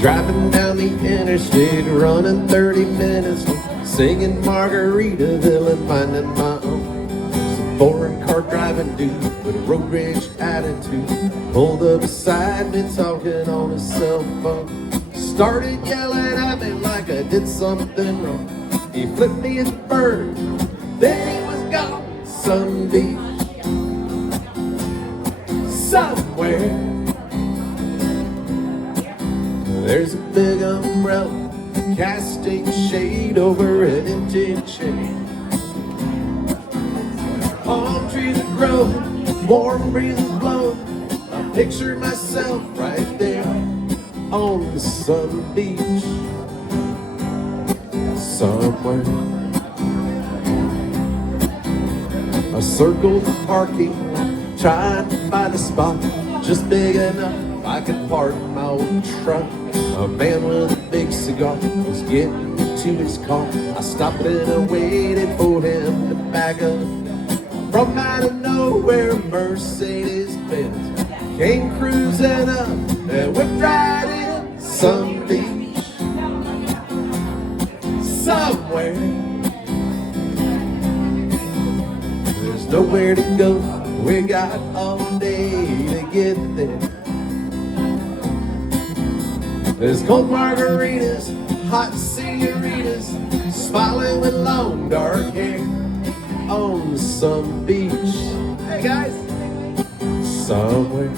Driving down the interstate, running 30 minutes, singing Margaritaville and finding my own. Some foreign car driving dude with a road rage attitude pulled up beside me talking on his cell phone. Started yelling at me like I did something wrong. He flipped me his bird, then he was gone. Some beach somewhere. There's a big umbrella casting shade over an empty chair. Palm trees are growing, warm breezes blow. I picture myself right there on some beach somewhere. I circled the parking lot, trying to find a spot just big enough I could park my old truck. A man with a big cigar was getting to his car. I stopped and I waited for him to back up. From out of nowhere, Mercedes-Benz came cruising up and whipped right in. Some beach somewhere. There's nowhere to go, we got all day to get there. There's cold margaritas, hot senoritas, smiling with long dark hair on some beach. Hey guys, somewhere.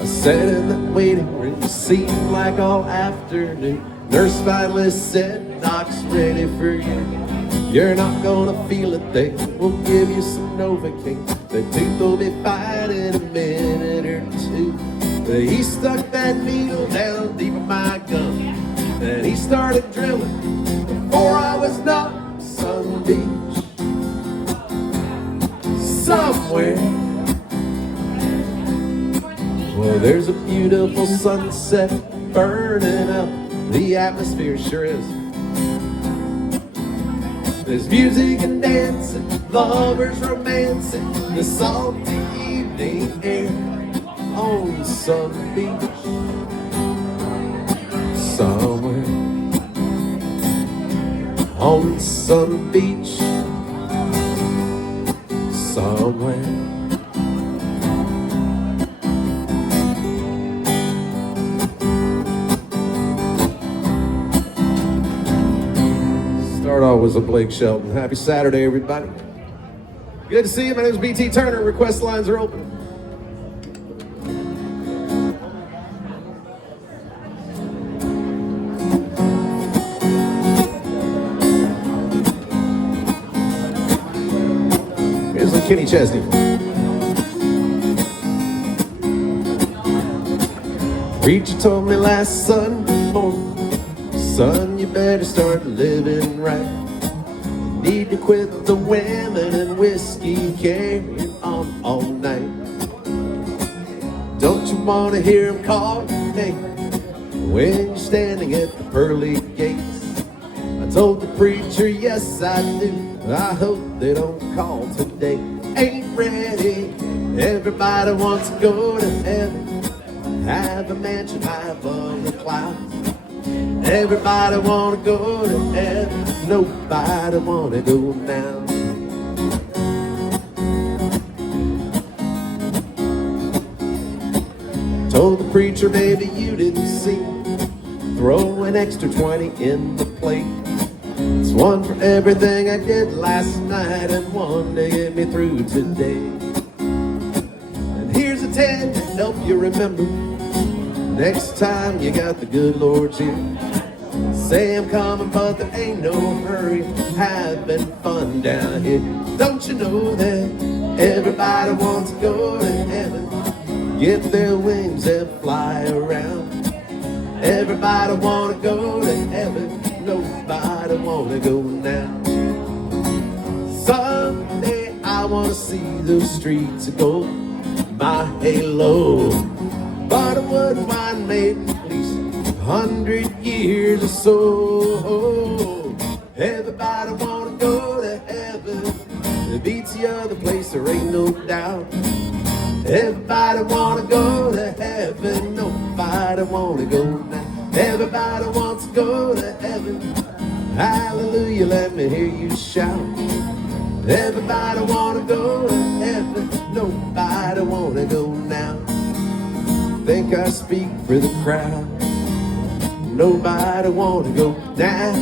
I sat in the waiting room, seemed like all afternoon. Nurse finally said, "Doc's ready for you. You're not gonna feel a thing. We'll give you some Novocaine. The tooth will be fine in a minute or two." He stuck that needle down deep in my gum, and he started drilling before I was done. Some beach somewhere. Well, there's a beautiful sunset burning up. The atmosphere sure is. There's music and dancing, lovers romancing, the salty evening air on some beach somewhere. On some beach somewhere. Start off with a Blake Shelton. Happy Saturday, everybody. Good to see you. My name is BT Turner. Request lines are open. Kenny Chesney. Preacher told me last Sunday morning, son, you better start living right. You need to quit the women and whiskey, carrying on all night. Don't you want to hear him call your name when you're standing at the pearly gates? I told the preacher, yes I do. I hope they don't call today. Ain't ready. Everybody wants to go to heaven, have a mansion high above the clouds. Everybody wanna go to heaven, nobody wanna go now. Told the preacher, maybe you didn't see, throw an extra 20 in the plate. It's one for everything I did last night and one to get me through today. And here's a 10 to help you remember, next time you got the good Lord's ear. Say I'm coming, but there ain't no hurry, having fun down here. Don't you know that everybody wants to go to heaven, get their wings and fly around? Everybody wanna go to heaven, nobody wanna go now. Someday I wanna see those streets of gold, my halo. But I wouldn't mind maybe at least 100 years or so. Everybody wanna go to heaven, it beats the other place, there ain't no doubt. Everybody wanna go to heaven, nobody wanna go now. Everybody wants to go to heaven. Hallelujah, let me hear you shout. Everybody wanna go to heaven, nobody wanna go now. Think I speak for the crowd. Nobody wanna go now.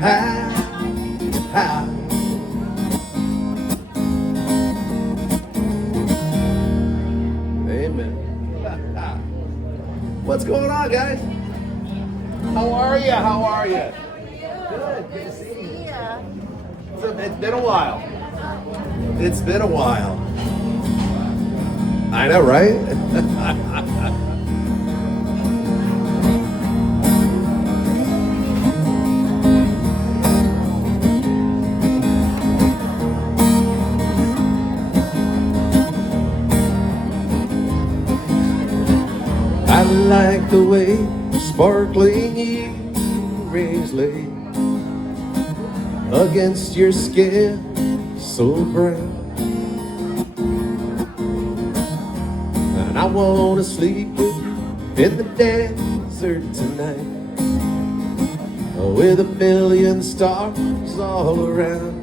How? Amen. What's going on, guys? How are you? How are you? Good. Good to see you. It's been a while. It's been a while. I know, right? I like the way sparkling earrings lay against your skin so brown. And I wanna sleep with you in the desert tonight, with a million stars all around.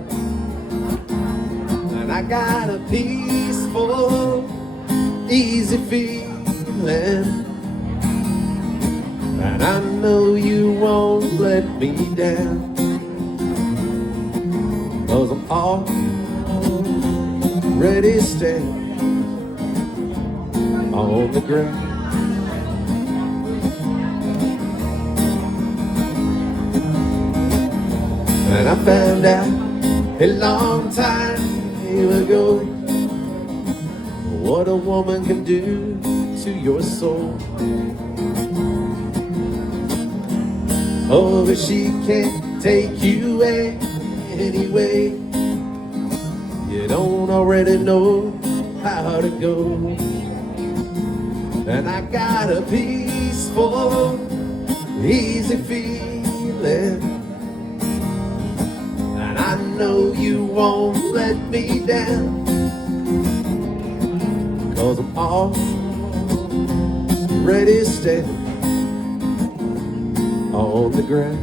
And I got a peaceful, easy feeling, and I know you won't let me down, 'cause I'm already standing on the ground. And I found out a long time ago what a woman can do to your soul. Oh, but she can't take you anyway. You don't already know how to go. And I got a peaceful, easy feeling, and I know you won't let me down, 'cause I'm already standing on the ground.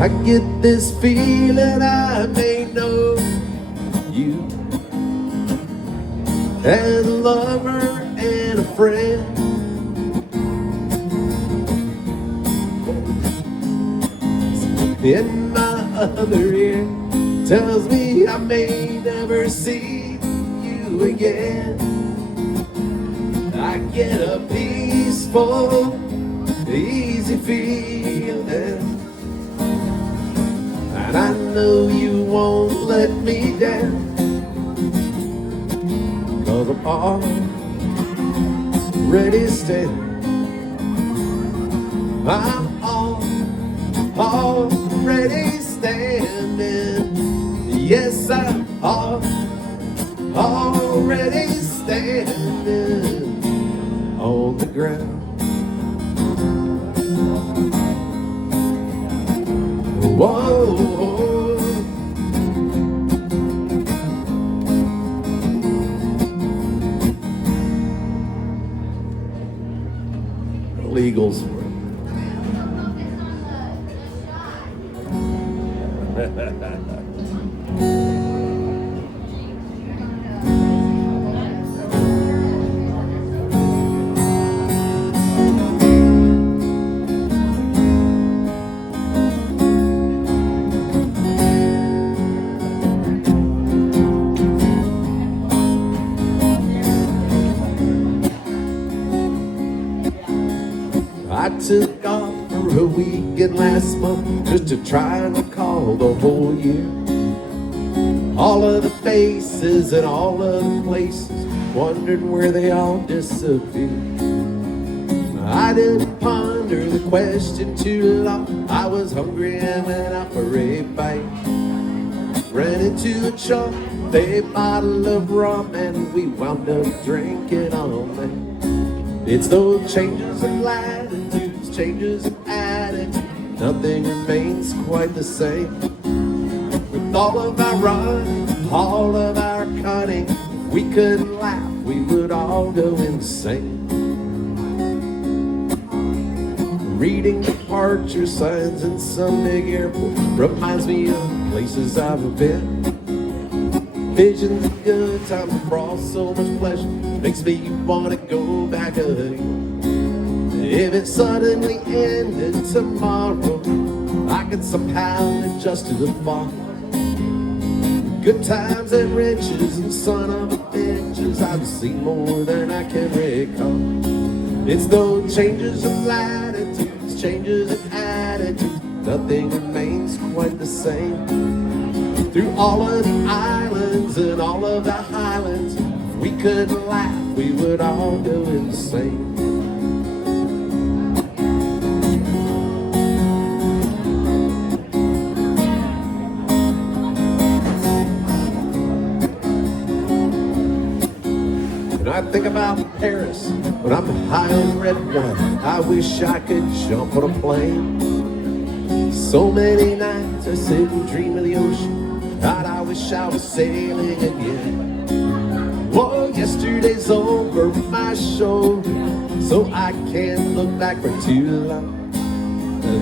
I get this feeling I may know you as a lover and a friend. In my other ear tells me I may never see you again. I get a peaceful, easy feeling, and I know you won't let me down, 'cause I'm already standing. I'm already standing. Yes, I'm already standing on the ground. Whoa. Legals. I took off for a weekend last month just to try and recall the whole year. All of the faces and all of the places, wondering where they all disappeared. I didn't ponder the question too long. I was hungry and went out for a bite. Ran into a chunk, a bottle of rum, and we wound up drinking all night. It's those changes of latitudes, changes of attitude, nothing remains quite the same. With all of our running, all of our cunning, if we couldn't laugh, we would all go insane. Reading departure signs in some big airport reminds me of places I've been. Visions of good times brought so much pleasure, makes me want to go back again. If it suddenly ended tomorrow, I could somehow adjust to the fall. Good times and riches and son of a bitches, I've seen more than I can recall. It's those changes of latitudes, changes of attitudes, nothing remains quite the same. Through all of the islands and all of the highlands, if we could laugh, we would all go insane. I think about Paris when I'm high on red wine. I wish I could jump on a plane. So many nights I sit and dream of the ocean. God, I wish I was sailing again. Whoa, yesterday's over my shoulder, so I can't look back for too long.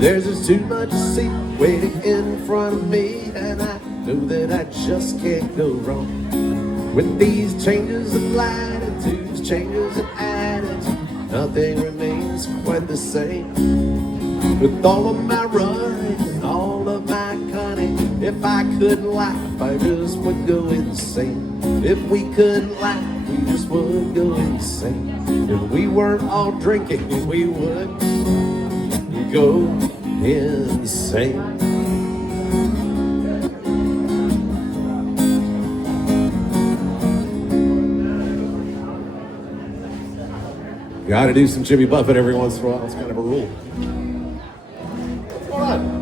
There's just too much to see waiting in front of me, and I know that I just can't go wrong. With these changes of latitudes, changes of attitudes, nothing remains quite the same. With all of my running and all of my cunning, if I couldn't laugh, I just would go insane. If we couldn't laugh, we just would go insane. If we weren't all drinking, we would go insane. Gotta do some Jimmy Buffett every once in a while. It's kind of a rule. What's going on?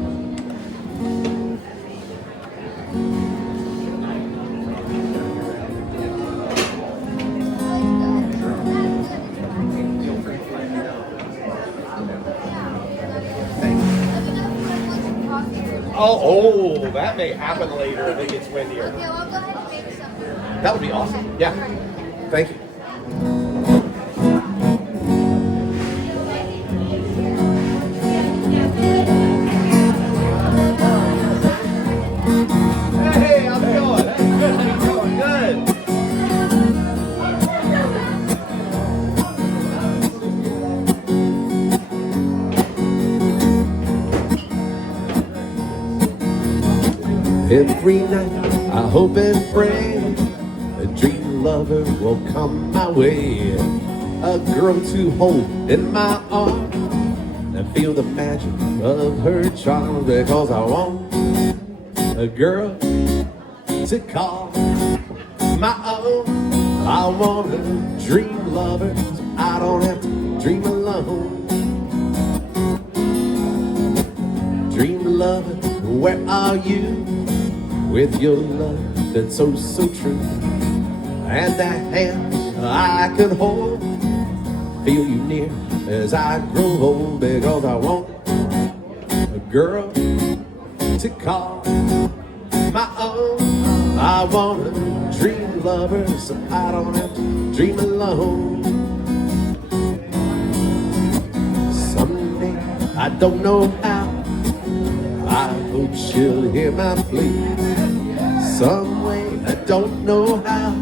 Oh, that may happen later if it gets windier. Okay, well, I'll go ahead and make some. That would be awesome. Yeah. Thank you. Hey, how's it going? Good. How you doing? Good. Every night I hope and pray a dream lover will come my way. A girl to hold in my arms and feel the magic of her charm, because I want a girl to call my own. I want a dream lover so I don't have to dream alone. Dream lover, where are you? With your love that's so, so true, and that hand I can hold, feel you near as I grow old, because I want a girl to call my own. I want a dream lover so I don't have to dream alone. Someday, I don't know how, I hope she'll hear my plea. Some way, I don't know how,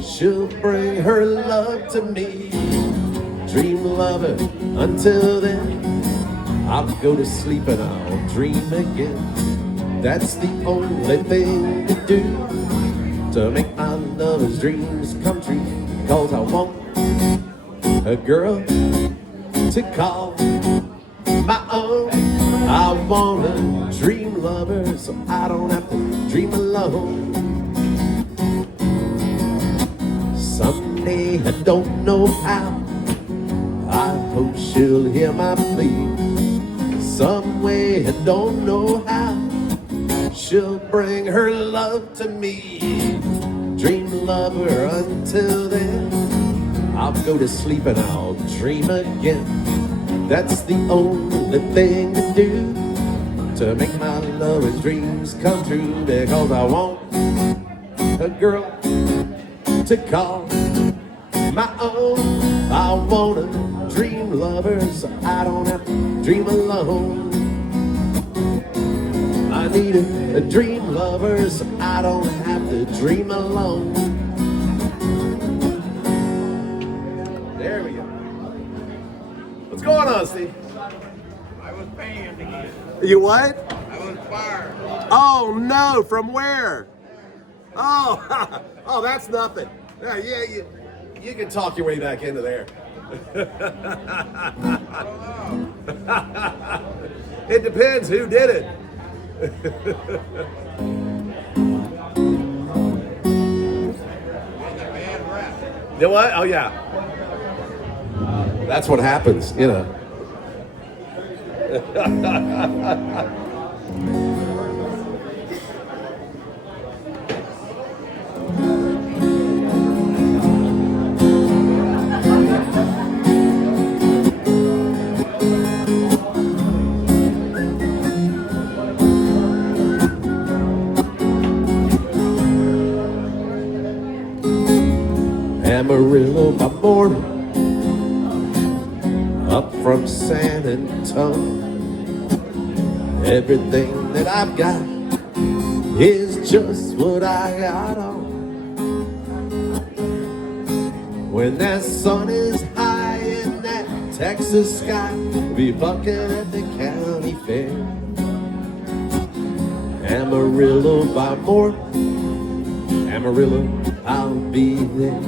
she'll bring her love to me. Dream lover, until then, I'll go to sleep and I'll dream again. That's the only thing to do to make my lover's dreams come true. Cause I want a girl to call my own. I want a dream lover so I don't have to dream alone. Someday, I don't know how, I hope she she'll hear my plea. Some way, I don't know how, she'll bring her love to me. Dream lover until then, I'll go to sleep and I'll dream again. That's the only thing to do to make my lover's dreams come true. Because I want a girl to call my own. I want a dream lover so I don't have to dream alone. I need a dream lover so I don't have to dream alone. There we go. What's going on, Steve? I was banned again. You what? I was fired. Oh no, from where? Oh, oh, that's nothing. Yeah, you can talk your way back into there. It depends who did it. You know what? Oh yeah. That's what happens, you know. Amarillo by morning, up from San Antonio. Everything that I've got is just what I got on. When that sun is high in that Texas sky, be bucking at the county fair. Amarillo by morning, Amarillo, I'll be there.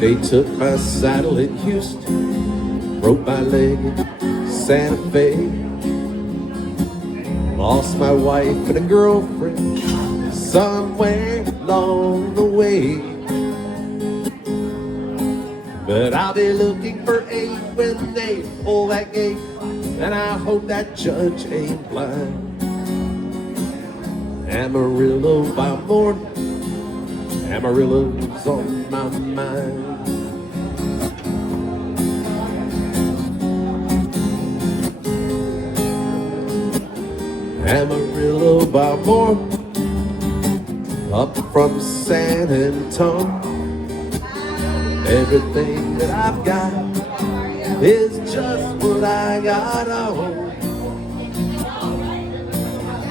They took my saddle in Houston, broke my leg in Santa Fe. Lost my wife and a girlfriend somewhere along the way. But I'll be looking for 8 when they pull that gate, and I hope that judge ain't blind. Amarillo by morning, Amarillo's on my mind. Amarillo by morning, up from San Antonio. Everything that I've got is just what I got on.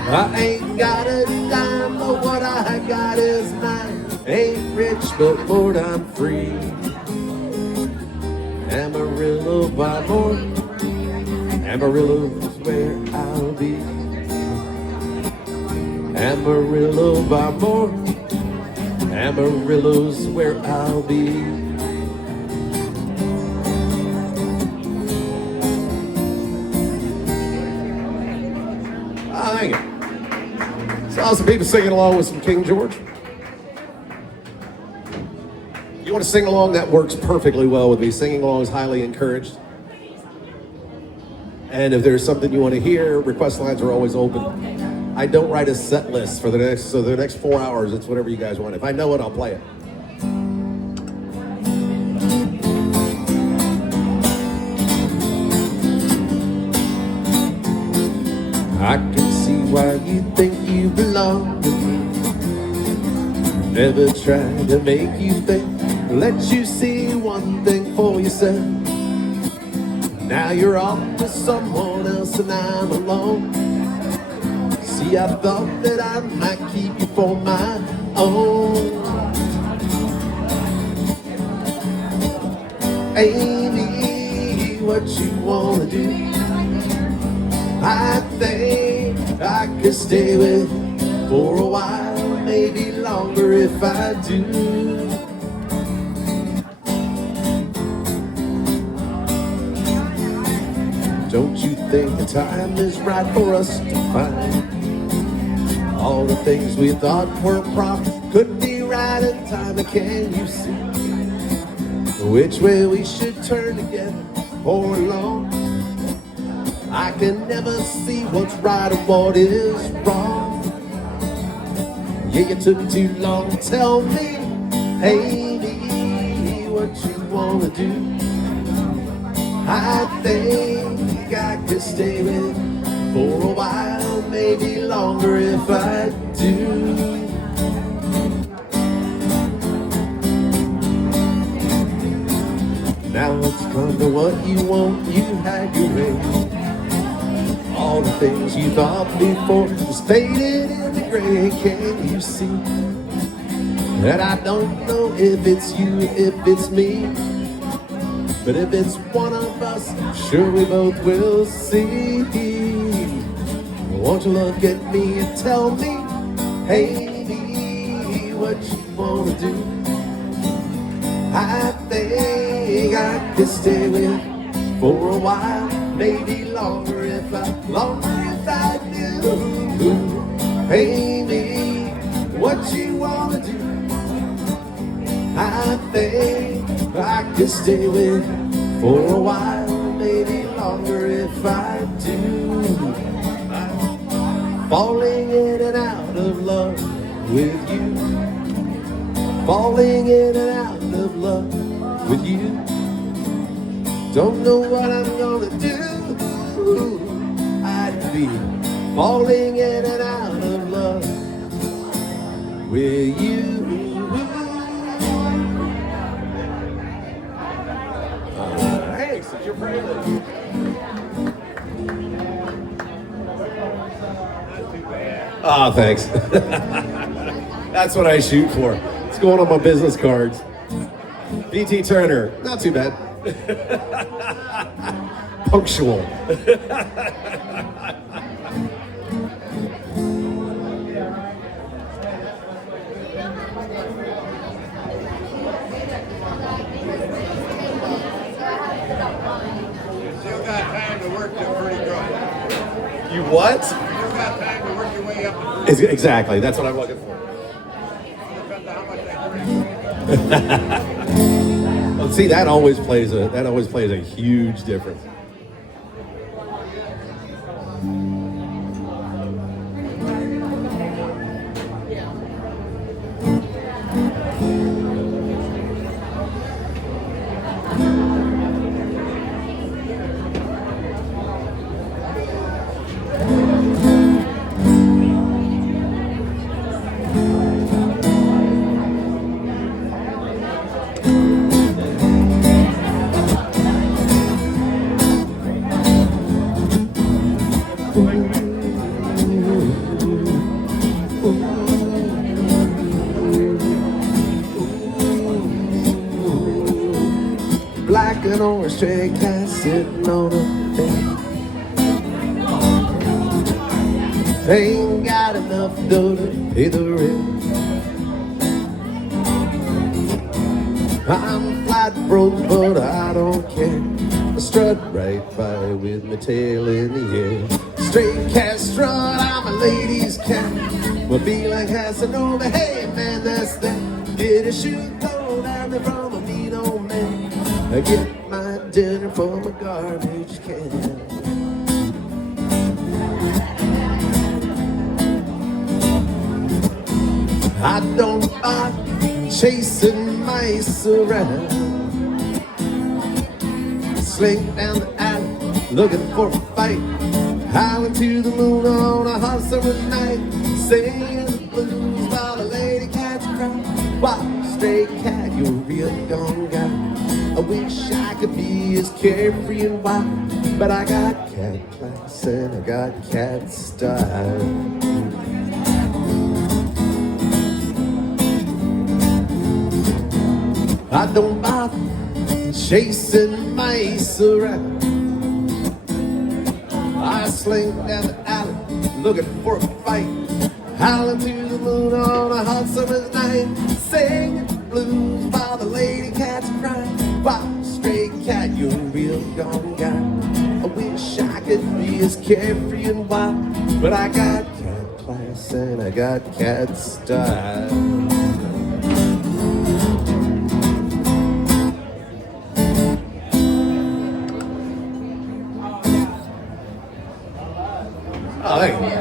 I ain't got a dime, but what I got is mine. Ain't rich, but Lord, I'm free. Amarillo by morning, Amarillo's where I'll be. Amarillo by morning, Amarillo's where I'll be. Oh, thank you. Saw some people singing along with some King George. You want to sing along? That works perfectly well with me. Singing along is highly encouraged. And if there's something you want to hear, request lines are always open. I don't write a set list for the next 4 hours. It's whatever you guys want. If I know it, I'll play it. I can see why you think you belong to me. Never tried to make you think. Let you see one thing for yourself. Now you're off with someone else and I'm alone. See, I thought that I might keep you for my own. Amy, what you wanna do? I think I could stay with you for a while, maybe longer if I do. Don't you think the time is right for us to find All the things we thought were proper couldn't be right in time. And can you see which way we should turn together or alone? I can never see what's right and what is wrong. Yeah, you took too long to tell me, hey, what you wanna do. I think I could stay with for a while, maybe longer if I do. Now it's come to what you want, you had your way. All the things you thought before just faded in the gray. Can you see that I don't know if it's you, if it's me? But if it's one of us, sure we both will see. Won't you look at me and tell me, hey, what you wanna do? I think I could stay with for a while, maybe longer if I do. Hey, me, what you wanna do? I think I could stay with for a while, maybe longer if I do. Falling in and out of love with you. Falling in and out of love with you. Don't know what I'm gonna do. I'd be falling in and out of love with you. Thanks, it's your prelude. Ah, thanks. That's what I shoot for. It's going on my business cards. BT Turner, not too bad. Punctual. Still got time to work that pretty good. You what? Still got time to work your way up the Exactly, that's what I'm looking for. depends on how much they drink. Well, see, that always plays a huge difference. Black and orange stray cat sitting on a bed. Ain't got enough dough to pay the rent. I'm flat broke, but I don't care. I strut right by with my tail in the air. Straight cat strut, I'm a lady's cat. Well, be like Casanova, hey man, that's that. Get a shoe thrown down there from a mean old man. I get my dinner from a garbage can. I don't mind chasing mice around. Slink down the alley, looking for a fight. Howling to the moon on a hot summer night. Singing the blues while the lady cats cry. Wow, stray cat, you're a real gone guy. I wish I could be as carefree and wild, but I got cat class and I got cat style. I don't bother chasing mice around. I slink down the alley looking for a fight. Howling to the moon on a hot summer's night. Singing the blues while the lady cats cry. Wow, stray cat, you're a real gone guy. I wish I could be as carefree and wild, but I got cat class face and I got cat style. Oh, thank you.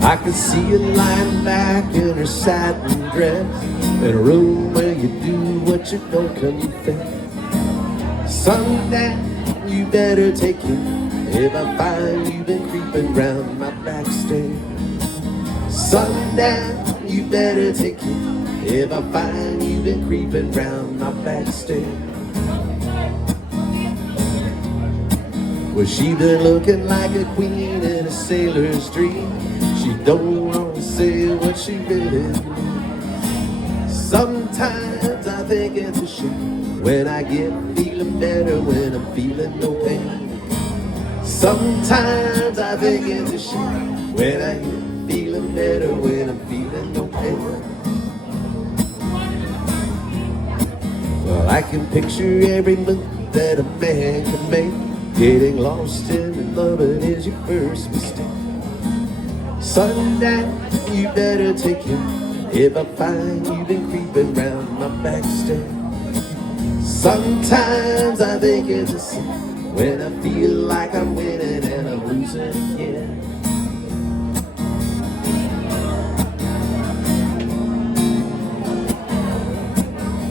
I could see her lying back in her satin dress, in a room where you do what you don't confess. Sundown, you better take it if I find you've been creeping round my back stairs. Sundown, you better take it if I find you've been creeping round my back stairs. Well, she been looking like a queen in a sailor's dream. She don't always say what she really means. Sometimes I think it's a shame when I get feeling better when I'm feeling no pain. Sometimes I think it's a shame when I get feeling better when I'm feeling no pain. Well, I can picture every move that a man can make. Getting lost in loving is your first mistake. Sundown, you better take it if I find you've been creeping round my back stairs. Sometimes I think it's a sin when I feel like I'm winning and I'm losing again.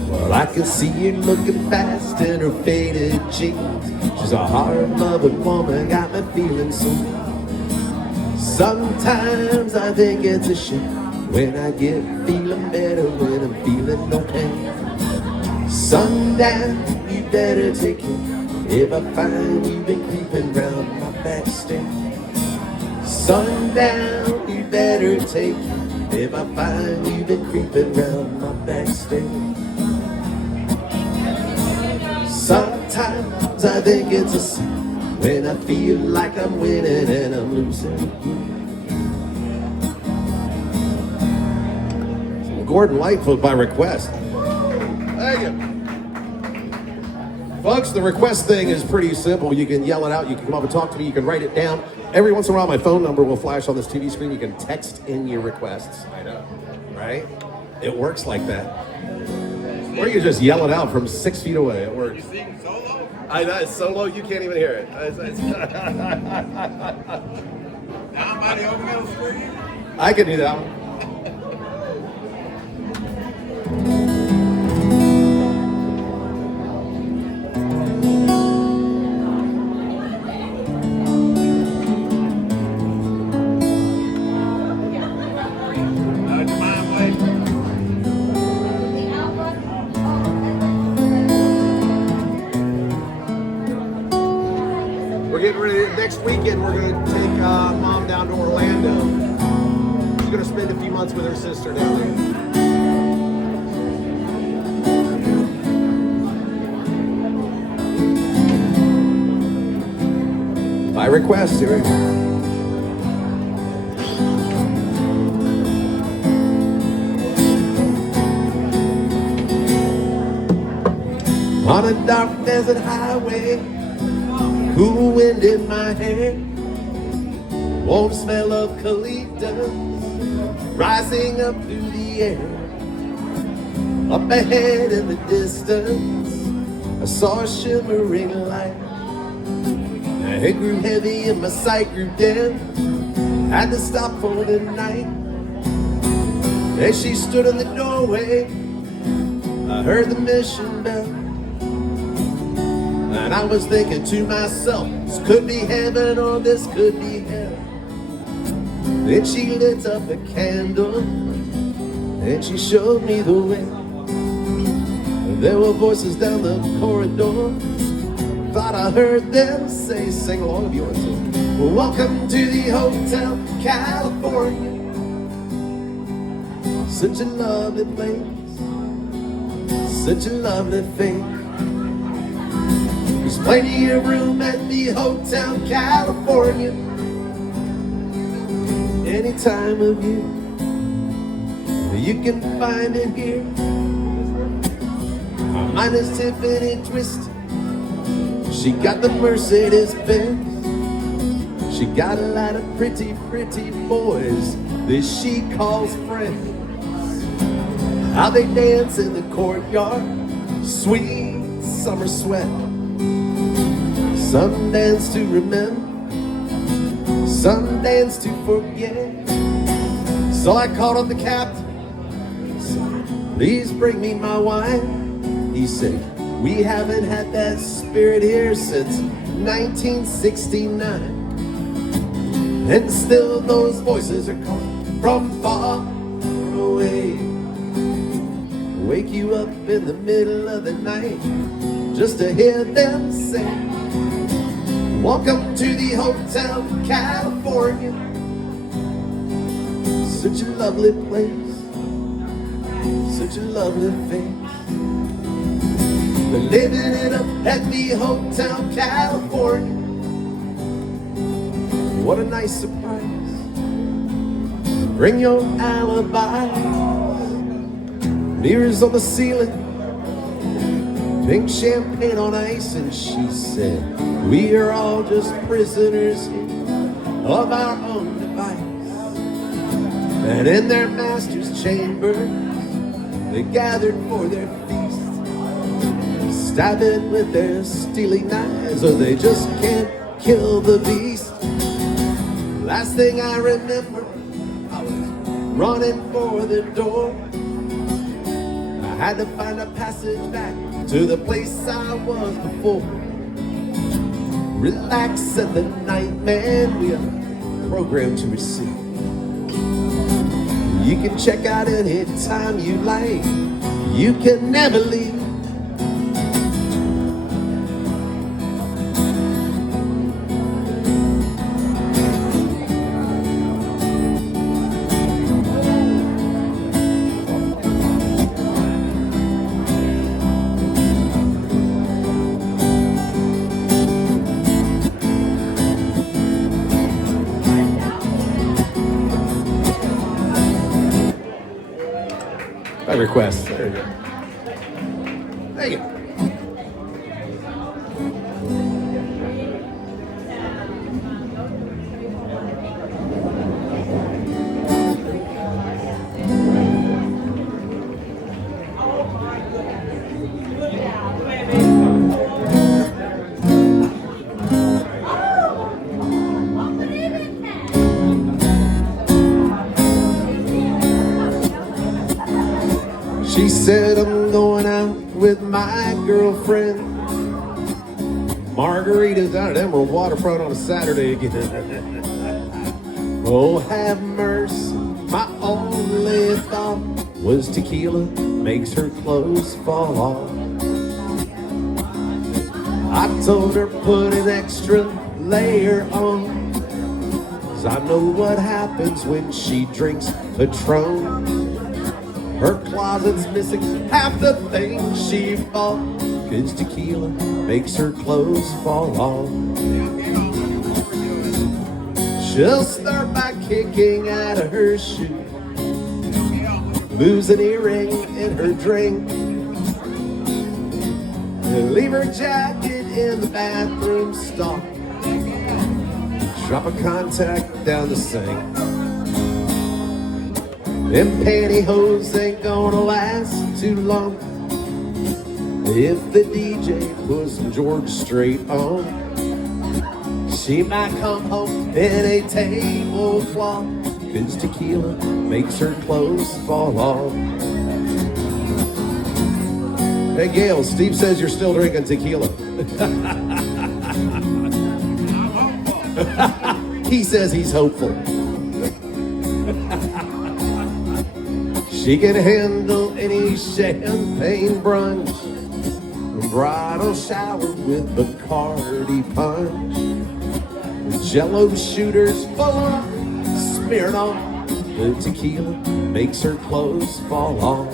Well, I can see her looking fast in her faded jeans. She's a hard-loving woman, got me feeling so mean. Sometimes I think it's a shame when I get feeling better when I'm feeling no pain. Sundown, you better take it if I find you've been creeping round my back stairs. Sundown, you better take it if I find you've been creeping round my back stairs. Sometimes I think it's a sin when I feel like I'm winning and I'm losing. Gordon Lightfoot by request. Thank you. Folks, the request thing is pretty simple. You can yell it out, you can come up and talk to me, you can write it down. Every once in a while my phone number will flash on this TV screen. You can text in your requests. I know, right? It works like that. Or you just yell it out from 6 feet away. It works. You sing solo? I know, it's so low you can't even hear it. Down by the old middle screen? I can do that one. We're getting ready. Next weekend, we're going to take Mom down to Orlando. She's going to spend a few months with her sister down there. By request, here. On a dark desert highway, cool wind in my hair, warm smell of eucalyptus rising up through the air. Up ahead in the distance, I saw a shimmering light. It grew heavy and my sight grew dim. Had to stop for the night. As she stood in the doorway, I heard the mission bell. And I was thinking to myself, this could be heaven or this could be hell. Then she lit up a candle and she showed me the way. There were voices down the corridor. Thought I heard them say, sing along if you want to. Welcome to the Hotel California. Such a lovely place, such a lovely face. There's plenty of room at the Hotel California. Any time of year, you can find it here. Mine is Tiffany Twist. She got the Mercedes Benz. She got a lot of pretty, pretty boys that she calls friends. How they dance in the courtyard, sweet summer sweat. Some dance to remember, some dance to forget. So I called up the captain, said, please bring me my wine. He said, we haven't had that spirit here since 1969. And still those voices are calling from far away. Wake you up in the middle of the night just to hear them sing. Welcome to the Hotel California. Such a lovely place, such a lovely face. They're living it up at the Hotel California. What a nice surprise. Bring your alibi. Mirrors on the ceiling, pink champagne on ice. And she said, we are all just prisoners of our own device. And in their master's chambers, they gathered for their feast, stabbing with their steely knives, or they just can't kill the beast. Last thing I remember, I was running for the door. I had to find a passage back to the place I was before. Relax at the night, man, we are programmed to receive. You can check out any time you like. You can never leave. By request. There you go. Thank you. She said, I'm going out with my girlfriend. Margaritas down at Emerald Waterfront on a Saturday again. Oh, have mercy, my only thought was tequila makes her clothes fall off. I told her put an extra layer on, 'cause I know what happens when she drinks Patron. Her closet's missing half the things she bought, 'cause tequila makes her clothes fall off. She'll start by kicking out of her shoe, lose an earring in her drink, and leave her jacket in the bathroom stall, drop a contact down the sink. Them pantyhose ain't gonna last too long if the DJ puts George Strait on. She might come home in a tablecloth, 'cause tequila makes her clothes fall off. Hey Gail, Steve says you're still drinking tequila. He says he's hopeful. She can handle any champagne brunch, a bridal shower with Bacardi punch, Jello shooters full of smeared on. The tequila makes her clothes fall off.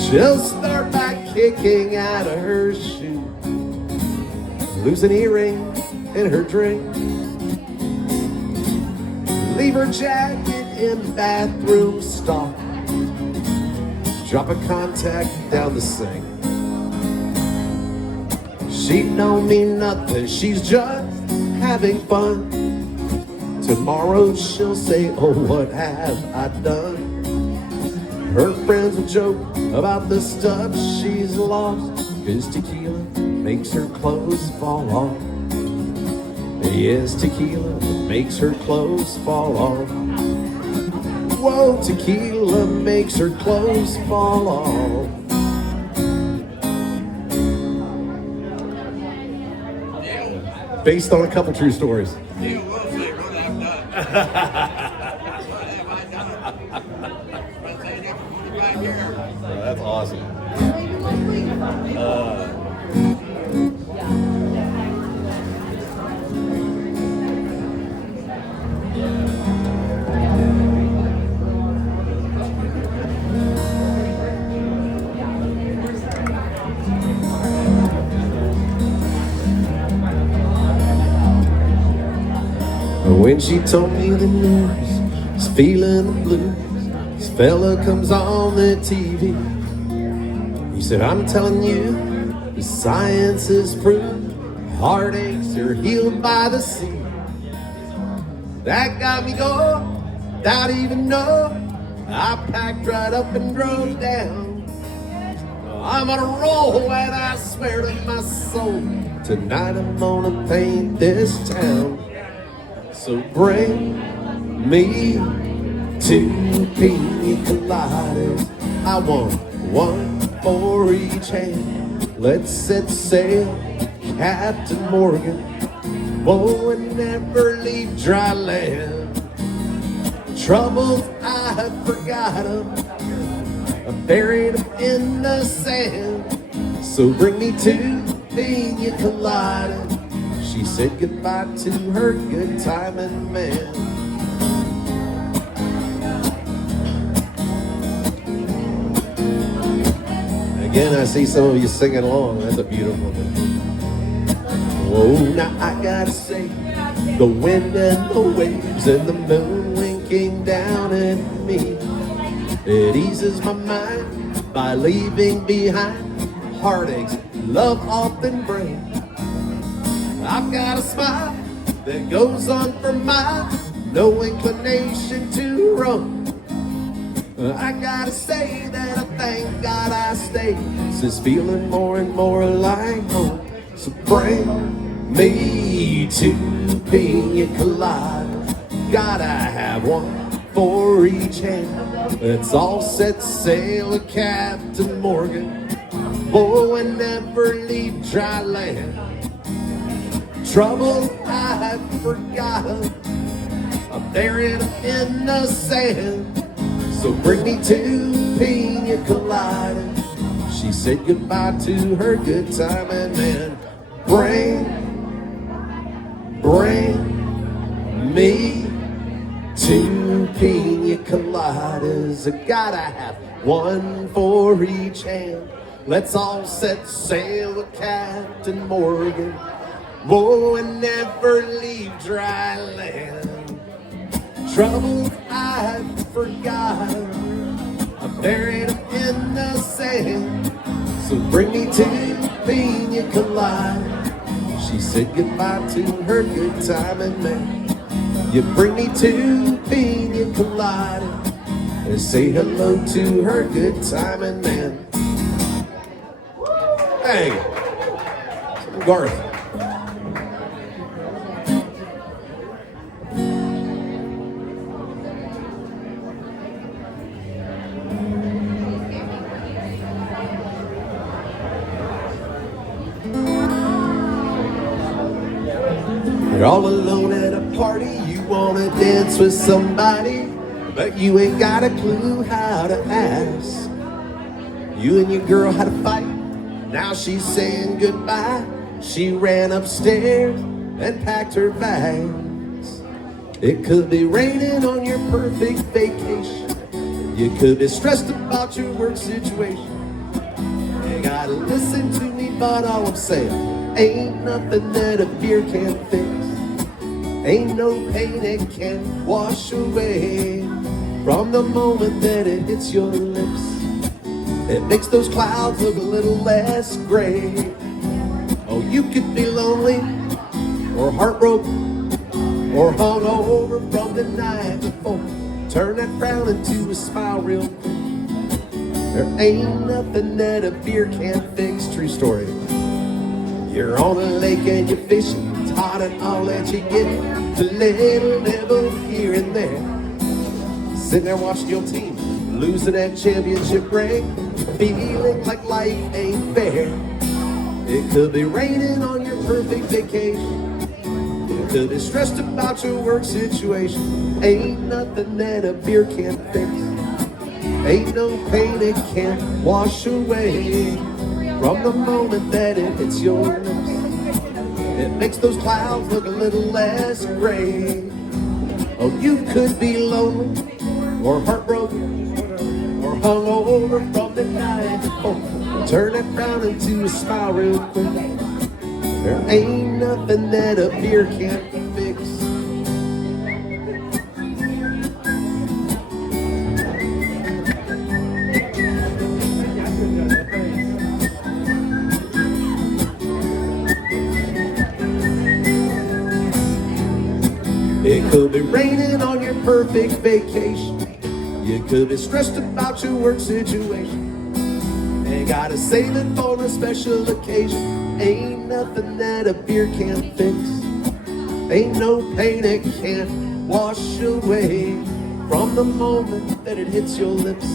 She'll start by kicking out of her shoe, lose an earring in her drink, leave her jacket in the bathroom stall, drop a contact down the sink. She don't mean nothing, she's just having fun. Tomorrow she'll say, oh, what have I done? Her friends will joke about the stuff she's lost, 'cause tequila makes her clothes fall off. Yes, tequila makes her clothes fall off. Whoa, tequila makes her clothes fall off. Based on a couple true stories. Neil will say, what I've done. What have I done? Been saying it for 45 years. That's awesome. When she told me the news, was feeling the blues, this fella comes on the TV. He said, I'm telling you, the science is proved, heartaches are healed by the sea. That got me going, without even knowing. I packed right up and drove down. I'm gonna roll and I swear to my soul, tonight I'm gonna paint this town. So bring me 2 pina coladas. I want 1 for each hand. Let's set sail, Captain Morgan. Whoa, and never leave dry land. Troubles, I forgot them. I buried them in the sand. So bring me 2 pina coladas. She said goodbye to her good timing man. Again, I see some of you singing along. That's a beautiful thing. Whoa, now I gotta say, the wind and the waves and the moon winking down at me, it eases my mind by leaving behind heartaches love often brings. I've got a smile that goes on for miles, no inclination to roam. I gotta say that I thank God I stayed, since feeling more and more like home. So bring me 2 pina coladas. Gotta have 1 for each hand. Let's all set sail with Captain Morgan. Oh, and never leave dry land. Troubles I forgot, I buried them in the sand. So bring me 2 pina coladas. She said goodbye to her good timing man. Bring me 2 pina coladas. I gotta have 1 for each hand. Let's all set sail with Captain Morgan. Whoa, and never leave dry land. Troubles I forgot, I buried them in the sand. So bring me 2 pina coladas. She said goodbye to her good timing man. You bring me 2 pina coladas and say hello to her good timing man. Hey, Garth. You're all alone at a party, you wanna dance with somebody, but you ain't got a clue how to ask. You and your girl had a fight, now she's saying goodbye. She ran upstairs and packed her bags. It could be raining on your perfect vacation. You could be stressed about your work situation. You gotta listen to me, but all I'm saying, ain't nothing that a beer can't fix. Ain't no pain it can't wash away. From the moment that it hits your lips, it makes those clouds look a little less gray. Oh, you could be lonely, or heartbroken, or hungover from the night before. Turn that frown into a smile real quick. There ain't nothing that a beer can't fix. True story. You're on a lake and you're fishing. It's hot and all that you get. A little nibble here and there. Sitting there watching your team losing that championship ring, feeling like life ain't fair. It could be raining on your perfect vacation. You could be stressed about your work situation. Ain't nothing that a beer can't fix. Ain't no pain it can't wash away. From the moment that it hits your lips, it makes those clouds look a little less gray. Oh, you could be lonely, or heartbroken, or hungover from the night before. Turn that frown into a smile real quick. There ain't nothing that a beer can't fix. It could be raining on your perfect vacation. You could be stressed about your work situation. Ain't gotta save it for a special occasion. Ain't nothing that a beer can't fix. Ain't no pain it can't wash away. From the moment that it hits your lips,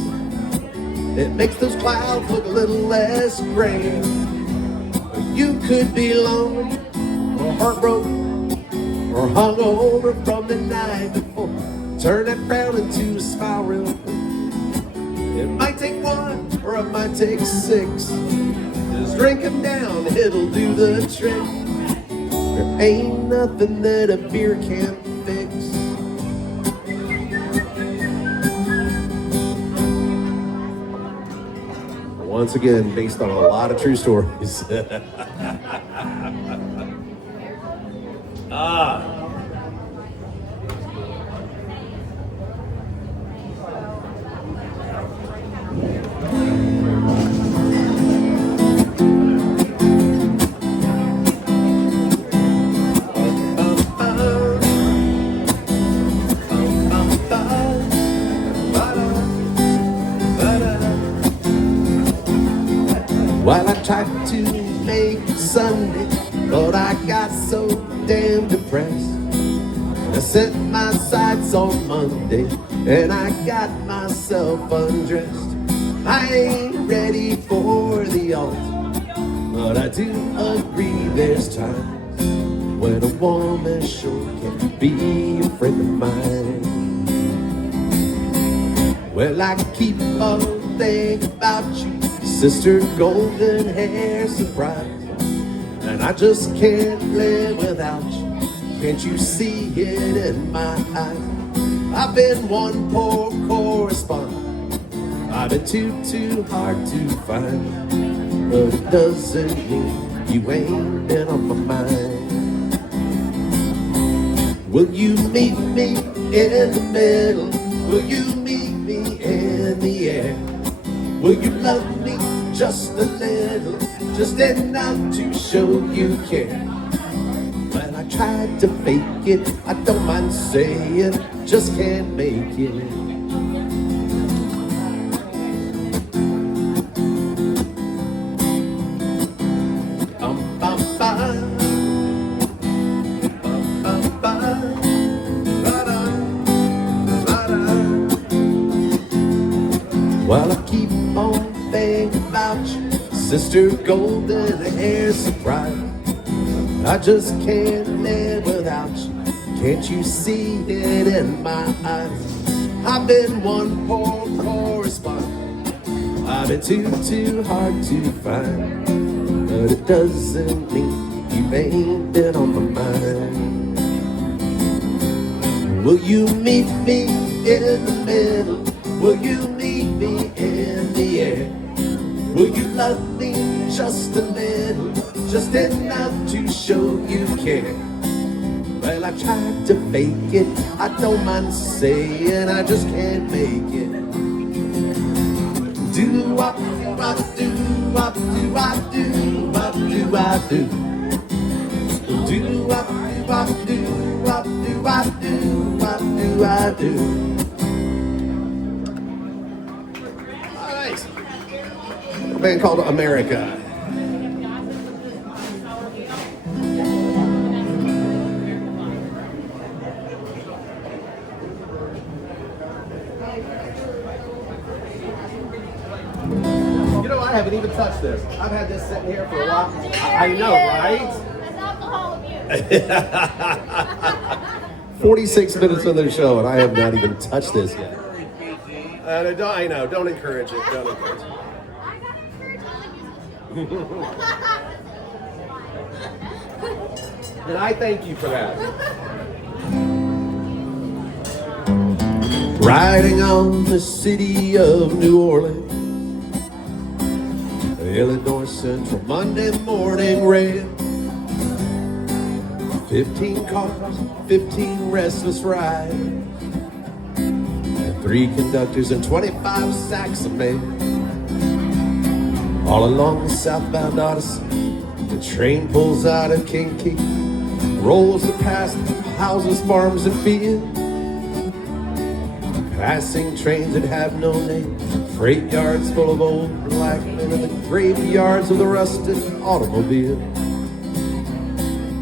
it makes those clouds look a little less gray. You could be lonely, or heartbroken, or hungover from the night before. Turn that frown into a smile real quick. It might take one, or it might take six. Just drink them down, it'll do the trick. There ain't nothing that a beer can't fix. Once again, based on a lot of true stories. Well, I tried to make it Sunday, but I got so damn depressed. I set my sights on Monday, and I got myself undressed. I ain't ready for the altar, but I do agree there's times when a woman sure can be a friend of mine. Well, I keep on thinking about you, Sister Golden Hair Surprise, and I just can't live without you. Can't you see it in my eyes? I've been one poor correspondent, I've been too hard to find, but it doesn't mean you ain't been on my mind. Will you meet me in the middle? Will you meet me in the air? Will you love me just a little, just enough to show you care? Well, I tried to fake it, I don't mind saying, just can't make it. Well, I keep on thinking about you, Sister Golden Hair Surprise. I just can't live without you. Can't you see it in my eyes? I've been one poor correspondent. I've been too hard to find, but it doesn't mean you ain't been on my mind. Will you meet me in the middle? Will you meet me in the air? Will you love me just a little, just enough to show you care? Well, I tried to fake it, I don't mind saying I just can't make it. Do-wop, do-wop, do-wop, do-wop, do-wop, do-wop, do. Do-wop, do-wop, do-wop, do-wop, do-wop, do-wop, do. All right. A band called America. You know, I haven't even touched this. I've had this sitting here for a while. I know, right? That's alcohol abuse. 46 minutes of the show, and I have not even touched this yet. Very busy. I know. Don't encourage it. Don't encourage it. I got encouraged. And I thank you for that. Riding on the city of New Orleans, Illinois Central Monday morning rail. 15 cars, 15 restless riders, and 3 conductors and 25 sacks of mail. All along the southbound Odyssey, the train pulls out of Kinky, rolls it past houses, farms, and fields. Passing trains that have no name, freight yards full of old black men, and the graveyards of the rusted automobile.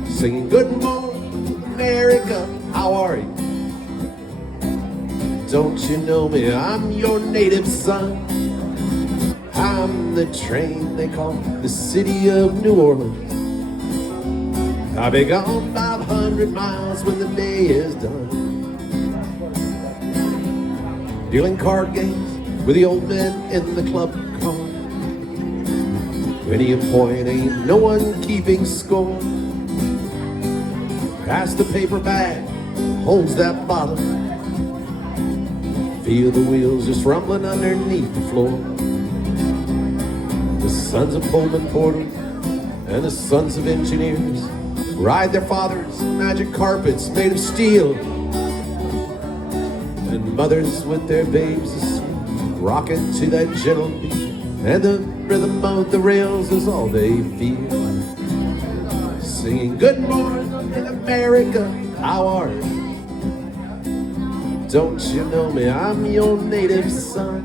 Singing, good morning, America, how are you? Don't you know me, I'm your native son. I'm the train they call the city of New Orleans. I'll be gone 500 miles when the day is done, dealing card games with the old men in the club car. Winning a point, ain't no one keeping score. Pass the paper bag, holds that bottle. Feel the wheels just rumbling underneath the floor. The sons of Pullman porters and the sons of engineers ride their fathers' magic carpets made of steel. And mothers with their babes asleep, rocking to that gentle beat, and the rhythm of the rails is all they feel. Singing, good morning America, how are you? Don't you know me, I'm your native son.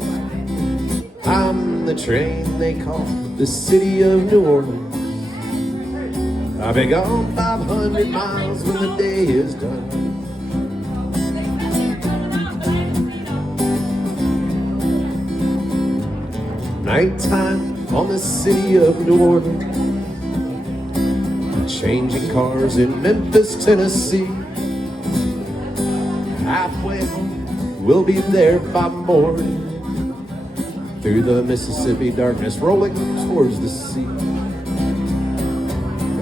I'm the train they call the city of New Orleans. I'll be gone 500 miles when the day is done. Nighttime on the city of New Orleans, changing cars in Memphis, Tennessee. Halfway home, we'll be there by morning, through the Mississippi darkness rolling towards the sea.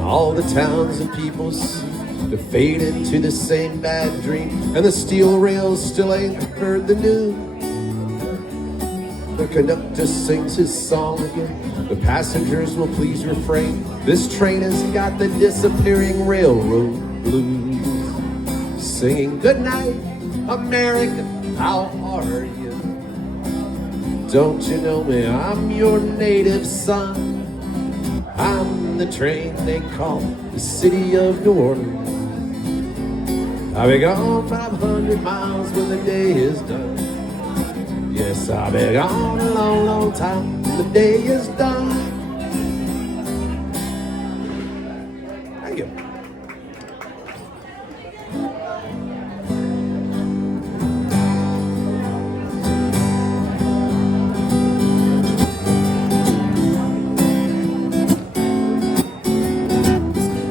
All the towns and people seem to fade into the same bad dream, and the steel rails still ain't heard the news. The conductor sings his song again, the passengers will please refrain. This train has got the disappearing railroad blues. Singing, good night, America, how are you? Don't you know me, I'm your native son. I'm the train they call the city of New Orleans. I'll be gone 500 miles when the day is done. Yes, I'll be gone a long, long time when the day is done. Thank you.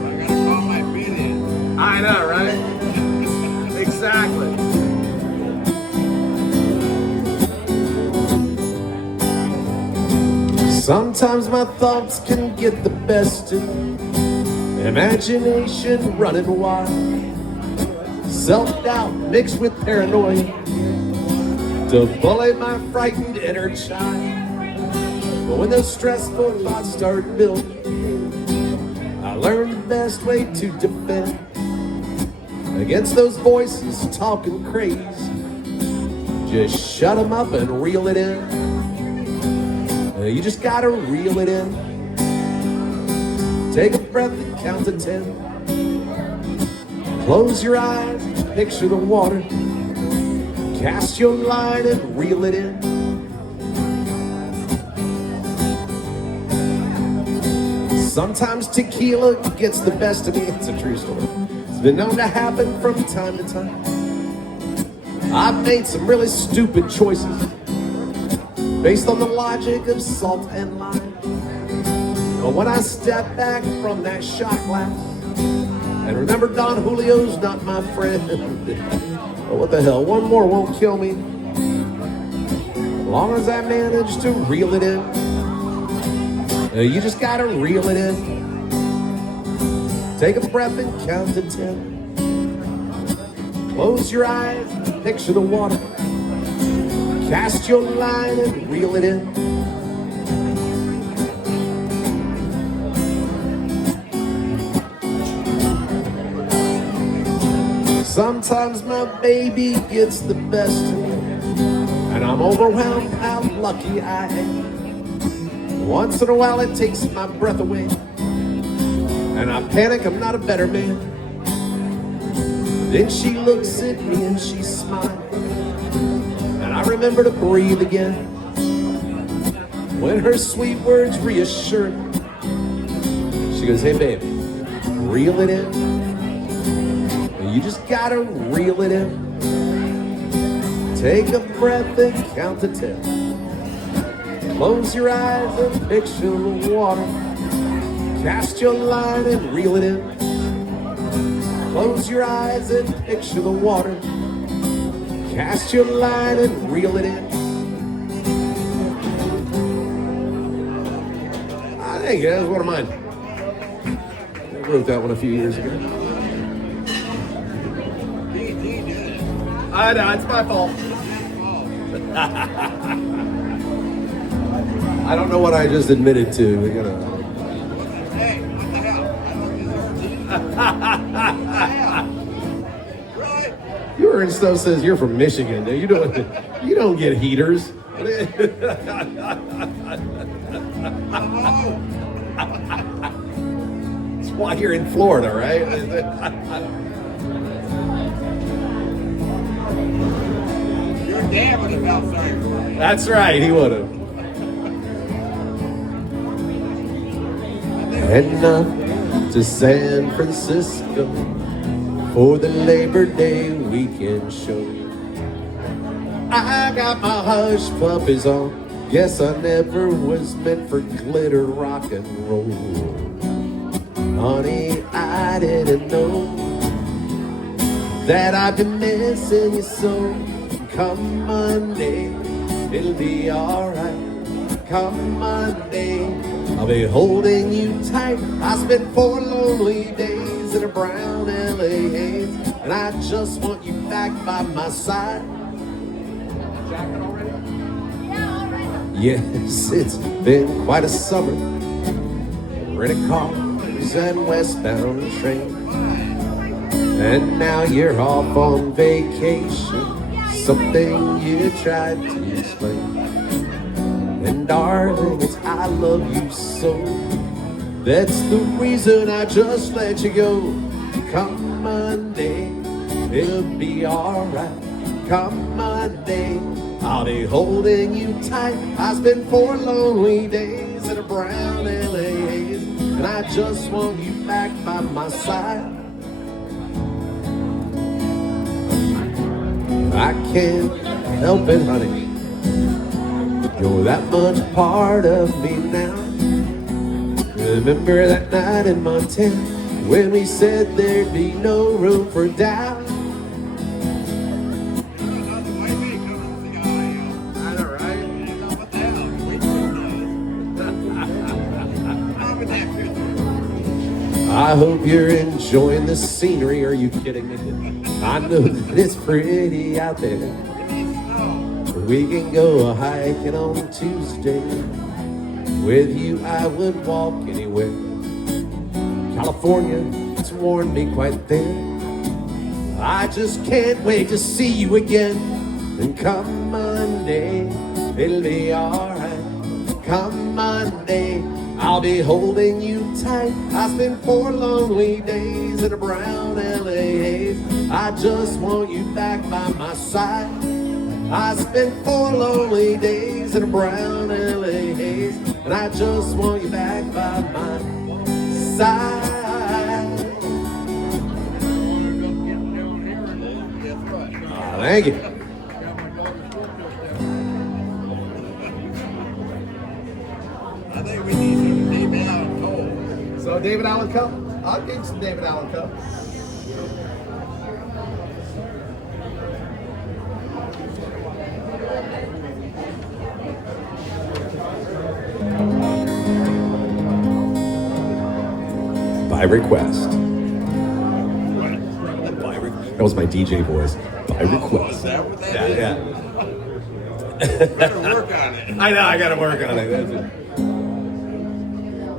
I gotta call my feet in. I know, right? Exactly. Sometimes my thoughts can get the best of me, imagination running wild, self-doubt mixed with paranoia to bully my frightened inner child. But when those stressful thoughts start building, I learned the best way to defend against those voices talking crazy. Just shut them up and reel it in. You just gotta reel it in. Take a breath and count to 10. Close your eyes, picture the water. Cast your line and reel it in. Sometimes tequila gets the best of me. It's a true story. It's been known to happen from time to time. I've made some really stupid choices based on the logic of salt and lime. But when I step back from that shot glass and remember Don Julio's not my friend, oh, what the hell, one more won't kill me. As long as I manage to reel it in. You just gotta reel it in. Take a breath and count to 10. Close your eyes, picture the water. Cast your line and reel it in. Sometimes my baby gets the best of me, and I'm overwhelmed how lucky I am. Once in a while it takes my breath away, and I panic I'm not a better man. Then she looks at me and she smiles, and I remember to breathe again. When her sweet words reassure me, she goes, hey baby, reel it in. You just gotta reel it in. Take a breath and count to 10. Close your eyes and picture the water. Cast your line and reel it in. Close your eyes and picture the water. Cast your line and reel it in. I think that's one of mine. I wrote that one a few years ago. I know, it's my fault. I don't know what I just admitted to. We gotta... Hey, what the hell? I don't deserve this. Really? Your and stuff says you're from Michigan. You don't get heaters. That's why you're in Florida, right? Your dad would have felt sorry for me. That's right, he would have. Heading up to San Francisco for the Labor Day weekend show. I got my hush puppies on. Guess I never was meant for glitter rock and roll. Honey, I didn't know that I've been missing you so. Come Monday, it'll be alright. Come Monday, I'll be holding you tight. I spent 4 lonely days in a brown LA haze, and I just want you back by my side. Jacket already? Yeah, all right. Yes, it's been quite a summer. Rented cars and westbound train, and now you're off on vacation. Something you tried to explain. And darling, it's I love you so. That's the reason I just let you go. Come Monday, it'll be alright. Come Monday, I'll be holding you tight. I spent 4 lonely days in a brown LA haze, and I just want you back by my side. I can't help it, honey. You're that much part of me now. Remember that night in Montana when we said there'd be no room for doubt? I know, right? What the hell? Wait for I hope you're enjoying the scenery. Are you kidding me? I know that it's pretty out there. We can go hiking on Tuesday. With you, I would walk anywhere. California, it's worn me quite thin. I just can't wait to see you again. And come Monday, it'll be alright. Come Monday, I'll be holding you tight. I spent 4 lonely days in a brown LA haze. I just want you back by my side. I spent 4 lonely days in a brown LA haze, and I just want you back by my side. Thank you. I think we need some David Allen Cole. So David Allen Coe? I'll get some David Allen Coe. By request. That was my DJ voice. By request. Is that what that is? Yeah. Better work on it. I know, I gotta work on it. That's it.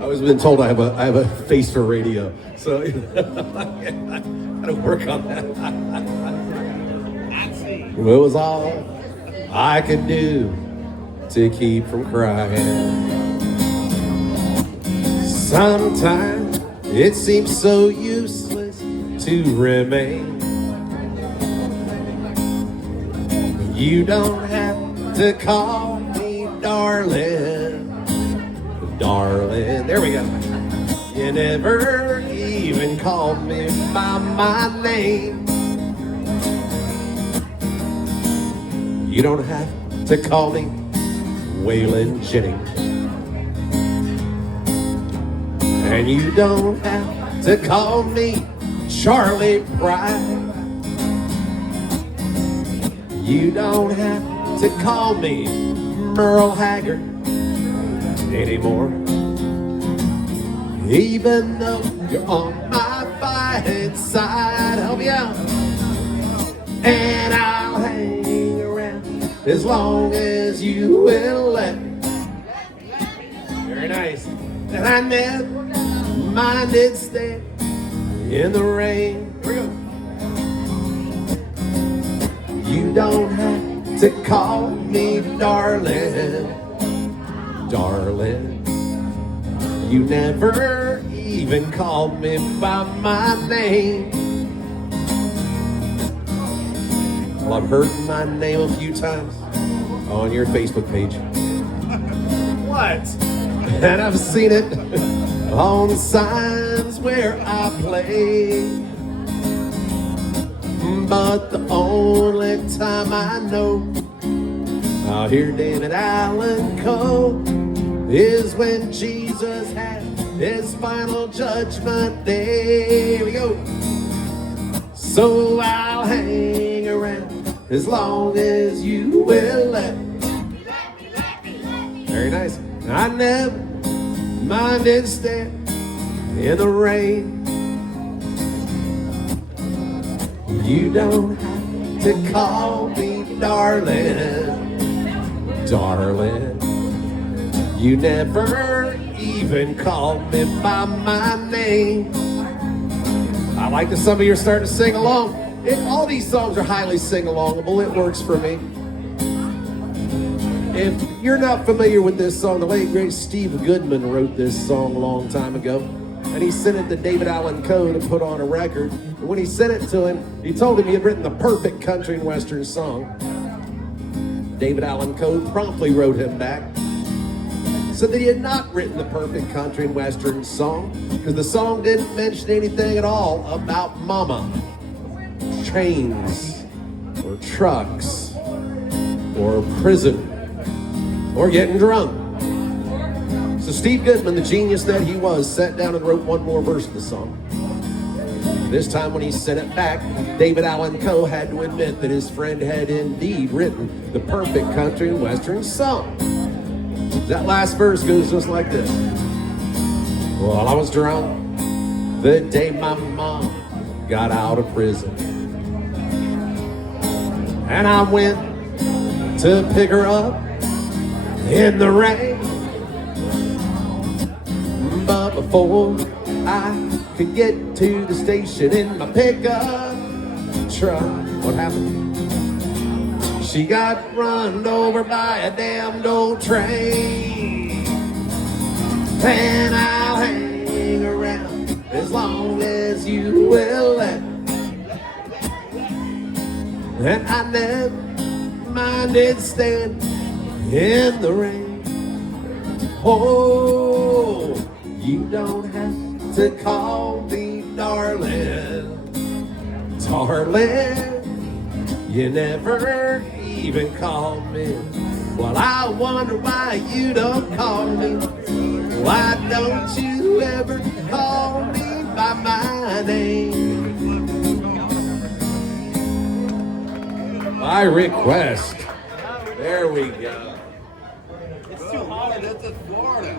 I was been told I have a face for radio, so I gotta work on that. It was all I could do to keep from crying. Sometimes it seems so useless to remain. You don't have to call me darling, darling. There we go. You never even called me by my name. You don't have to call me Waylon Jennings. And you don't have to call me Charlie Pride. You don't have to call me Merle Haggard anymore. Even though you're on my fine side, help me out. And I'll hang around as long as you will let me. Very nice. And I never minded staying in the rain. Here we go. You don't have to call me darling, darling. You never even called me by my name. Well, I've heard my name a few times on your Facebook page. What? And I've seen it on signs where I play. But the only time I know I'll hear David Allen Coe is when Jesus had his final judgment day. Here we go. So I'll hang around as long as you will let me. Very nice. I never minded staying in the rain. You don't have to call me darling, darling. You never even called me by my name. I like that some of you are starting to sing along. All these songs are highly sing-alongable. It works for me. If you're not familiar with this song, the late great Steve Goodman wrote this song a long time ago. And he sent it to David Allen Coe to put on a record. And when he sent it to him, he told him he had written the perfect country and western song. David Allen Coe promptly wrote him back, said that he had not written the perfect country and western song because the song didn't mention anything at all about mama, trains, or trucks, or prison, or getting drunk. So Steve Goodman, the genius that he was, sat down and wrote one more verse of the song. This time when he sent it back, David Allen Coe had to admit that his friend had indeed written the perfect country and western song. That last verse goes just like this. While I was drunk the day my mom got out of prison. And I went to pick her up in the rain. But before I could get to the station in my pickup truck, what happened? She got run over by a damned old train. And I'll hang around as long as you will let. And I never minded staying in the rain. Oh, you don't have to call me darling, darling. You never even call me. Well, I wonder why you don't call me. Why don't you ever call me by my name? By request. There we go. It's too hot. This is Florida.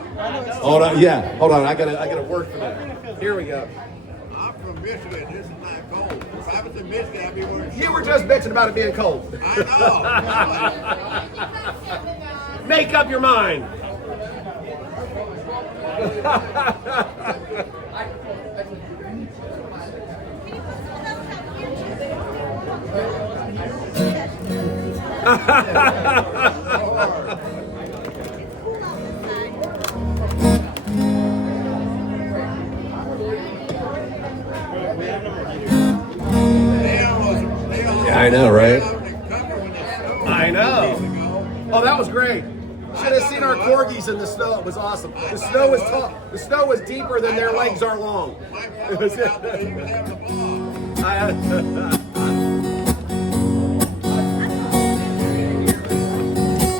Hold on, yeah, hold on. I gotta work for that. Here we go. I'm from Michigan. This is not cold. If I was in Michigan, I'd be wearing shorts. You were just bitching about it being cold. I know. Make up your mind. Yeah, I know, right? I know. Oh, that was great. Should have seen our corgis in the snow. It was awesome. The snow was tall. The snow was deeper than their legs are long.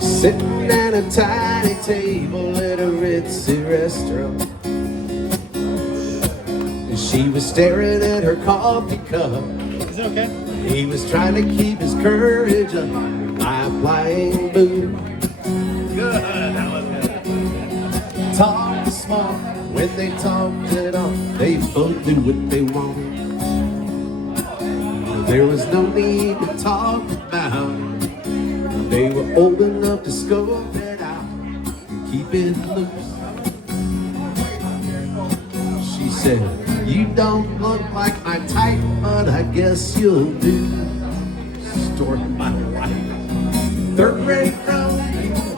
Sitting at a tiny table at a ritzy restaurant. She was staring at her coffee cup. Is it okay? He was trying to keep his courage up by applying booze. Good, that was good. Talk smart when they talked it all. They both do what they want. There was no need to talk about. They were old enough to scope it out and keep it loose. She said, "You don't look like my type, but I guess you'll do." Story of my life. Third rate road,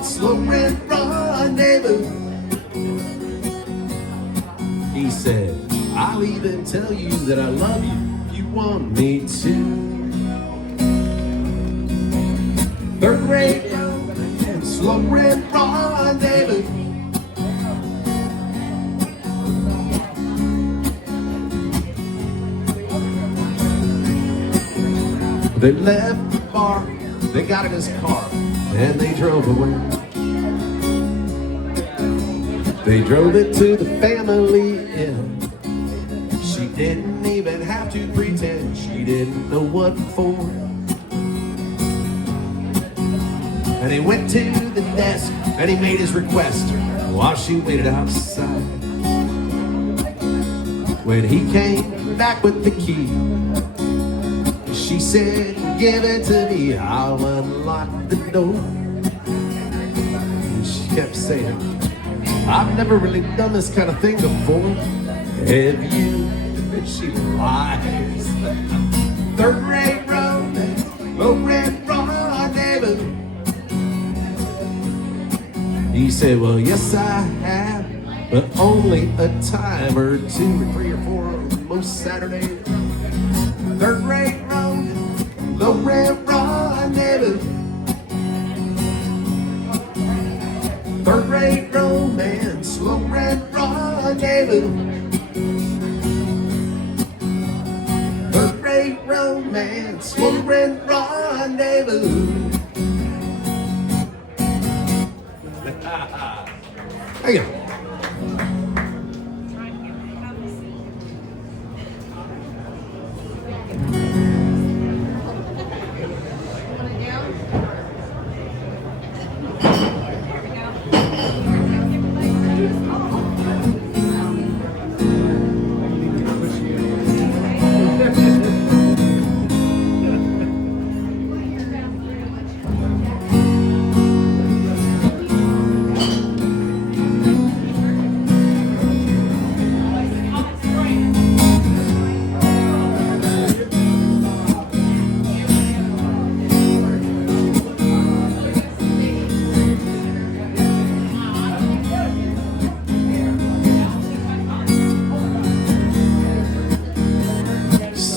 slow rent rendezvous. He said, "I'll even tell you that I love you if you want me to." Third rate road, slow rent rendezvous. They left the bar, they got in his car, and they drove away. They drove it to the family inn. She didn't even have to pretend she didn't know what for. And he went to the desk and he made his request while she waited outside. When he came back with the key, she said, "Give it to me, I'll unlock the door." And she kept saying, "I've never really done this kind of thing before. Have you?" And she lies. Third rate road, low rent rendezvous. He said, "Well, yes, I have, but only a time or two or three or four on most Saturdays." Third rate road, low rent rendezvous. Third rate romance, low rent rendezvous. Third rate romance, low rent rendezvous. There you go.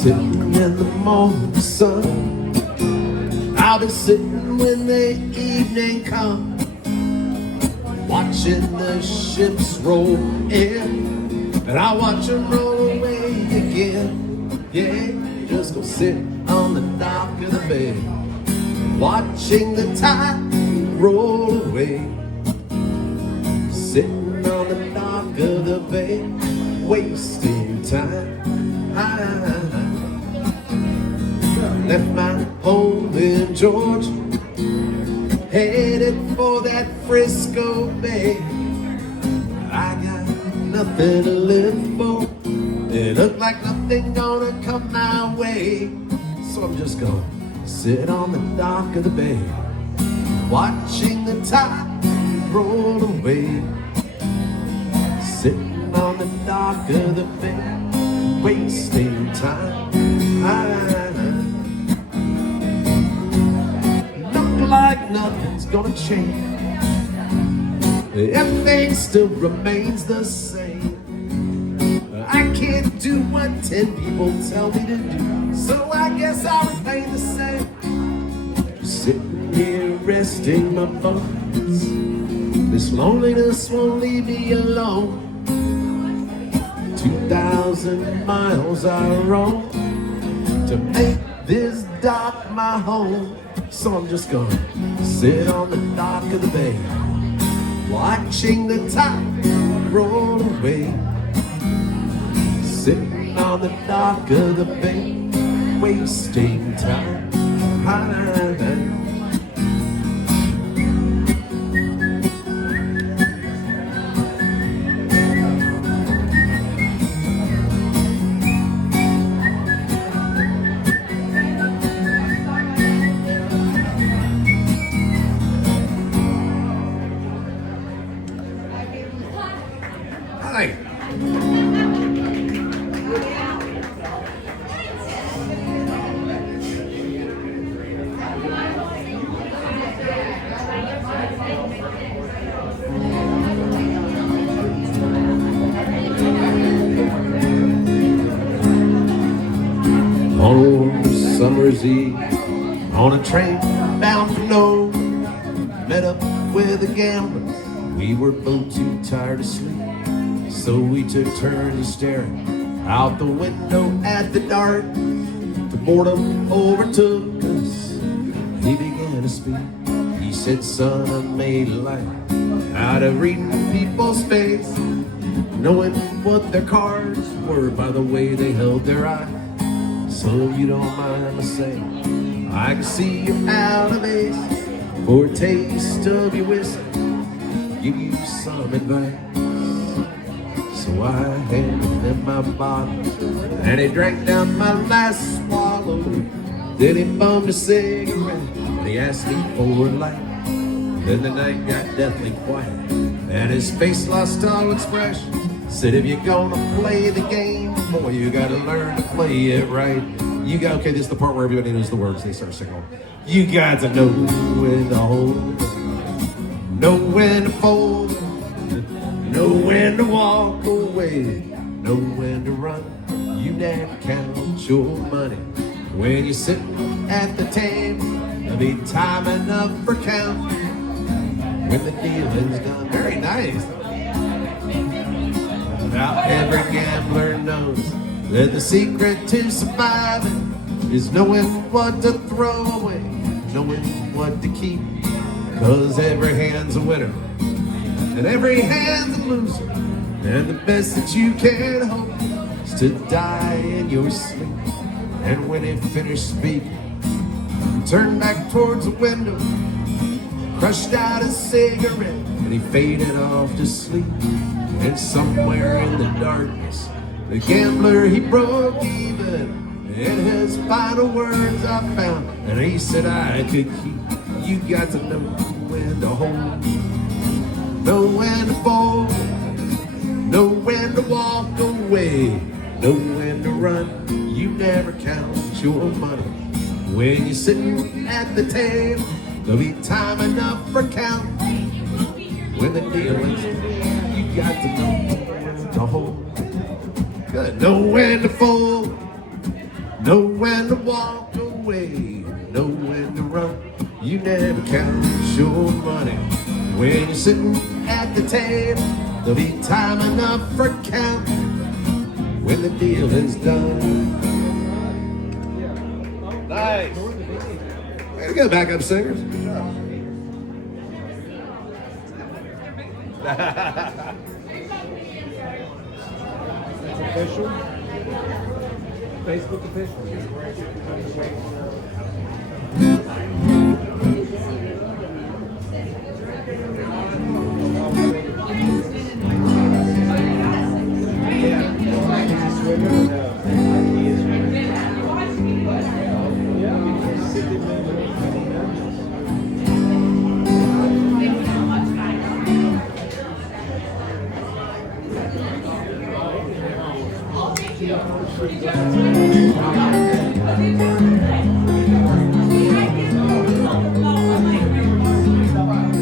Sitting in the morning sun, I'll be sitting when the evening comes, watching the ships roll in, and I'll watch them roll away again. Yeah, just go sit on the dock of the bay, watching the tide roll away. Sitting on the dock of the bay, wasting time. I left my home in Georgia, headed for that Frisco Bay. I got nothing to live for, it looked like nothing gonna come my way. So I'm just gonna sit on the dock of the bay, watching the tide roll away. Sitting on the dock of the bay, wasting time. Look like nothing's gonna change, everything still remains the same. I can't do what 10 people tell me to do, so I guess I'll remain the same. Sitting here resting my bones, this loneliness won't leave me alone. 2,000 miles I roam to make this dock my home. So I'm just gonna sit on the dock of the bay, watching the tide roll away. Sitting on the dock of the bay, wasting time. Hi. On summer's eve, on a train bound for Nome, met up with a gambler. We were both too tired to sleep, so we took turns staring out the window at the dark. The boredom overtook us, he began to speak. He said, son, I made a life out of reading people's face, knowing what their cards were by the way they held their eye. So if you don't mind me saying, I can see you're out of ace. For a taste of your whiskey, give you some advice. So I handed him my bottle, and he drank down my last swallow. Then he bummed a cigarette, and he asked me for a light. Then the night got deathly quiet, and his face lost all expression. Said, if you're gonna play the game, boy, you gotta learn to play it right. You got, okay, this is the part where everybody knows the words, they start singing. You got to know when to hold, know when to fold, know when to walk away, know when to run. You never count your money when you're sitting at the table. There'll be time enough for counting when the dealing's done. Very nice. Now every gambler knows that the secret to surviving is knowing what to throw away, knowing what to keep. Cause every hand's a winner and every hand's a loser, and the best that you can hope is to die in your sleep. And when he finished speaking, he turned back towards the window, crushed out a cigarette, and he faded off to sleep. And somewhere in the darkness, the gambler, he broke even. In his final words I found, and he said I could keep. You got to know when to hold, know when to fold, know when to walk away, know when to run. You never count your money when you're sitting at the table. There'll be time enough for count when the deal is. You got to know when to hold, gotta know when to fold, Know when to walk away, know when to run. You never count your money when you're sitting at the table. There'll be time enough for counting when the deal is done. Nice. Way to go, backup singers. Official? Facebook official?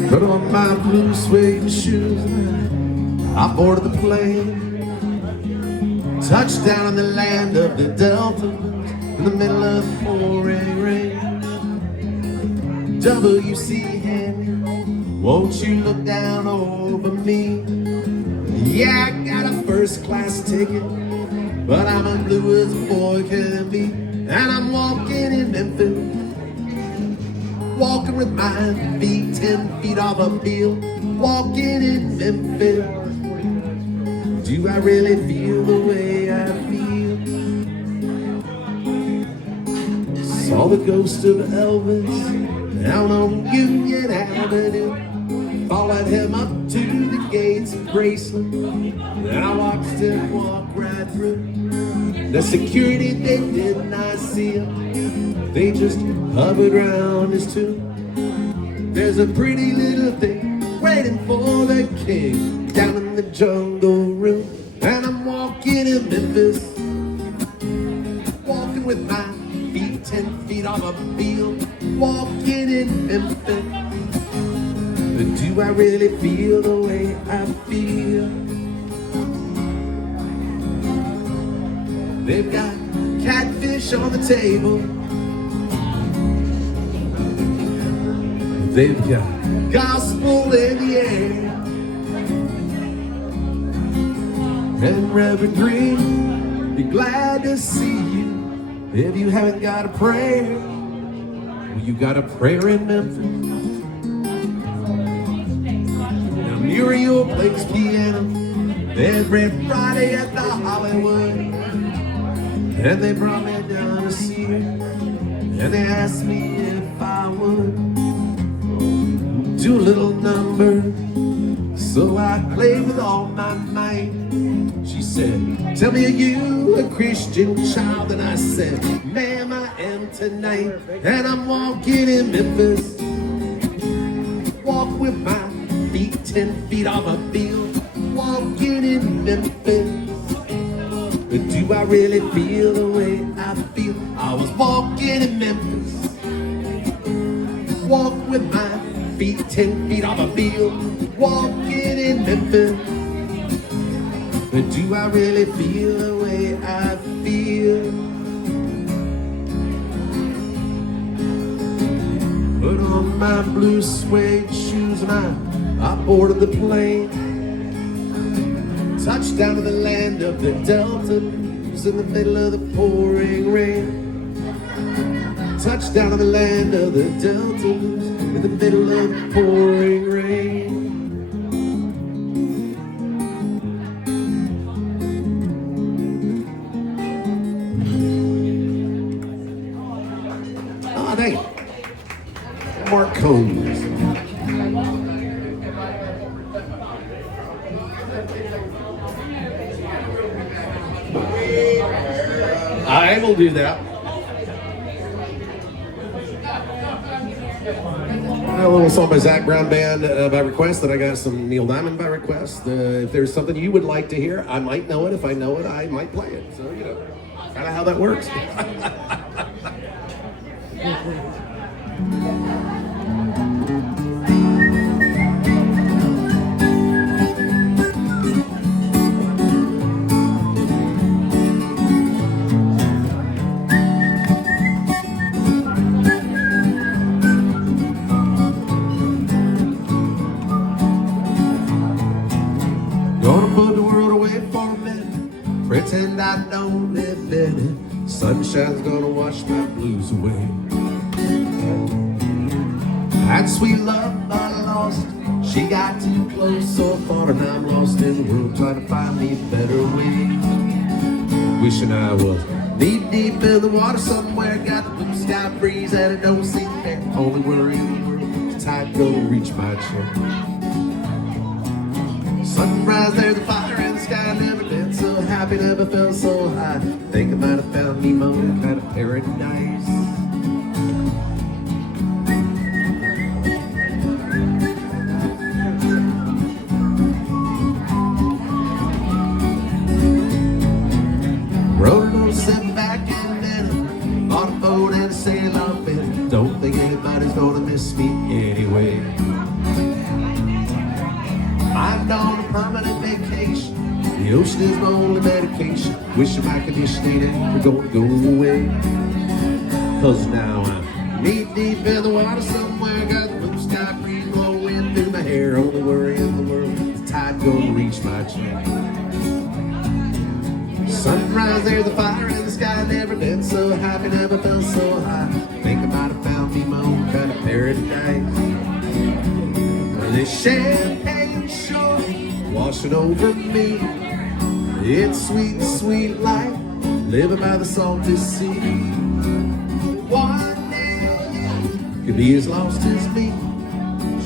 Put on my blue suede shoes, I boarded the plane. Touchdown in the land of the Delta, in the middle of the pouring rain. W.C. Henry, won't you look down over me? Yeah, I got a first class ticket, but I'm as blue as a boy can be. And I'm walking in Memphis, walking with my feet 10 feet off a field, walking in Memphis. Do I really feel the way I feel? Saw the ghost of Elvis down on Union Avenue, followed him up to the gates of Graceland, and I watched him walk right through. The security, they did not see him, they just hovered around his tomb. There's a pretty little thing waiting for the king down in the jungle room. And I'm walking in Memphis, walking with my feet 10 feet off a field, walking in Memphis. But do I really feel the way I feel? They've got catfish on the table, they've got gospel in the air. And Reverend Green, be glad to see you. If you haven't got a prayer, well, you got a prayer in Memphis. Now Muriel plays piano every Friday at the Hollywood. And they brought me down to see her, and they asked me if I would do a little number. So I played with all my might. She said, tell me, are you a Christian child? And I said, ma'am, I am tonight. And I'm walking in Memphis, walk with my feet 10 feet off a field, walking in Memphis. But do I really feel the way I feel? I was walking in Memphis, walk with my feet 10 feet off a field, walking in Memphis. But do I really feel the way I feel? Put on my blue suede shoes and I boarded the plane. Touchdown to the land of the Delta Blues in the middle of the pouring rain. Touchdown to the land of the Delta Blues in the middle of the pouring rain. Oh, dang it. Mark Combs. I will do that. A little song by Zach Brown Band by request, and I got some Neil Diamond by request. If there's something you would like to hear, I might know it. If I know it, I might play it. So, you know, kind of how that works. and I don't live in it. Sunshine's gonna wash my blues away. That sweet love I lost, she got too close, so far, and I'm lost in the world trying to find me a better way. Wishing I was knee deep in the water somewhere, got the blue sky breeze and it don't seem fair. Only worry in the world, the tide gonna reach my chair. Sunrise, there's a fire in the sky, never been so happy, never felt so high. Think I might have found me my own kind of paradise. Sitting back in dinner, bought a boat and a sail off in. Don't think anybody's gonna miss me anyway. I'm on a permanent vacation. The ocean is my only medication. Wishing my condition ain't ever gonna go away. Cause now I'm knee deep in the water somewhere. Got the blue sky breeze blowing through my hair. Only worry in the world, the tide gonna reach my chair. Sunrise, there's a fire in the sky. Never been so happy, never felt so high. Think I might have found me my own kind of paradise. This champagne shore washing over me. It's sweet, sweet life, living by the salty sea. One day could be as lost as me.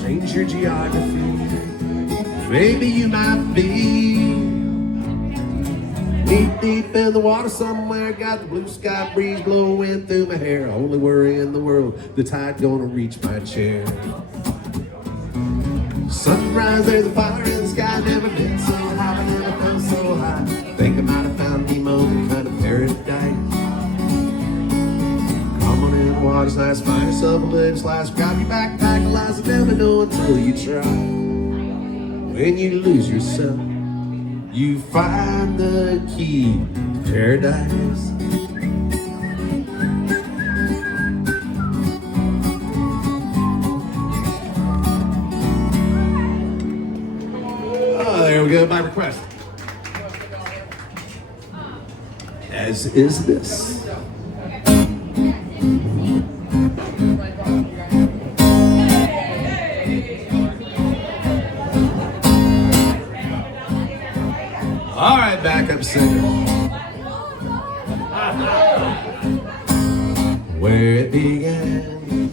Change your geography. Maybe you might be knee deep in the water somewhere, got the blue sky breeze blowing through my hair. Only worry in the world, the tide gonna reach my chair. Sunrise, there's a fire in the sky. Never been so high, never felt so high. Think I might have found me my own kind of paradise. Come on in the water's nice, find yourself a little slice. Grab your backpack, Eliza, never know until you try. When you lose yourself, you find the key to paradise. Oh, there we go, my request. As is this. All right, backup singer. Where it began,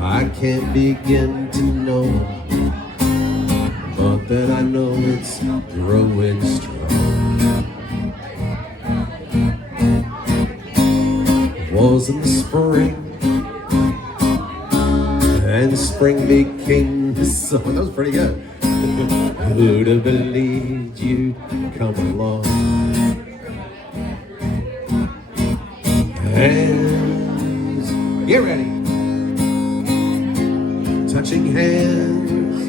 I can't begin to know, but then I know it's growing strong. It was in the spring, and the spring became the summer. That was pretty good. Who'd have believed you'd come along? Hands, get ready. Touching hands,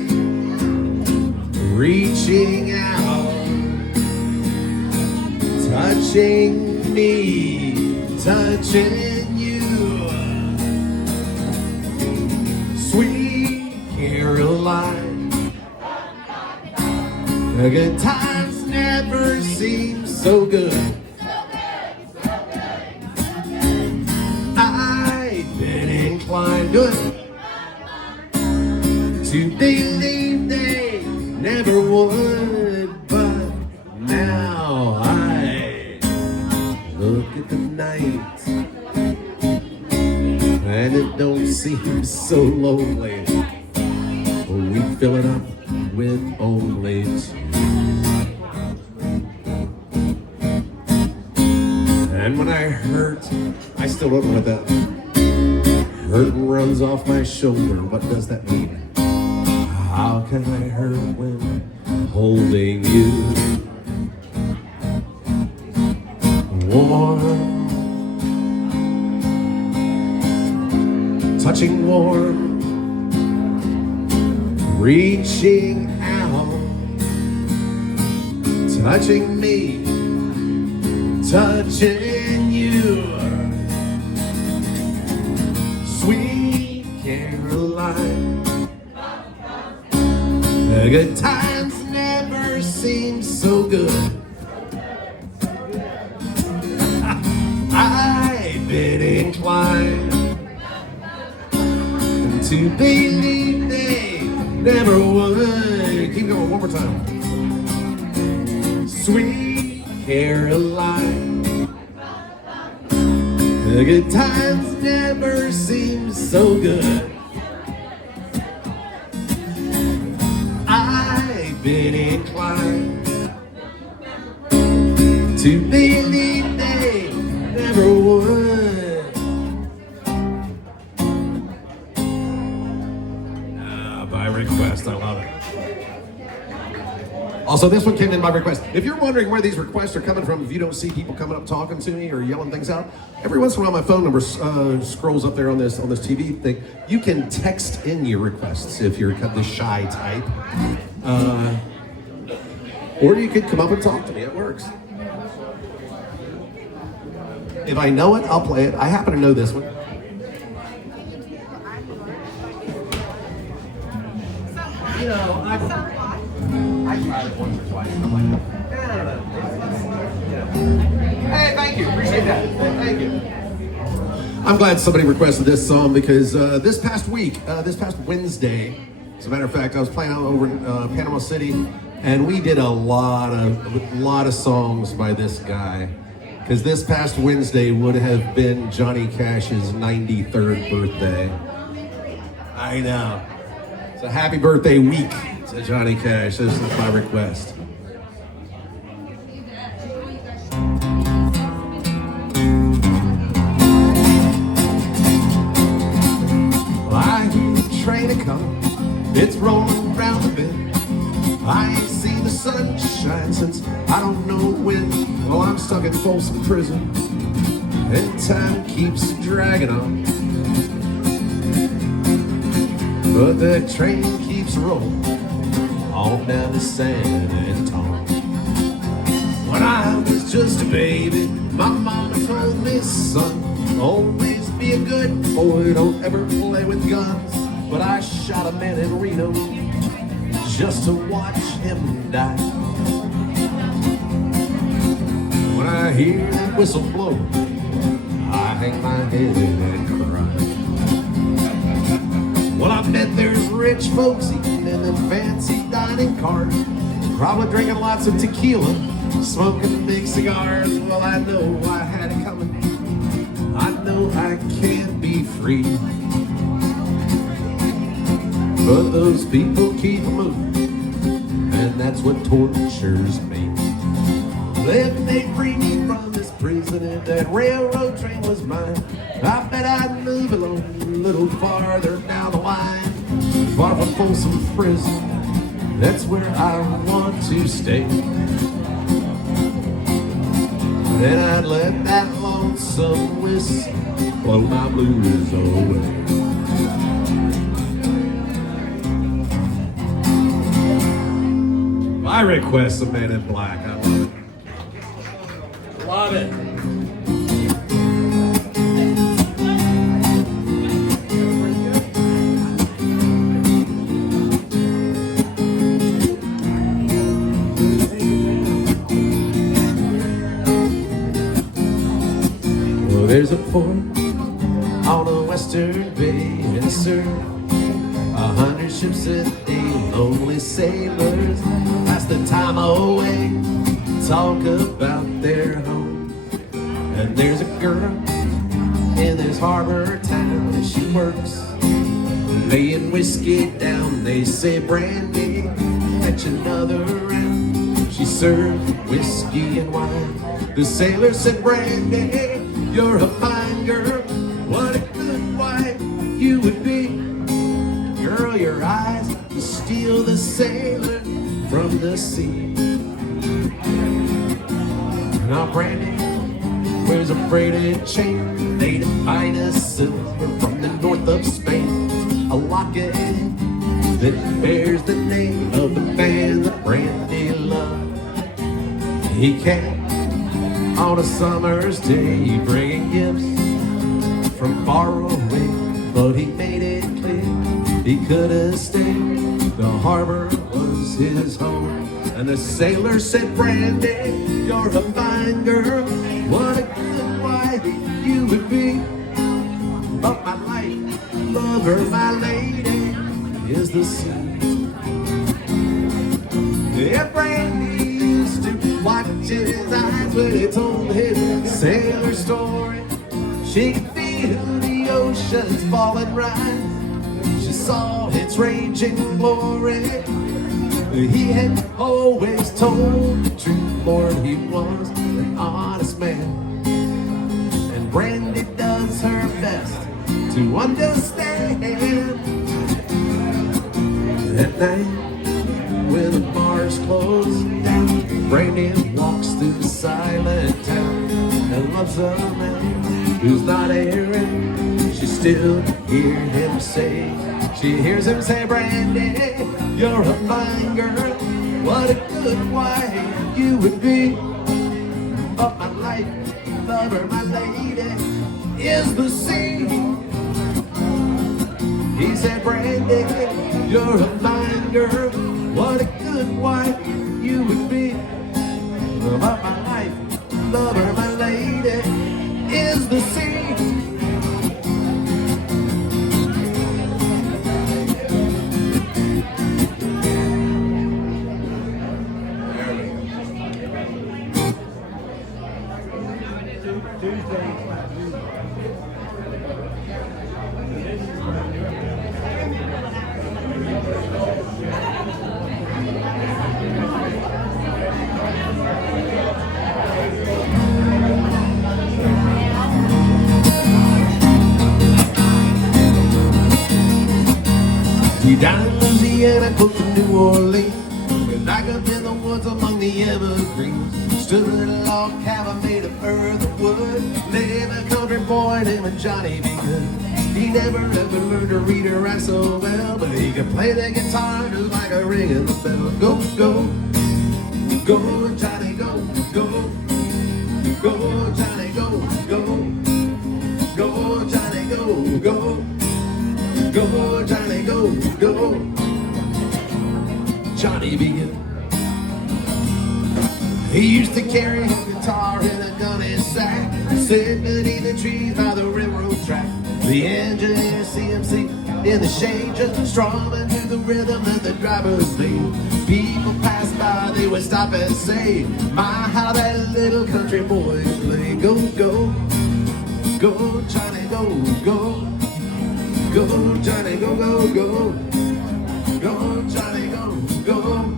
reaching out, touching me, touching you. Sweet Caroline. The good times never seem so good. I've been inclined good to believe they never would, but now I look at the night and it don't seem so lonely. We fill it up with only two. And when I hurt, I still don't know what that hurt runs off my shoulder. What does that mean? How can I hurt when holding you? Warm, touching warm, reaching out, touching me, touching you. Sweet Caroline, the good times never seem so good. been inclined to believe they never would. Keep going one more time. Sweet Caroline, the good times never seem so good. I've been inclined to believe they never would. By request, I love it. Also, this one came in by request. If you're wondering where these requests are coming from, if you don't see people coming up talking to me or yelling things out, every once in a while my phone number scrolls up there on this TV thing. You can text in your requests if you're the shy type. Or you could come up and talk to me. It works. If I know it, I'll play it. I happen to know this one. You know, I tried it once or twice. I'm like, hey, thank you. Appreciate that. Thank you. I'm glad somebody requested this song because this past Wednesday, as a matter of fact, I was playing out over in Panama City, and we did a lot of songs by this guy. Because this past Wednesday would have been Johnny Cash's 93rd birthday. I know. So happy birthday week to Johnny Cash. This is my request. Well, I hear the train a-comin', it's rolling round the bend. I ain't seen the sunshine since I don't know when. Well, I'm stuck in Folsom Prison, and time keeps dragging on. But the train keeps rolling on down to San Antonio. When I was just a baby, my mama told me, son, always be a good boy, don't ever play with guns. But I shot a man in Reno just to watch him die. When I hear that whistle blow, I hang my head and cry. Well, I bet there's rich folks eating in them fancy dining cars, probably drinking lots of tequila, smoking big cigars. Well, I know I had it coming. I know I can't be free. But those people keep moving, and that's what tortures me. If they free me from this prison, if that railroad train was mine, I bet I'd move along a little farther down the line. Far from Folsom Prison, that's where I want to stay. And I'd let that lonesome whistle blow my blues away. My request, a Man in Black. I love it. Love it. Well, there's a port on the western bay, and sir, 100 ships a day, lonely sailors pass the time away, talk about their home. And there's a girl in this harbor town, and she works laying whiskey down. They say, Brandy, fetch another round. She served whiskey and wine. The sailor said, Brandy, you're a fine girl. What a good wife you would be. Girl, your eyes will steal the sailor from the sea. Now, Brandy wears a braided chain made of finest silver from the north of Spain. A locket that bears the name of the man that Brandy loved. He came on a summer's day, bringing gifts from far away, but he made it clear he couldn't stay. The harbor was his home. And the sailor said, Brandy, you're a fine girl. What a good wife you would be. lover, my lady, is the sea. If Randy used to watch his eyes when he told his sailor story, she could feel the ocean's falling rise. She saw its raging glory. He had always told the truth, Lord, he was an honest man. And Brandy does her best to understand. At night, when the bars close down, Brandy walks through silent town and loves a man who's not airing. She still hear him say, she hears him say, Brandy, you're a fine girl, what a good wife you would be. But my life, lover, my lady, is the sea. He said, Brandy, you're a fine girl, what a good wife you would be. But my life, lover, my lady, is the sea. Down in Louisiana, close to New Orleans, back up in the woods among the evergreens, stood a log cabin made of earth and wood. Lived a country boy named Johnny B. Good. He never ever learned to read or write so well, but he could play the guitar just like a ringing bell. Go, go, go, Johnny, go, go, go, Johnny, go, go, go, Johnny, go, go. Go, Johnny, go, go. Johnny B. Good. He used to carry his guitar in a gunny sack, sit beneath the trees by the railroad track. The engineer CMC in the shade, just strumming to the rhythm that the drivers played. People passed by, they would stop and say, my, how that little country boy play. Go, go, go, Johnny, go, go. Go, Johnny, go, go, go. Go, Johnny, go, go.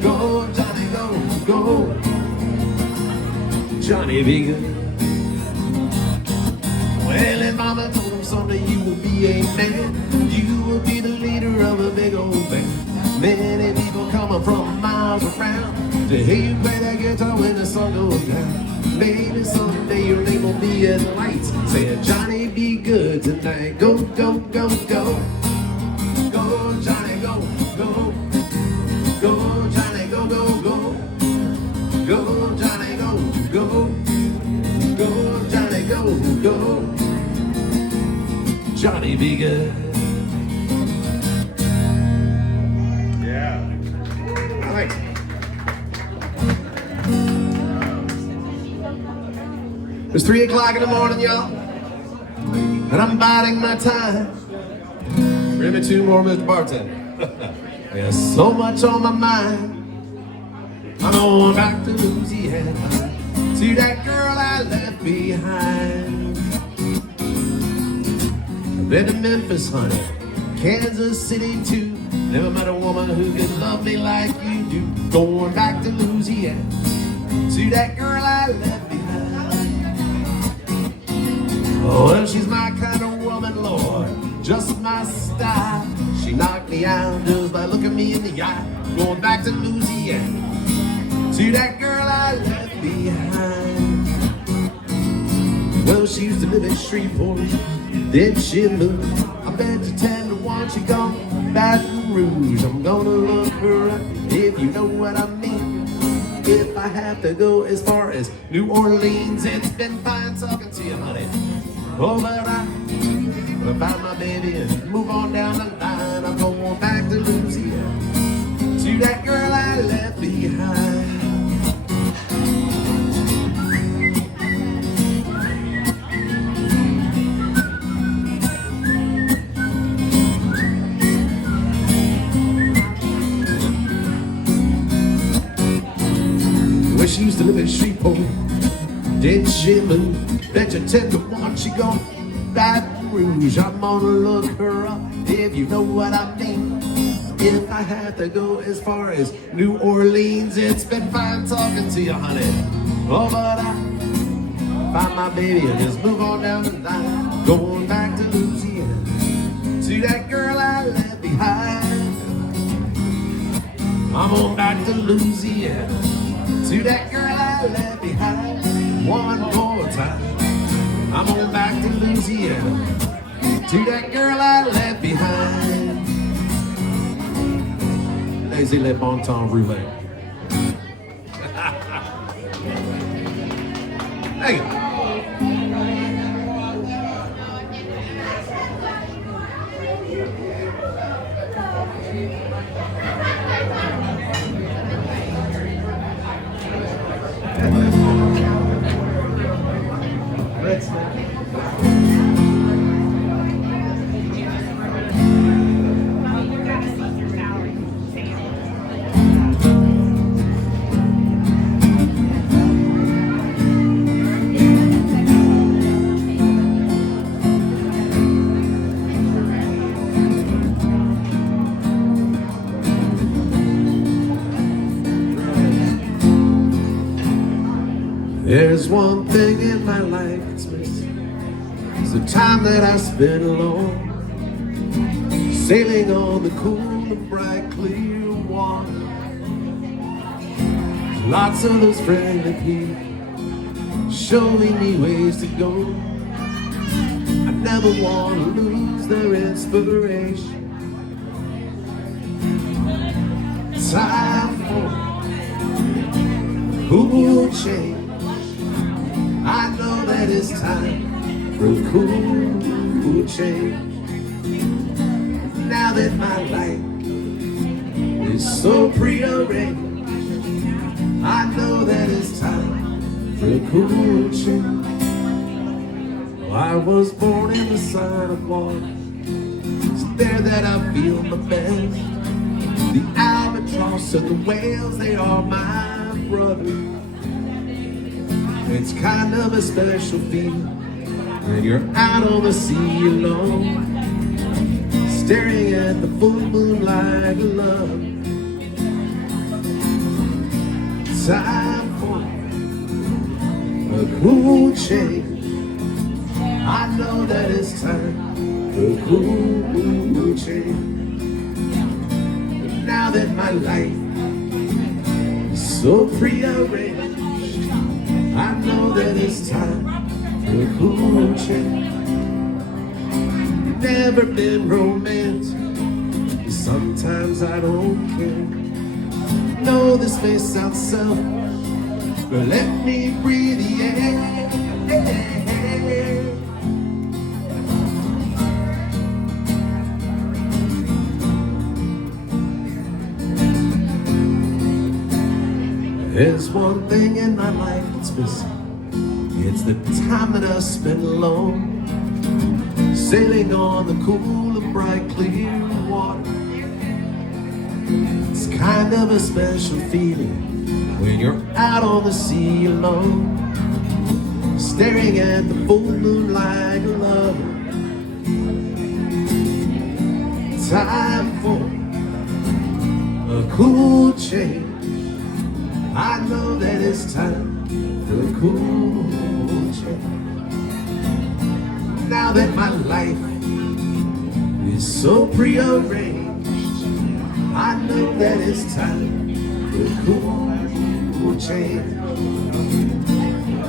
Go, Johnny, go, go. Johnny B. Good. Well, his mama told him someday you will be a man. You will be the leader of a big old band. Many people coming from miles around to hear you play that guitar when the sun goes down. Maybe someday your name will be in lights saying, Johnny, be good tonight. Go, go, go, go. Go, Johnny, go, go. Go, Johnny, go, go, go. Go, Johnny, go, go. Go, Johnny, go, go. Johnny, be good. Yeah. Thanks. It's 3 o'clock in the morning, y'all, and I'm biding my time. Bring me 2 more, Mr. Bartender. There's so much on my mind. I'm going back to Louisiana, to that girl I left behind. I've been to Memphis, honey, Kansas City too. Never met a woman who could love me like you do. Going back to Louisiana, to that girl I left behind. Oh, well, she's my kind of woman, Lord, just my style. She knocked me out just by looking me in the eye. Going back to Louisiana, to that girl I left behind. Well, she used to live in Shreveport, then she moved. I bet you 10 to 1 she gone Baton Rouge. I'm gonna look her up, if you know what I mean. If I have to go as far as New Orleans, it's been fine talking to you, honey. Oh, but I found my baby and move on down the line. I'm going back to Louisiana, to that girl I left behind. before. Did she move? Bet you 10 to 1 she gon' Baton Rouge. I'm gonna look her up if you know what I mean. If I had to go as far as New Orleans, it's been fine talking to you, honey. Oh, but I find my baby and just move on down the line. Going back to Louisiana, to that girl I left behind. I'm on back to Louisiana, to that girl I left behind. One more time. I'm on back to Louisiana, to that girl I left behind. Laissez les bon temps rouler. Hey. There's one thing in my life that's missing. It's the time that I spend alone, sailing on the cool and bright clear water. Lots of those friendly people showing me ways to go. I never want to lose their inspiration. Time for who will change. I know that it's time for a cool change. Now that my life is so prearranged, I know that it's time for a cool change. I was born in the sign of water. It's there that I feel my best. The albatross and the whales, they are my brothers. It's kind of a special feeling when you're out on the sea alone, staring at the full moon like love. Time for a cool change. I know that it's time for a cool change. Now that my life is so prearranged, I know that it's time for a cool change. Never been romantic, but sometimes I don't care. No, this may sound selfish, but let me breathe the air. There's one thing in my life that's missing. It's the time that I spend alone, sailing on the cool and bright clear water. It's kind of a special feeling when you're out on the sea alone, staring at the full moon like a lover. Time for a cool change. I know that it's time for a cool change. Now that my life is so prearranged, I know that it's time for a cool change.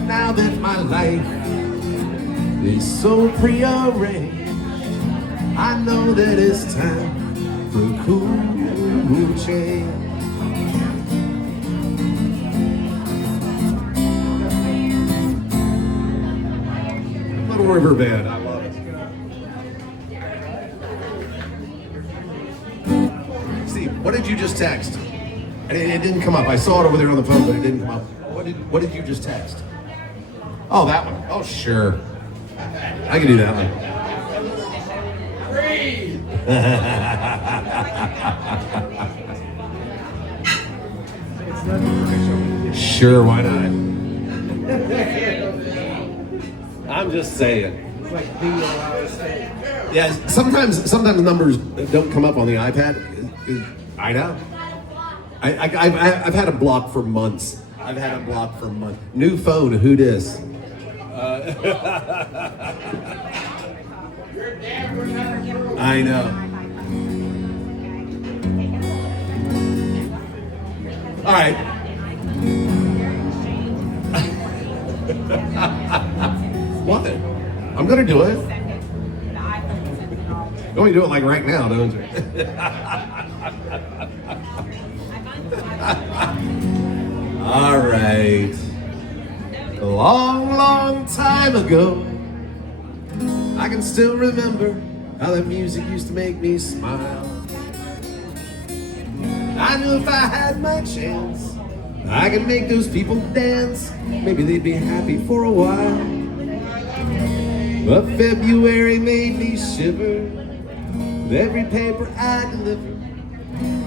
Now that my life is so prearranged, I know that it's time for a cool change. River Band. I love it. Steve, what did you just text? It didn't come up. I saw it over there on the phone, but it didn't come up. What did you just text? Oh, that one. Oh, sure. I can do that one. Breathe. Sure, why not? I'm just saying. It's like the Ohio State. Yeah, sometimes numbers don't come up on the iPad. I know. I've had a block for months. New phone, who dis? I know. All right. What? I'm gonna do it. You want me to do it like right now, don't you? All right. A long, long time ago, I can still remember how that music used to make me smile. I knew if I had my chance, I could make those people dance. Maybe they'd be happy for a while. But February made me shiver with every paper I delivered.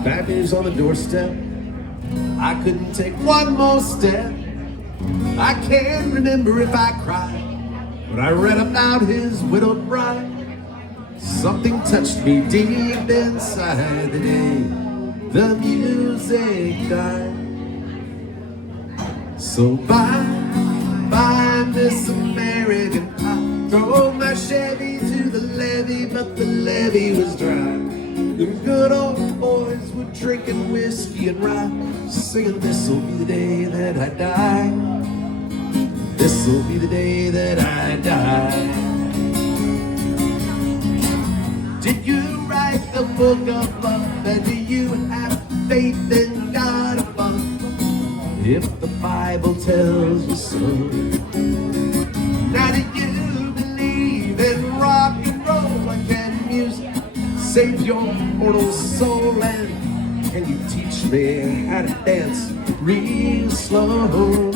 Bad news on the doorstep. I couldn't take one more step. I can't remember if I cried when I read about his widowed bride. Something touched me deep inside the day the music died. So bye, bye, Miss American Pie. Drove my Chevy to the levee, but the levee was dry. The good old boys were drinking whiskey and rye, singing, this'll be the day that I die. This'll be the day that I die. Did you write the book of love? And do you have faith in God above? If the Bible tells you so. Now do you believe in rock and roll? And can music save your mortal soul? And can you teach me how to dance real slow?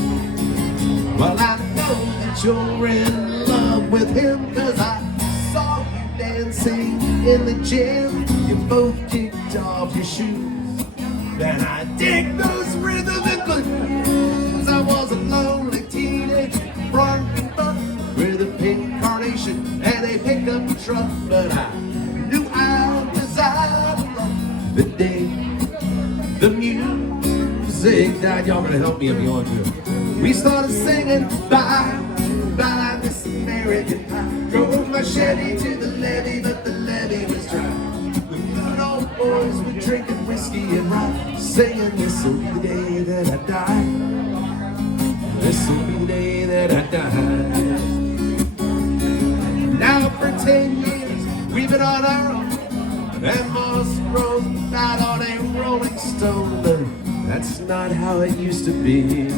Well, I know that you're in love with him, 'cause I saw you dancing in the gym. You both kicked off your shoes, and I dig those rhythm and blues. I was a lonely teenage bronco buck with a pink carnation and a pickup truck, but I knew I was out of luck the day the music died. Y'all gonna help me if you want to. We started singing, bye, bye, Miss American Pie. Drove my Chevy to the levee, but the levee was dry. The good old boys were drinking whiskey and rye, singing, this'll be the day that I die. This'll be the day that I die. Now for 10 years, we've been on our own, and moss grows out on a rolling stone, but that's not how it used to be.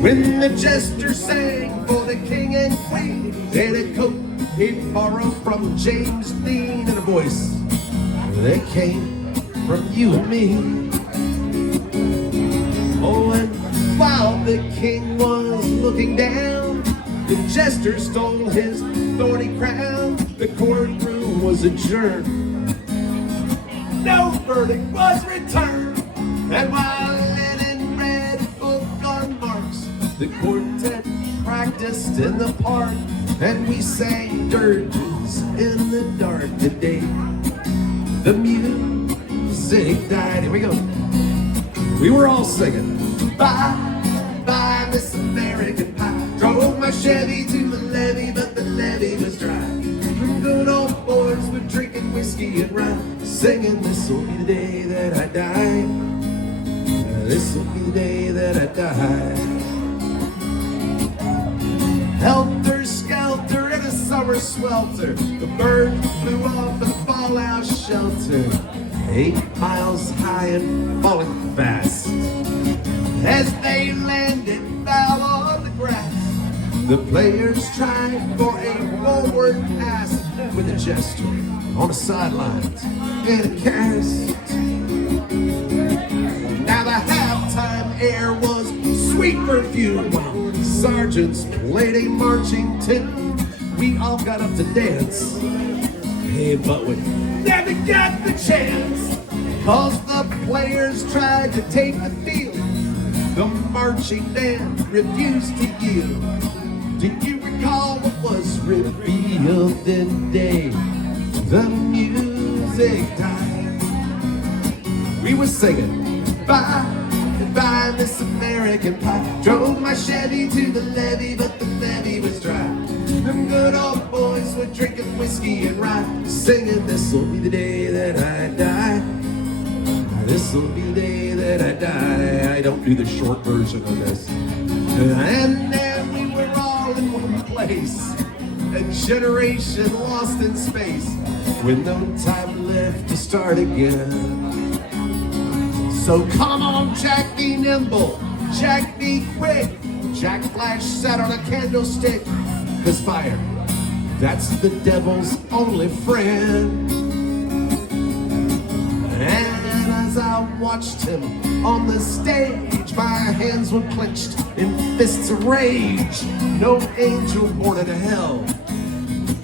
When the jester sang for the king and queen, in a coat he borrowed from James Dean, and a voice that came from you and me. Oh, and while the king was looking down, the jester stole his thorny crown. The courtroom was adjourned, no verdict was returned, and while Lennon read a book on Marx, the quartet practiced in the park, and we sang dirges in the dark the day the music died. Here we go. We were all singing, bye, bye, Miss American Pie. Drove my Chevy to the levee, but the levee was dry. The good old boys were drinking whiskey and rye, singing, this'll be the day that I die. This'll be the day that I die. Helter skelter in a summer swelter, the bird flew off the fallout shelter, 8 miles high and falling fast. As they landed, fell on the grass. The players tried for a forward pass, with a jester on the sidelines and a cast. Now the halftime air was sweet perfume, while sergeants played a marching tune. We all got up to dance, hey, but we never got the chance, 'cause the players tried to take the field. The marching band refused to yield. Do you recall what was revealed in day? The music died. We were singing, bye, goodbye, Miss American Pie. Drove my Chevy to the levee, but the levee was dry. Them good old boys were drinking whiskey and rye, singing, this'll be the day that I die. This'll be the day that I die. I don't do the short version of this. And then we were all in one place, a generation lost in space, with no time left to start again. So come on, Jack, be nimble, Jack, be quick. Jack Flash sat on a candlestick, 'cause fire, that's the devil's only friend. And as I watched him on the stage, my hands were clenched in fists of rage. No angel born into hell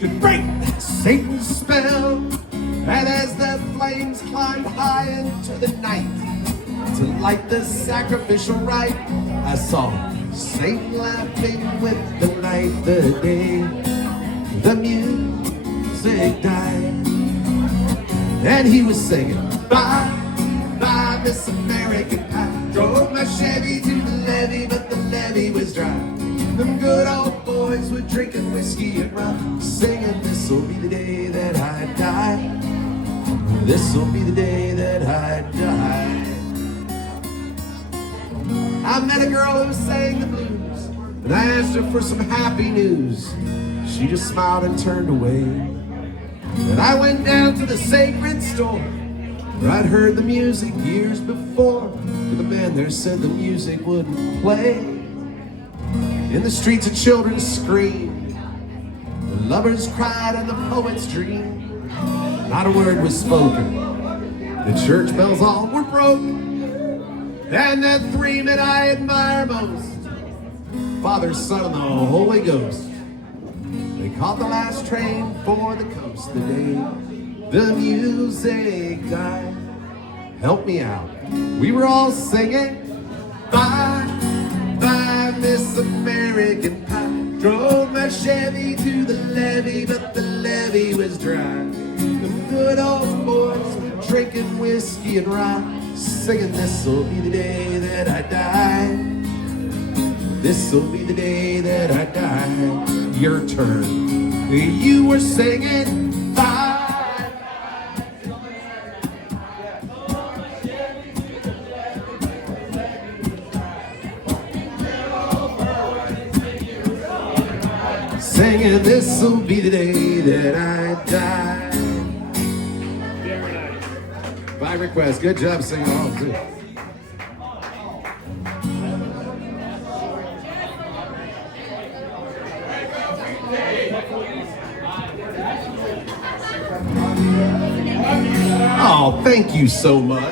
could break Satan's spell. And as the flames climbed high into the night to light the sacrificial rite, I saw Satan laughing with the night, the day the music died. And he was singing, bye, bye, Miss American Pie. Drove my Chevy to the levee, but the levee was dry. Them good old boys were drinking whiskey and rum, singing, this'll be the day that I die. This'll be the day that I die. I met a girl who sang the blues, and I asked her for some happy news. She just smiled and turned away. And I went down to the sacred store, where I'd heard the music years before, but the man there said the music wouldn't play. In the streets, the children screamed, the lovers cried, and the poets dreamed. Not a word was spoken. The church bells all were broken. And the three men I admire most, Father, Son, and the Holy Ghost, they caught the last train for the coast the day the music died. Help me out. We were all singing, bye, bye, Miss American Pie. Drove my Chevy to the levee, but the levee was dry. The good old boys were drinking whiskey and rye, singing, this'll be the day that I die. This'll be the day that I die. Your turn. You were singing, bye. Singing, this'll be the day that I die. By request. Good job singing along too. Oh, thank you so much.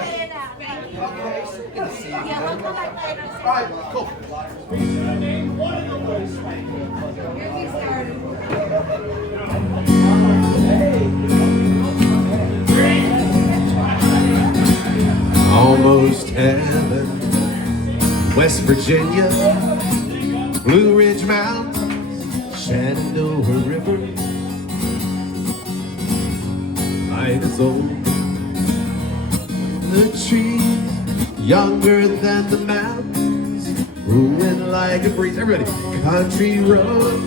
All right, cool. Almost heaven, West Virginia, Blue Ridge Mountains, Shenandoah River. Life is old, the trees younger than the mountains, moving like a breeze. Everybody, country road,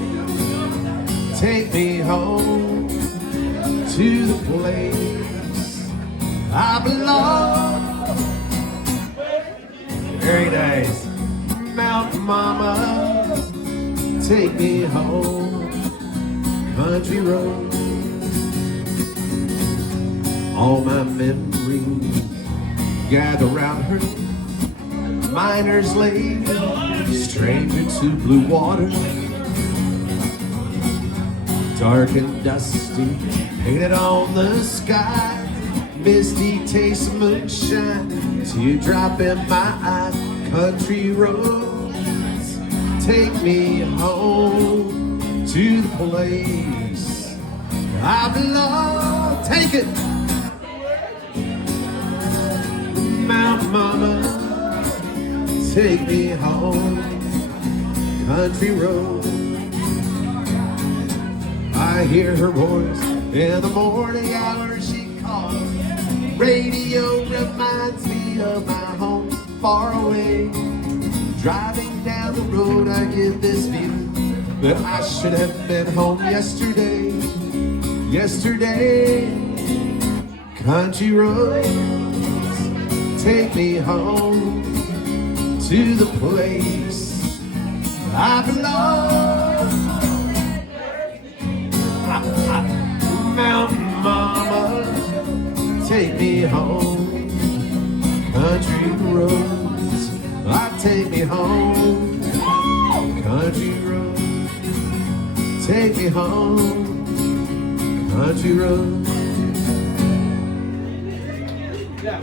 take me home to the place I belong. Very nice. Mountain Mama, take me home, country road. All my memories gather round her. Miner's lady, stranger to blue water. Dark and dusty, painted on the sky. Misty taste of moonshine, teardrop in my eye. Country roads, take me home to the place I belong. Take it, Mount Mama, take me home. Country road. I hear her voice in the morning hour she calls. Radio reminds me of my home far away. Driving down the road I get this feeling that I should have been home yesterday. Yesterday, country roads take me home to the place I belong. Mountain mama, take me home. Country roads, take me home. Country roads, take me home. Country roads. Yeah.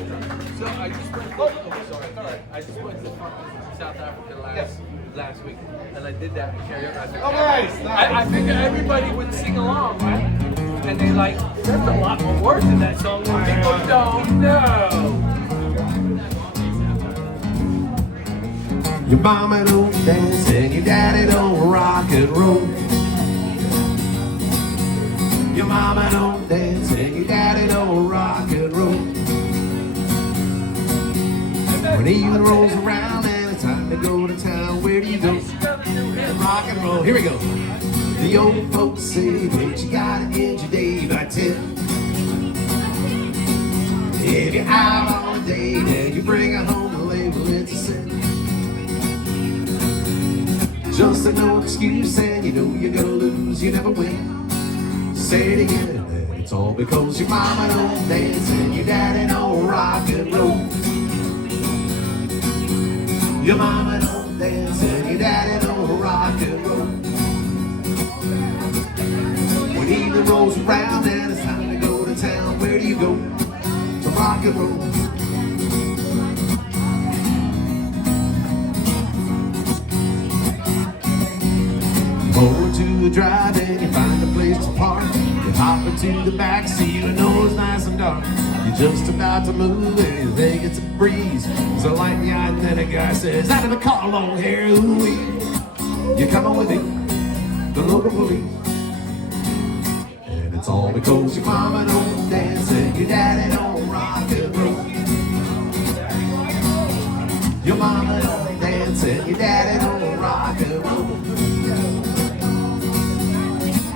So I just went. Oh, sorry. All right. I just went to South Africa last week, and I did that karaoke. I figured, I figured everybody would sing along, right? And they like, there's a lot more words in that song than people don't know. Your mama don't dance and your daddy don't rock and roll. Your mama don't dance and your daddy don't rock and roll. When evening rolls around and it's time to go to town, where do you go? Rock and roll. Here we go. The old folks say that you gotta end your day by 10. If you're out on a date and you bring her home a label, it's a sin. Just a no excuse and you know you're gonna lose, you never win. Say it again, it's all because your mama don't dance and your daddy don't rock and roll. Your mama don't dance and your daddy don't rock and roll. When evening rolls around and it's time to go to town, where do you go? To rock and roll. Over to the drive and you find a place to park. You hop into the back seat and know it's nice and dark. You're just about to move and you think it's a breeze. So light the eye and then a guy says, out of the car, long hair, ooh-wee. You're coming with me, the local police. And it's all because your mama don't dance and your daddy don't rock and roll. Your mama don't dance and your daddy don't rock and roll.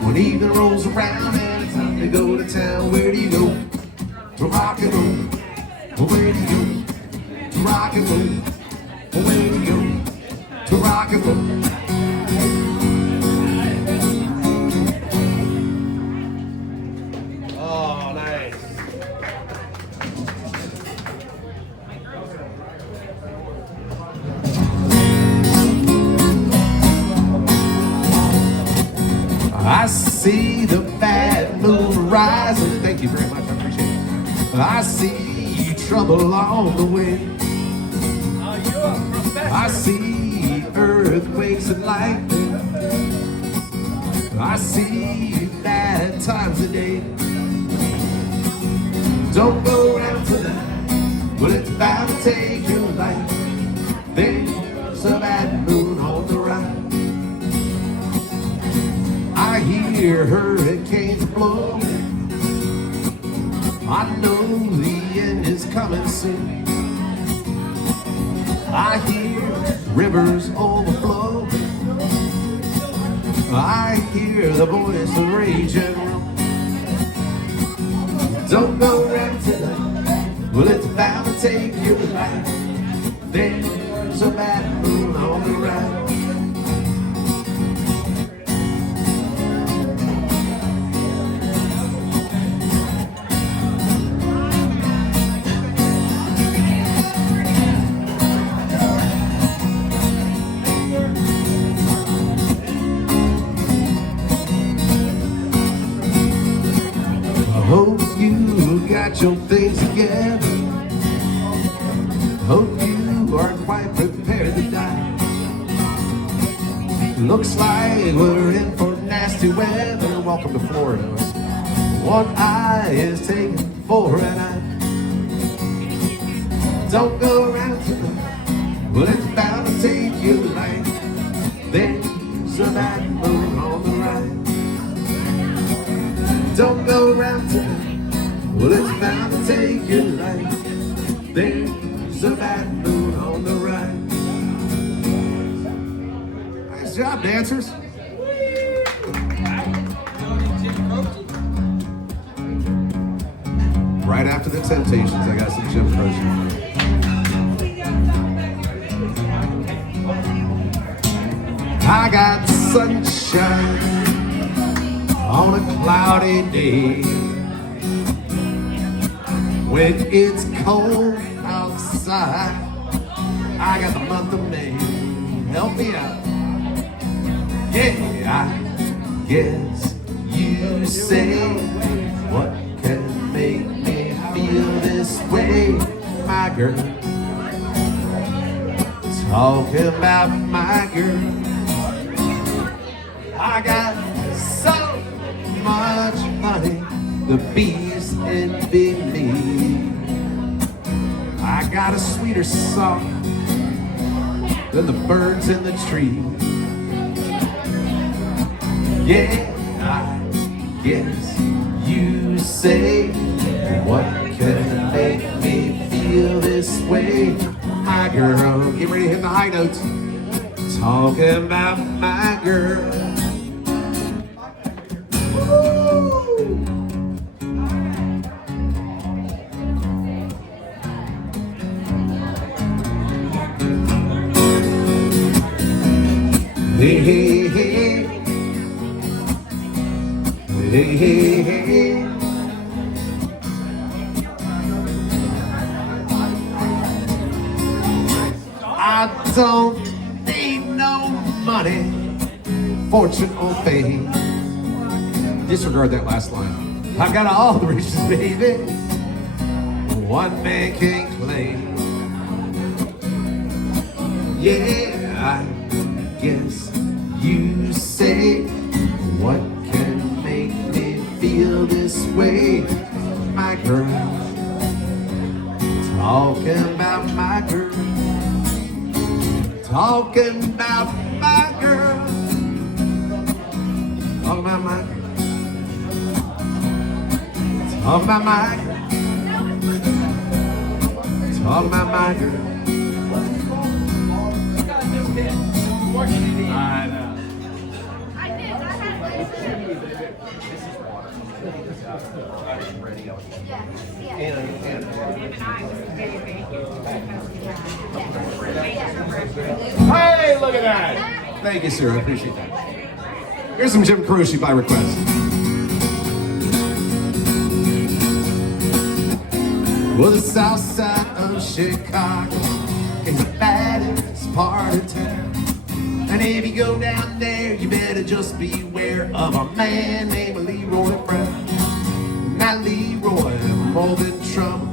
When evening rolls around and it's time to go to town, where do you go? To rock and roll. Where do you go? To rock and roll. Where do you go? To rock and roll. Oh, nice. I see the bad moon rising. Thank you very much, I appreciate it. I see trouble on the way. I see earthquakes and lightning. I see bad times a day. Don't go around tonight, well it's about to take your life. There's a bad moon on the rise. I hear hurricanes blowing. I know the end is coming soon. I hear rivers overflowing. I hear the voice of rage and room. Don't go around tonight, well it's about to take your life. There's a bad moon on the rise. Hope you got your things together. Hope you are quite prepared to die. Looks like we're in for nasty weather. Welcome to Florida. One eye is taken for an eye. Don't go around tonight, well it's bound to take your life. There's a bad moon on the rise. your life. There's a bad moon on the right. Nice job, dancers. Right after the Temptations, I got some Jim Croce. I got sunshine on a cloudy day. When it's cold outside, I got the month of May. Help me out. Yeah, I guess you say, what can make me feel this way, my girl? Talking about my girl. I got so much money, the bees envy me. I got a sweeter song than the birds in the tree. Yeah, I guess you say, what can make me feel this way, my girl? Get ready to hit the high notes. Talking about my girl. Hey, hey, hey. Hey, hey, hey. I don't need no money, fortune or fame. Disregard that last line. I've got all the riches, baby, one man can't claim. Yeah, I guess you say, what can make me feel this way, my girl? Talking about my girl. Talking about my girl. Talking about my girl. Talking about my girl. Talking about my girl. I know. I did. I had this. Yes. Hey, look at that. Thank you, sir. I appreciate that. Here's some Jim Croce by request. Well, the south side of Chicago is the baddest part of town. And if you go down there, you better just beware of a man named Leroy Brown. Now Leroy, more than trouble,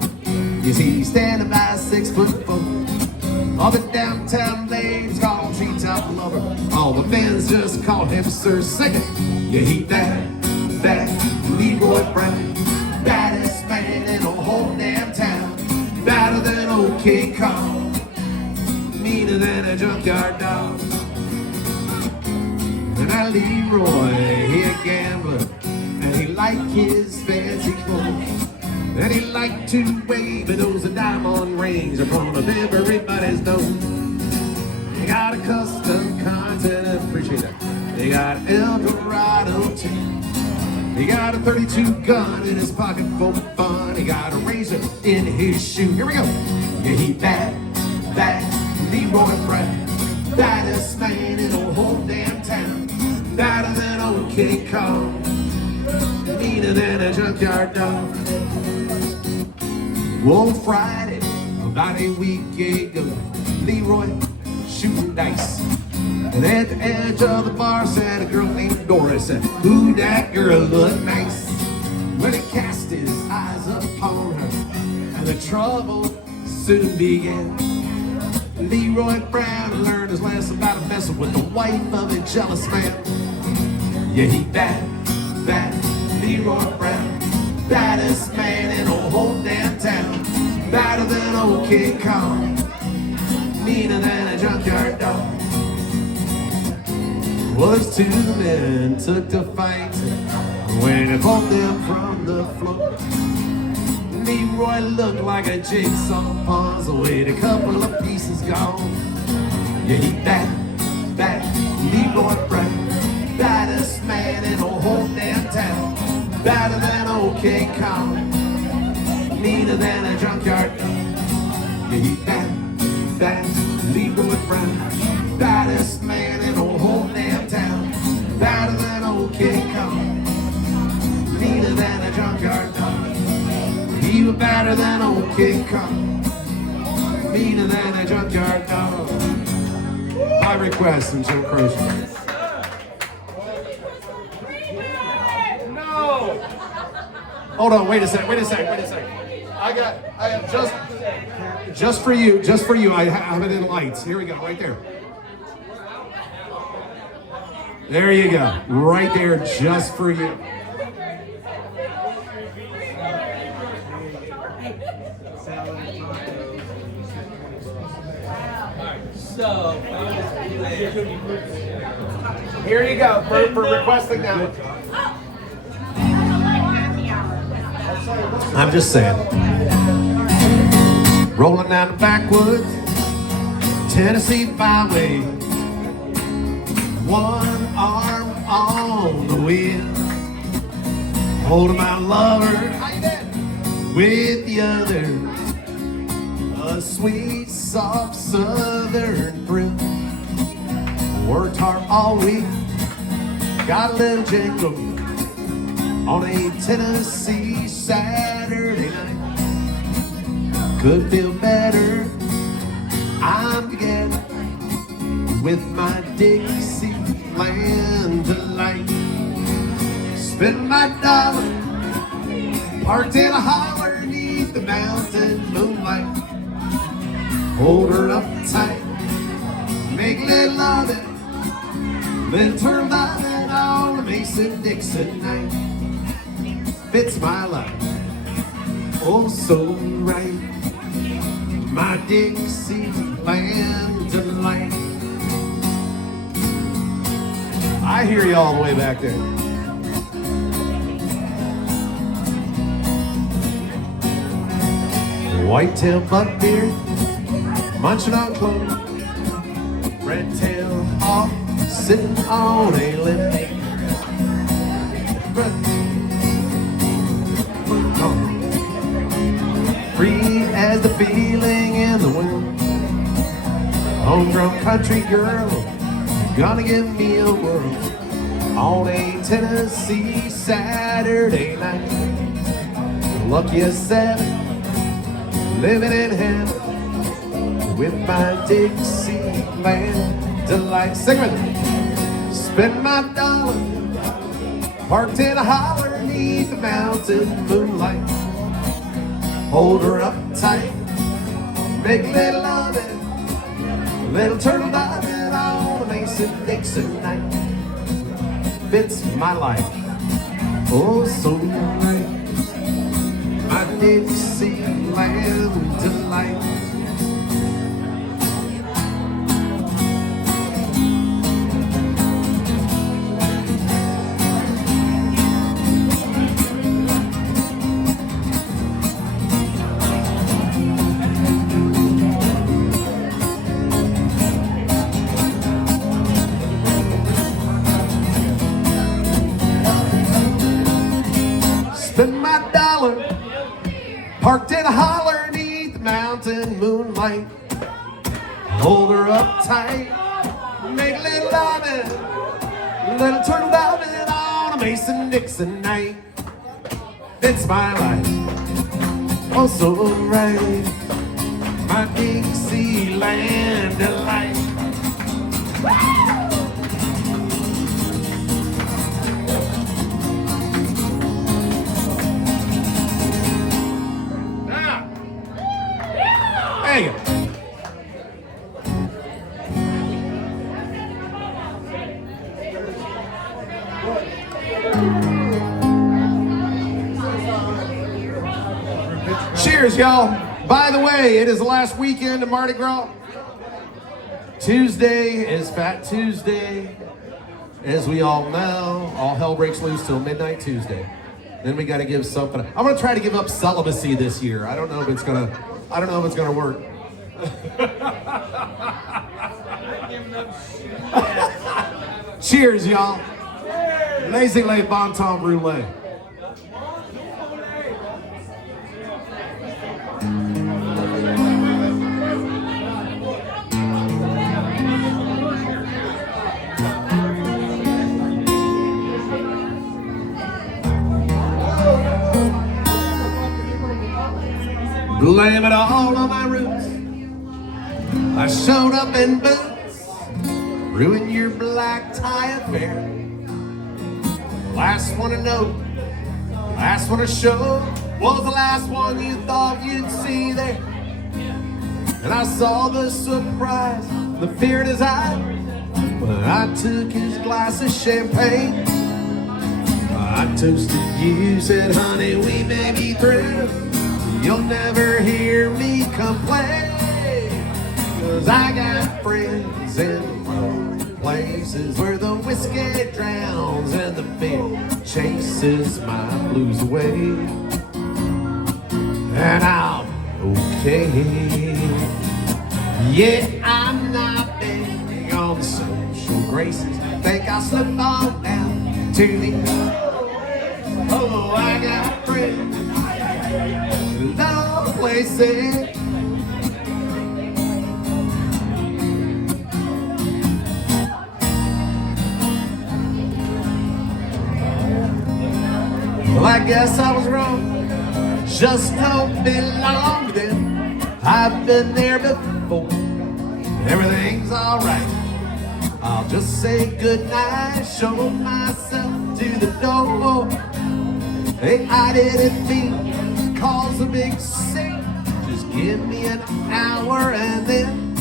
is he standing by 6'4"? All the downtown ladies call him treetop lover. All the men's just call him Sir Singing. Yeah, he that Leroy Brown, baddest man in the whole damn town. Badder than old King Kong, meaner than a junkyard dog. And that Leroy, he a gambler, and he liked his fancy clothes. And he liked to wave those diamond rings in front of everybody's nose. He got a custom Continental, appreciate that. He got El Dorado too. He got a 32 gun in his pocket for fun. He got a razor in his shoe. Here we go. Yeah, he bad Leroy Brown, baddest man in the whole damn town. Badder than old King Kong, meaner than a junkyard dog. One Friday, about a week ago, Leroy shooting dice. And at the edge of the bar sat a girl named Doris. And ooh, that girl looked nice. When he cast his eyes upon her, and the trouble soon began. Leroy Brown learned his lesson about messing with the wife of a jealous man. Yeah, he bad Leroy Brown, baddest man in the whole damn town. Badder than old King Kong, meaner than a junkyard dog. Was two men took to fight when I pulled them from the floor. Leroy looked like a jigsaw puzzle with a couple of pieces gone. Yeah, he that Leroy Brown, baddest man in the whole damn town, badder than old King Kong, meaner than a junkyard. Yeah, he that Leroy Brown, baddest man in the whole damn town, badder than old King Kong, meaner than a junkyard dog. He was badder than old King Kong, meaner than a junkyard dog. My request from Joe Croce. No! Hold on, wait a sec. I have just for you, I have it in lights. Here we go, right there. There you go, right there, just for you. So, Here you go, for requesting that. I'm just saying. Rolling down the backwoods, Tennessee byway. One arm on the wheel, holding my lover with the other. A sweet, soft southern thrill. Worked hard all week, got a little jingle on a Tennessee Saturday night. Could feel better, I'm together with my Dixieland delight. Spend my dollar, parked in a holler beneath the mountain moonlight. Hold her up tight, make little loving, then turn loving on a Mason-Dixon night. Fits my life, oh so right, my Dixieland delight. I hear you all the way back there. Whitetail buckdeer, munching on clover, red-tailed hawk sitting on a limb. Free as the feeling in the wind. Homegrown country girl, gonna give me a whirl on a Tennessee Saturday night. Lucky as seven, living in heaven with my Dixieland delight. Sing with me. Spend my dollar, parked in a holler beneath the mountain moonlight. Hold her up tight, make a little loving, little turtle diving on a Mason-Dixon night. Fits my life, oh so right, my Dixieland delight. Spend my dollar, parked in a holler beneath the mountain moonlight. Hold her up tight, make a little loving, little turtle diving on a Mason-Dixon night. Fits my life, oh so right, my Dixieland delight. There you go. Cheers, y'all. By the way, it is the last weekend of Mardi Gras. Tuesday is Fat Tuesday. As we all know, all hell breaks loose till midnight Tuesday. Then we got to give something. I'm gonna try to give up celibacy this year. I don't know if it's gonna work. Cheers, y'all. Lazy lay bon temps brulee. Blame it all on my roots. I showed up in boots, ruined your black tie affair. Last one to know, last one to show, was the last one you thought you'd see there. And I saw the surprise, the fear in his eye, when I took his glass of champagne. I toasted you, said, honey, we may be through. You'll never hear me complain, 'cause I got friends in low places where the whiskey drowns and the beer chases my blues away. And I'm okay. Yeah, I'm not big on social graces. Think I'll slip on down to the oh, I got friends in low places. Well, I guess I was wrong. Just don't belong with them. I've been there before. Everything's alright. I'll just say goodnight, show myself to the door. Hey, I didn't mean cause a big scene. Just give me an hour and then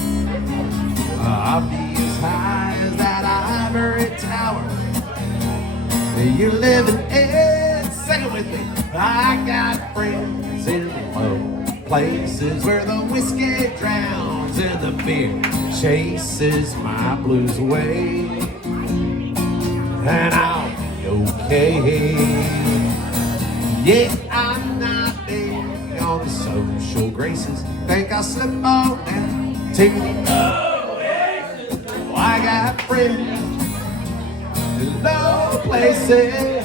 I'll be as high as that ivory tower. You're living in, sing it with me. I got friends in low places where the whiskey drowns and the beer chases my blues away. And I'll be okay. Yeah, I'm not big on the social graces. Think I'll slip on down to the oh, I got friends in low places.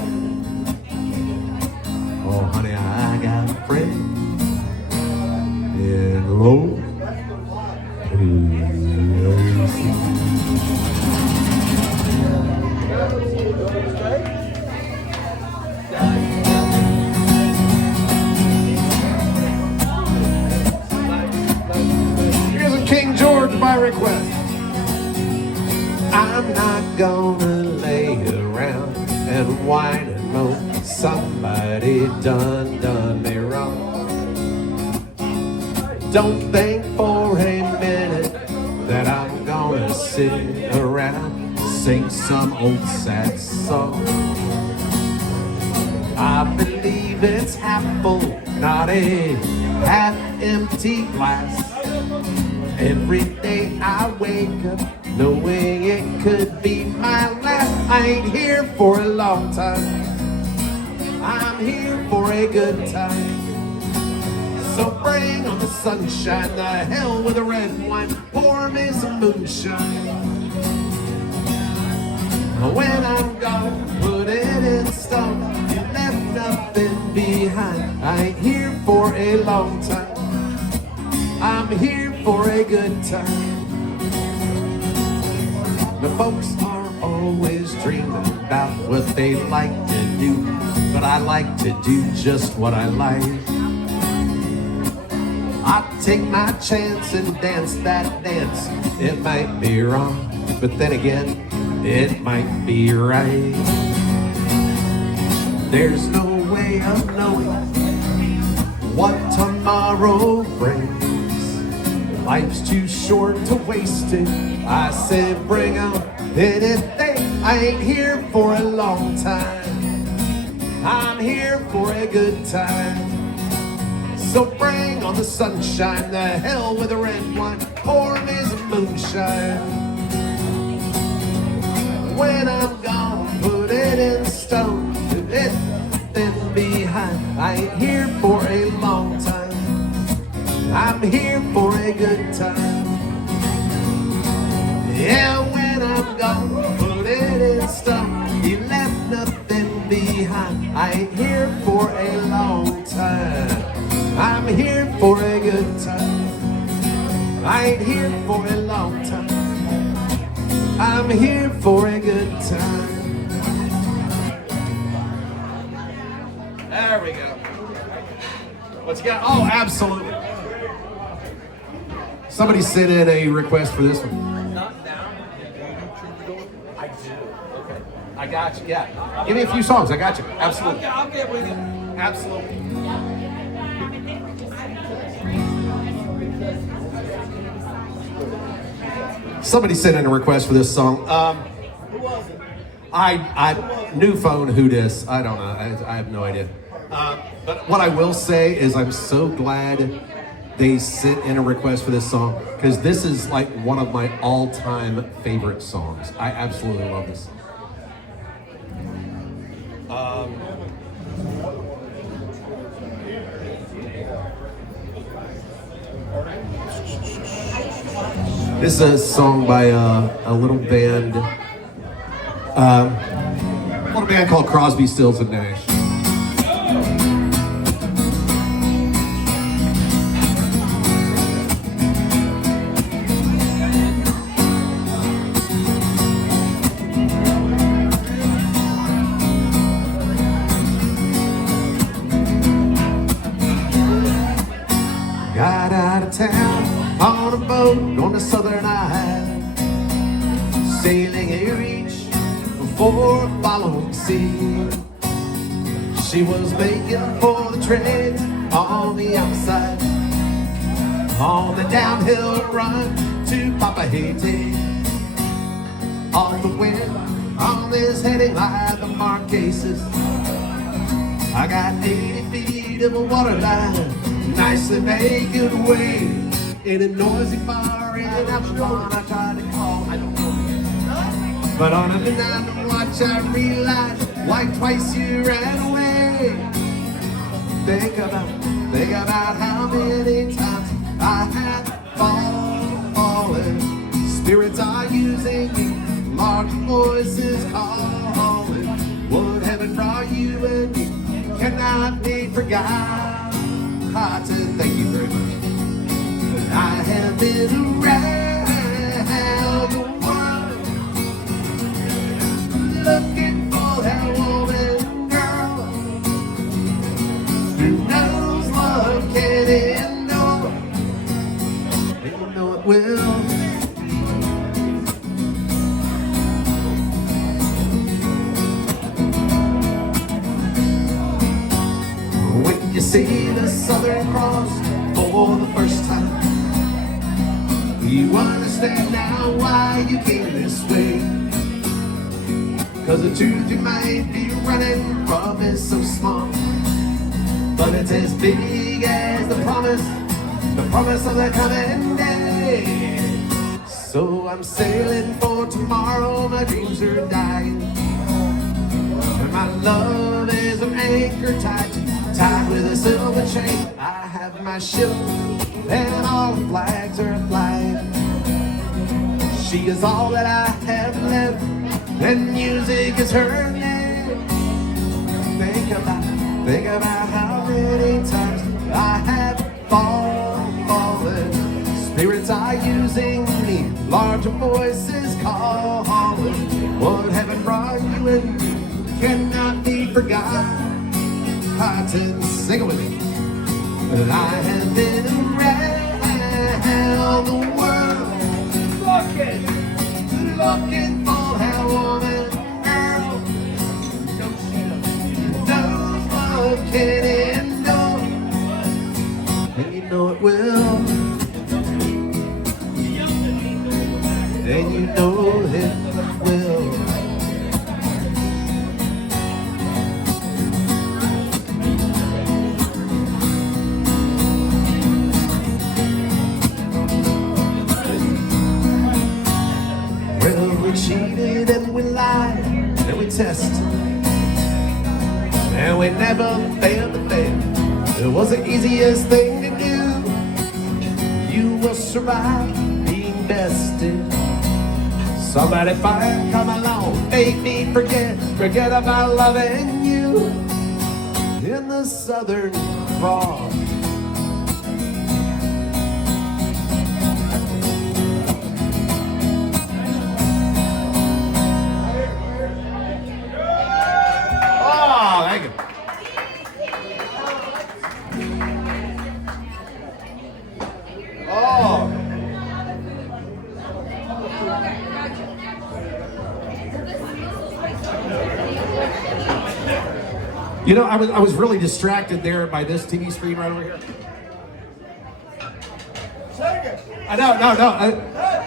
Oh, honey, I got friends in low places. Here's a King George by request. I'm not gonna lay around and whine and moan. Somebody done me wrong. Don't think for a minute that I'm gonna sit around, sing some old sad song. I believe it's half full, not a half empty glass. Every day I wake up knowing it could be my last. I ain't here for a long time, I'm here for a good time. So bring on the sunshine, the hell with the red wine, pour me some moonshine. When I'm gone, put it in stone, you left nothing behind. I ain't here for a long time, I'm here for a good time. The folks are always dreaming about what they like to do, but I like to do just what I like. I take my chance and dance that dance. It might be wrong, but then again, it might be right. There's no way of knowing what tomorrow brings. Life's too short to waste it. I say bring on anything. I ain't here for a long time, I'm here for a good time. So bring on the sunshine, the hell with the red wine, pour me some moonshine. When I'm gone, put it in stone, let it then be I ain't here for a long time. I'm here for a good time. I ain't here for a long time. I'm here for a good time. There we go. What's you got? Oh, absolutely. Somebody sent in a request for this one. Not now. I do. Okay. I got you. Yeah. Give me a few songs. I got you. Absolutely. I'll get with you. Absolutely. Somebody sent in a request for this song. I new phone who dis. I don't know. I have no idea. But what I will say is I'm so glad they sent in a request for this song because this is like one of my all-time favorite songs. I absolutely love this song. This is a song by a little band called Crosby, Stills and Nash. Got out of town on a boat on the southern island, sailing a reach before a following sea. She was making for the trades on the outside, on the downhill run to Papa Haiti. On the wind, on this heading by the Marquesas, I got 80 feet of a water line, nicely making way in a noisy bar in Avalon. I tried to call, I don't know. But on a midnight watch, I realized why twice you ran away. Think about how many times I have fallen. Spirits are using me, large voices calling. What heaven brought you and me cannot be forgotten. Thank you very much. I have been around the world looking for that woman, girl, who knows what can endure, and you know it will. When you see the Southern Cross for the first time, you understand now why you came this way. Cause the truth you might be running from is so small, but it's as big as the promise of the coming day. So I'm sailing for tomorrow, my dreams are dying, and my love is an anchor tied with a silver chain. I have my ship and all the flags are flying. She is all that I have left, and music is her name. Think about how many times I have fallen. Spirits are using me, larger voices calling. What heaven brought you and me cannot be forgotten. Sing it with me. I have been around the world looking for that woman, girl, knows what can endure, and you know it will, and you know it will. We cheated and we lied and we tested, and we never failed to fail. It was the easiest thing to do. You will survive being bested. Somebody fine come along, make me forget about loving you. in the southern fog. Oh, thank you. Oh. You know, I was really distracted there by this TV screen right over here. I know, no.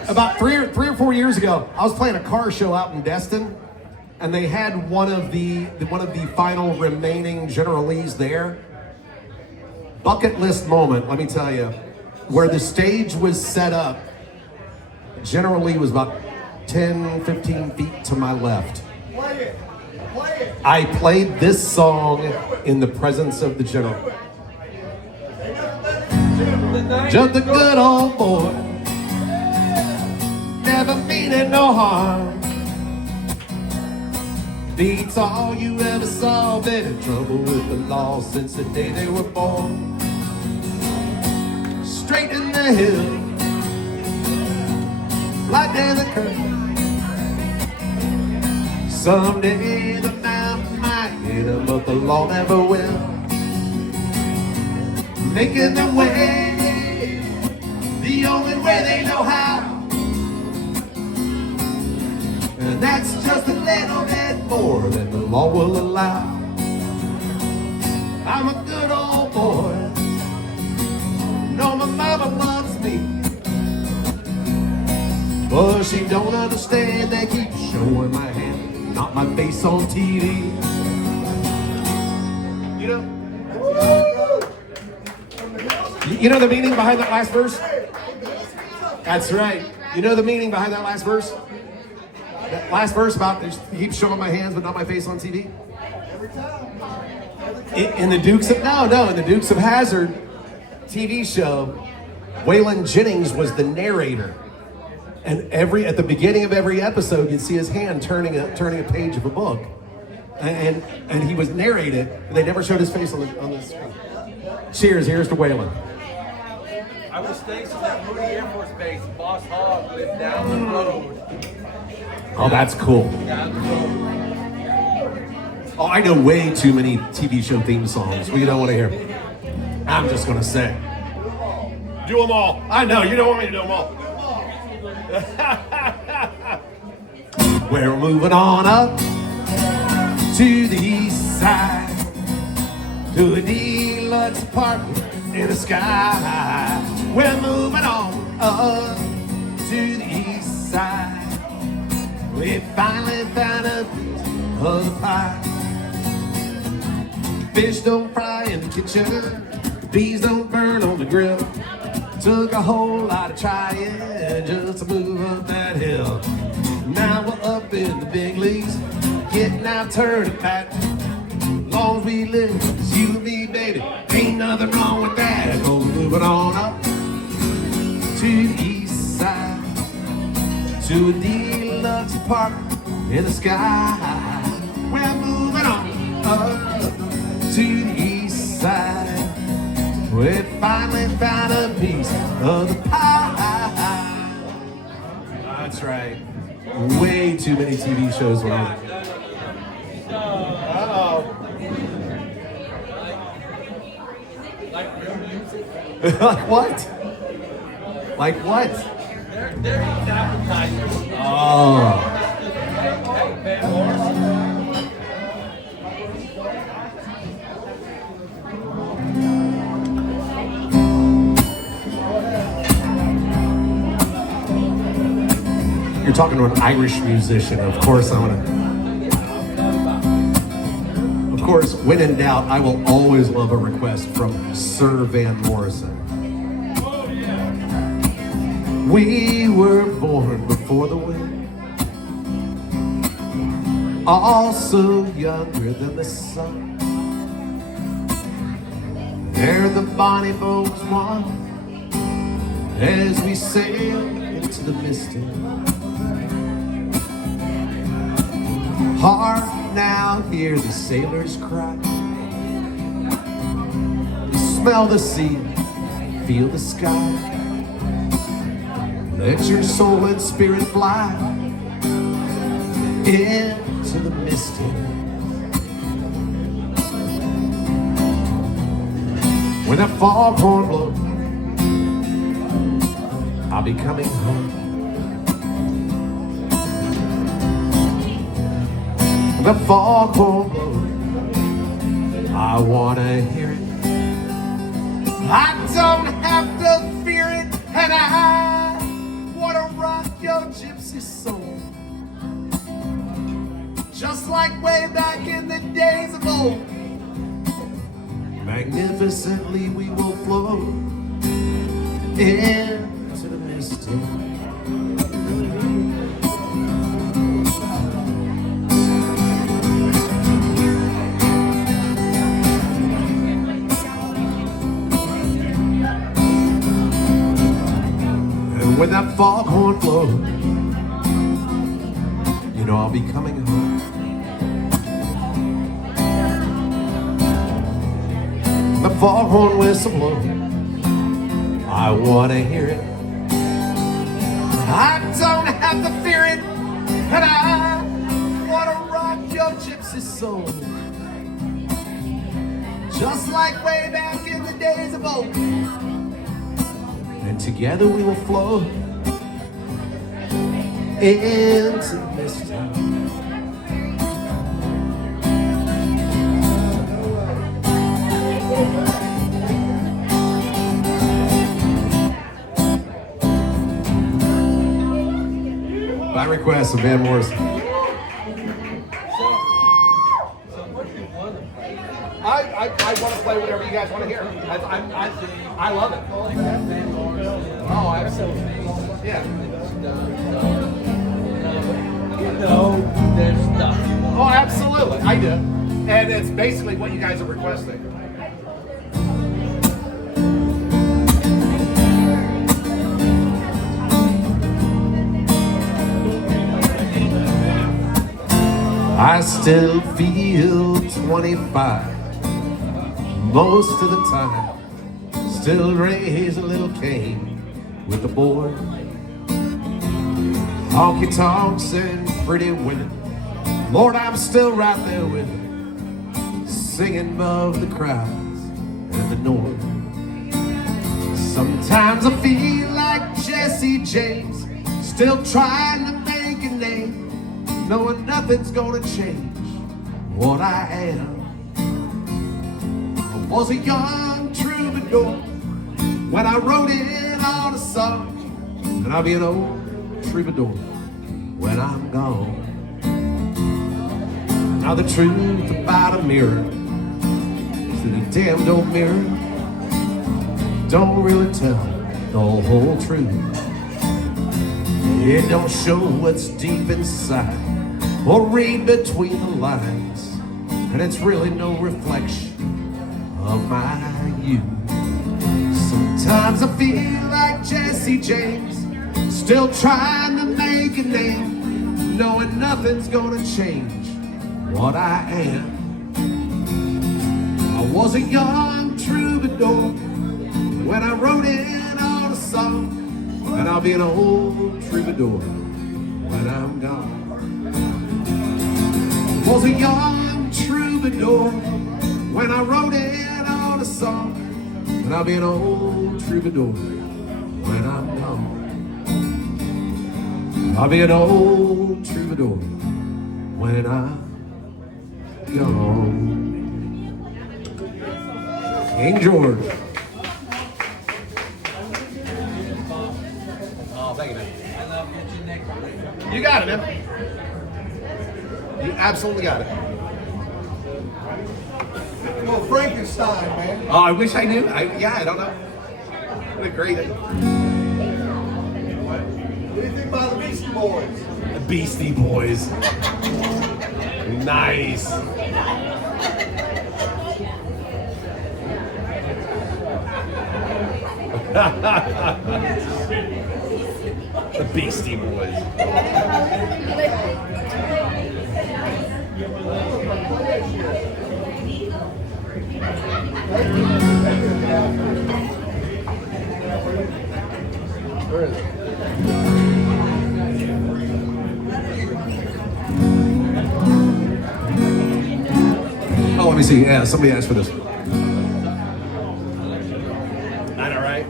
About three or 4 years ago, I was playing a car show out in Destin, and they had one of the final remaining General Lees there. Bucket list moment, let me tell you, where the stage was set up. General Lee was about 10, 15 feet to my left. I played this song in the presence of the General. Just a good old boy, never meaning no harm. Beats all you ever saw, been in trouble with the law since the day they were born. Straight in the hill, right down the curve. Someday the mountain might get them, but the law never will. Making their way the only way they know how, and that's just a little bit more than the law will allow. I'm a good old boy, know my mama loves me, but she don't understand. They keep showing my hand, not my face on TV. You know the meaning behind that last verse? That's right. You know the meaning behind that last verse? That last verse about you keep showing my hands but not my face on TV? In the Dukes of Hazzard TV show, Waylon Jennings was the narrator. And at the beginning of every episode, you'd see his hand turning a page of a book. And he was narrated, but they never showed his face on the screen. Cheers, here's to Waylon. I was stationed at Moody Air Force Base. Boss Hogg lived down the road. Oh, that's cool. Down the road. Oh, I know way too many TV show theme songs. Well, you don't want to hear. I'm just going to say. Do them all. I know, you don't want me to do them all. We're moving on up to the east side, to a deluxe apartment in the sky. We're moving on up to the east side. We finally found a piece of the pie. Fish don't fry in the kitchen, bees don't burn on the grill. Took a whole lot of trying just to move up that hill. Now we're up in the big leagues, getting our turn at bat. Long as we live, it's you and me, baby. Ain't nothing wrong with that. We're moving on up to the east side, to a deluxe apartment in the sky. We're moving on up to the east side. We finally found a piece of the pie. That's right. Way too many TV shows when I was a kid. Uh-oh. Like real music? Like what? Like what? They're eating appetizers. Oh. You're talking to an Irish musician. Of course, Of course, when in doubt, I will always love a request from Sir Van Morrison. We were born before the wind, also younger than the sun. Ere the bonny boats won, as we sail into the misty. Hark now, hear the sailors cry. smell the sea, feel the sky. Let your soul and spirit fly into the misty. When that foghorn blows, I'll be coming home. When the foghorn blows, I wanna hear it. I don't have to fear it, and I wanna rock your gypsy soul, just like way back in the days of old. Magnificently we will float into the misty. And when that foghorn blows, you know I'll be coming home. The foghorn whistle blows, I wanna hear it. I don't have to fear it, and I wanna rock your gypsy soul, just like way back in the days of old. And together we will float into the misty. By request of Van Morrison. I want to play whatever you guys want to hear. I love it. Oh, absolutely. Yeah. There's stuff. Oh, absolutely. I do. And it's basically what you guys are requesting. I still feel 25 most of the time. Still raise a little cane with the boy. Honky tonks and pretty women. Lord, I'm still right there with you, singing above the crowds and the noise. Sometimes I feel like Jesse James, still trying to make a name, knowing nothing's gonna change what I am. I was a young troubadour when I wrote it on a song, and I'll be an old troubadour when I'm gone. Now the truth about a mirror is that a damned old mirror don't really tell the whole truth. It don't show what's deep inside or read between the lines, and it's really no reflection of my youth. Sometimes I feel like Jesse James, still trying to make a name, knowing nothing's gonna change what I am. I was a young troubadour when I wrote it on a song, and I'll be an old troubadour when I'm gone. Was a young troubadour when I wrote it on a song, and I'll be an old troubadour when I'm gone. I'll be an old troubadour when I'm gone. King George. Oh, thank you, man. And I'll get you next week. You got it, man. You absolutely got it. Well, Frankenstein, man. Oh, I wish I knew. I don't know. What a great. What do you think about the Beastie Boys? The Beastie Boys. Nice. The Beastie Boys. me see. Yeah, somebody asked for this. I know, right?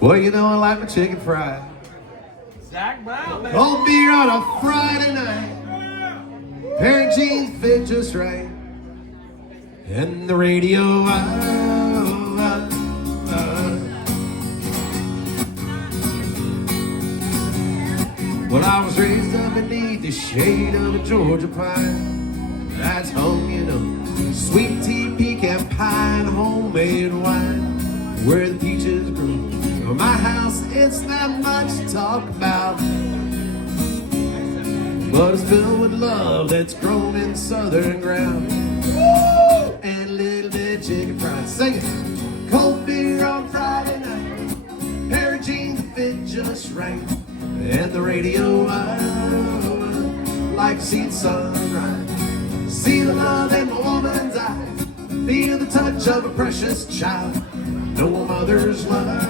Well, you know I like my chicken fried. Zach Brown, man. Cold beer on a Friday night. Pair of jeans fit just right. And the radio. Well, I was raised up beneath the shade of a Georgia pine. That's home, you know. Sweet tea, pecan pie, and homemade wine. Where the peaches grow. My house, it's not much to talk about. But it's filled with love that's grown in southern ground. Woo! And a little bit of chicken fried. Sing it. Cold beer on Friday night. Pair of jeans that fit just right. And the radio, like seeing sunrise. See the love in a woman's eyes. Feel the touch of a precious child. Know a mother's love.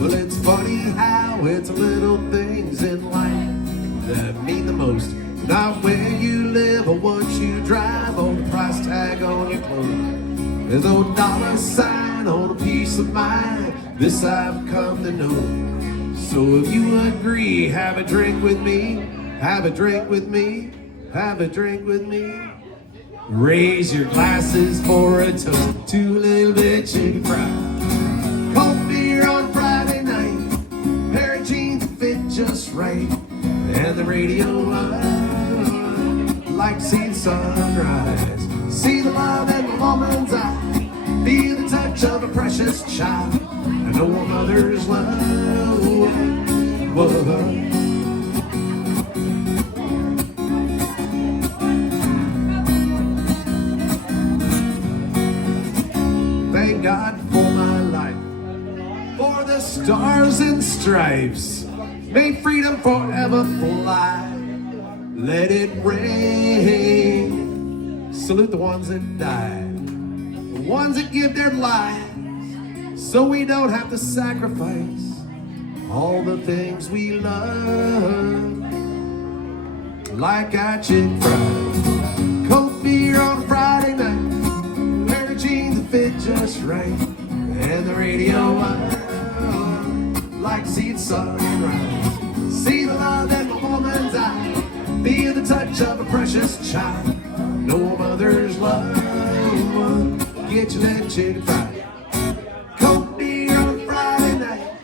Well, it's funny how it's little things in life that mean the most. Not where you live or what you drive or the price tag on your clothes. There's no dollar sign on a piece of mind. This I've come to know. So if you agree, have a drink with me. Have a drink with me. Have a drink with me. Raise your glasses for a toast to a little bit of chicken fried. Cold beer on Friday night. Pair of jeans that fit just right. And the radio, like seeing sunrise. See the love in a woman's eye. Feel the touch of a precious child. I know a mother's love. Whoa. Thank God for my life, for the stars and stripes. May freedom forever fly. Let it rain. Salute the ones that died, the ones that give their lives, so we don't have to sacrifice all the things we love. Like our chicken fried, cold beer on Friday night. Pair of jeans that fit just right. And the radio, like seeing sunrise. See the love in a woman's eye. Feel the touch of a precious child. Know a mother's love. Get your that chicken fried. Cold beer on Friday night.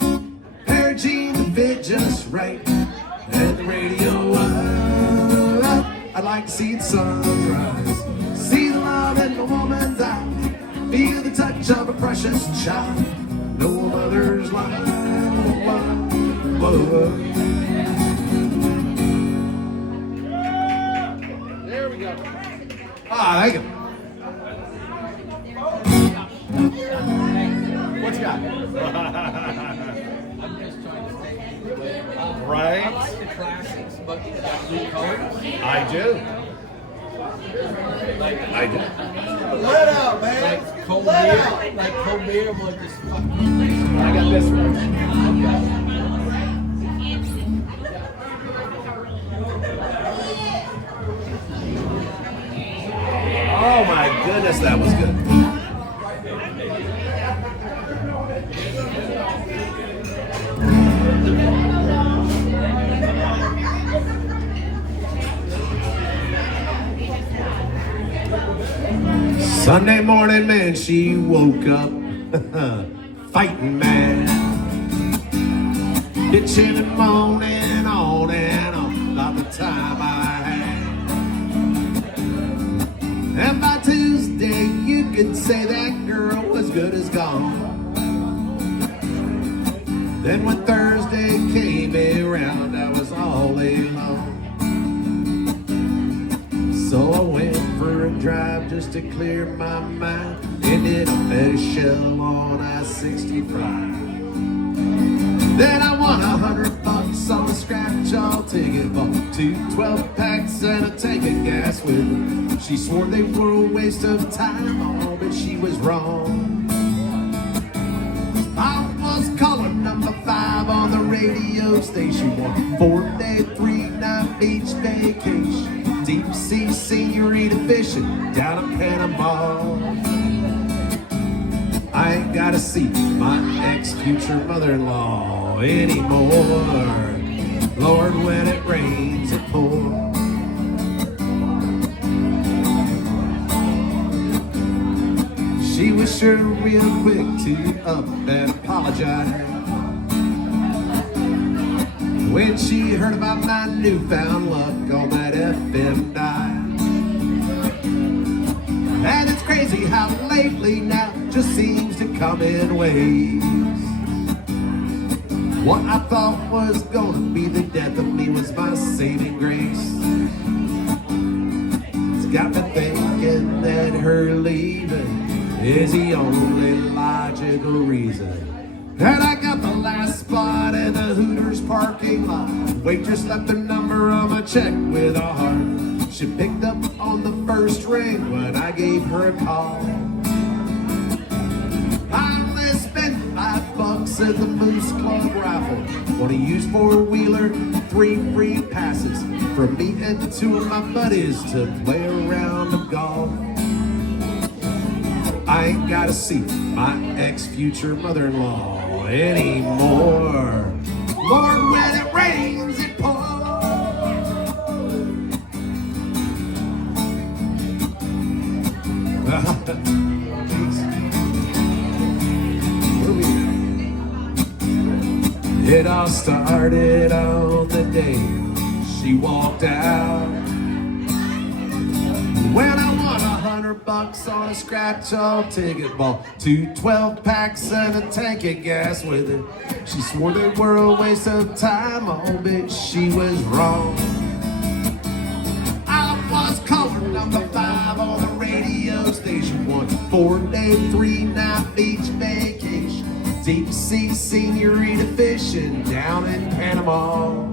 Pair of jeans that fit just right. And the radio, I like seeing sunrise. See the love in a woman's eye. Feel the touch of a precious child. Know a mother's love. Whoa. There we go. Ah, thank you. What you got? I'm just trying to stay. Right? I like the classics, but that blue color. I do. I do. Let out, man. Like cold Let beer. out. Like cold beer with this I got this one. Oh my goodness, that was good. Sunday morning, man, she woke up fighting mad, bitching and moaning on and on about the time I had. And by Tuesday, you could say that girl was good as gone. Then when Thursday came around, I was all alone. So I went for a drive just to clear my mind. Ended up at a shell on I-65. Then I won $100 on a scratch-all ticket. Bought 2 12-packs and a tank of gas with it. She swore they were a waste of time, oh, but she was wrong. I was calling number 5 on the radio station. 1 4-day, 3-night beach vacation. Deep sea senorita fishing down in Panama. I ain't gotta see my ex-future mother-in-law anymore. Lord, when it rains, it pours. She was sure real quick to up and apologize when she heard about my newfound luck on that FM dial. And it's crazy how lately now just seems to come in waves. What I thought was gonna be the death of me was my saving grace. It's got me thinking that her leaving is the only logical reason. And I got the last spot in the Hooters parking lot. Waitress left the number on my check with a heart. She picked up on the first ring when I gave her a call. I only spent $5 at the Moose Club raffle. Want to use 4-wheeler, 3 free passes for me and 2 of my buddies to play a round of golf. I ain't gotta see my ex-future mother-in-law anymore. Lord, when it rains, it pours. It all started on the day she walked out. When I won $100 on a scratch-off ticket, bought 2 12-packs and a tank of gas with it. She swore they were a waste of time, oh bitch, she was wrong. I was caller number 5 on the radio station. 1 4-day, 3-night beach vacation. Deep sea senorita fishing down in Panama.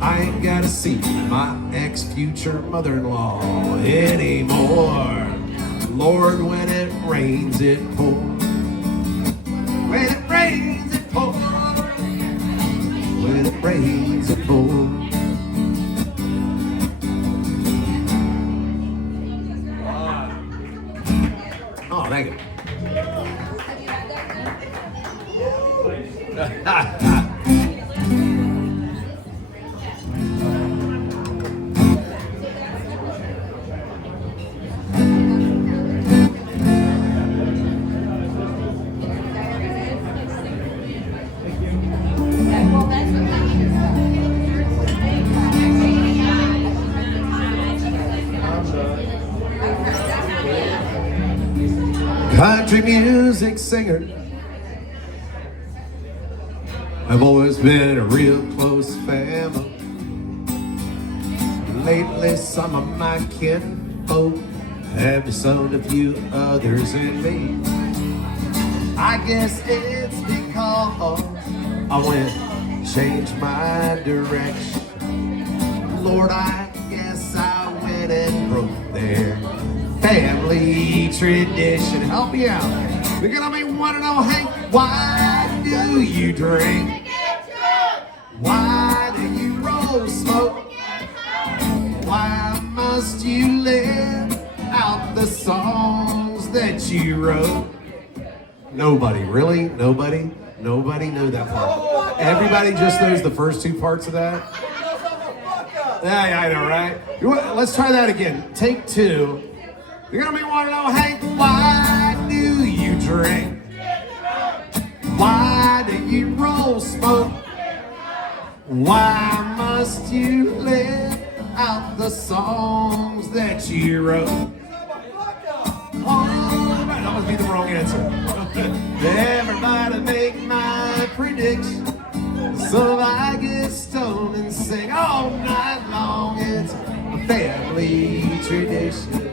I ain't gotta see my ex-future mother-in-law anymore. Lord, when it rains, it pours. When it rains, it pours. When it rains, it pours. Oh, thank you. Country music singer. I've always been a real close family. Lately, some of my kinfolk have disowned a few others in me. I guess it's because I went and changed my direction. Lord, I guess I went and broke their family tradition. Help me out. They're gonna be wanting to know, Hank, why do you drink? Why do you roll smoke? Why must you live out the songs that you wrote? Nobody, really? Nobody? Nobody knew that part. Everybody just knows the first 2 parts of that? Yeah, I know, right? Let's try that again. Take 2. You're gonna be wanting to know, Hank, why do you drink? Why do you roll smoke? Why must you live out the songs that you wrote? Oh, that must be the wrong answer. Everybody make my prediction, so I get stoned and sing all night long. It's a family tradition.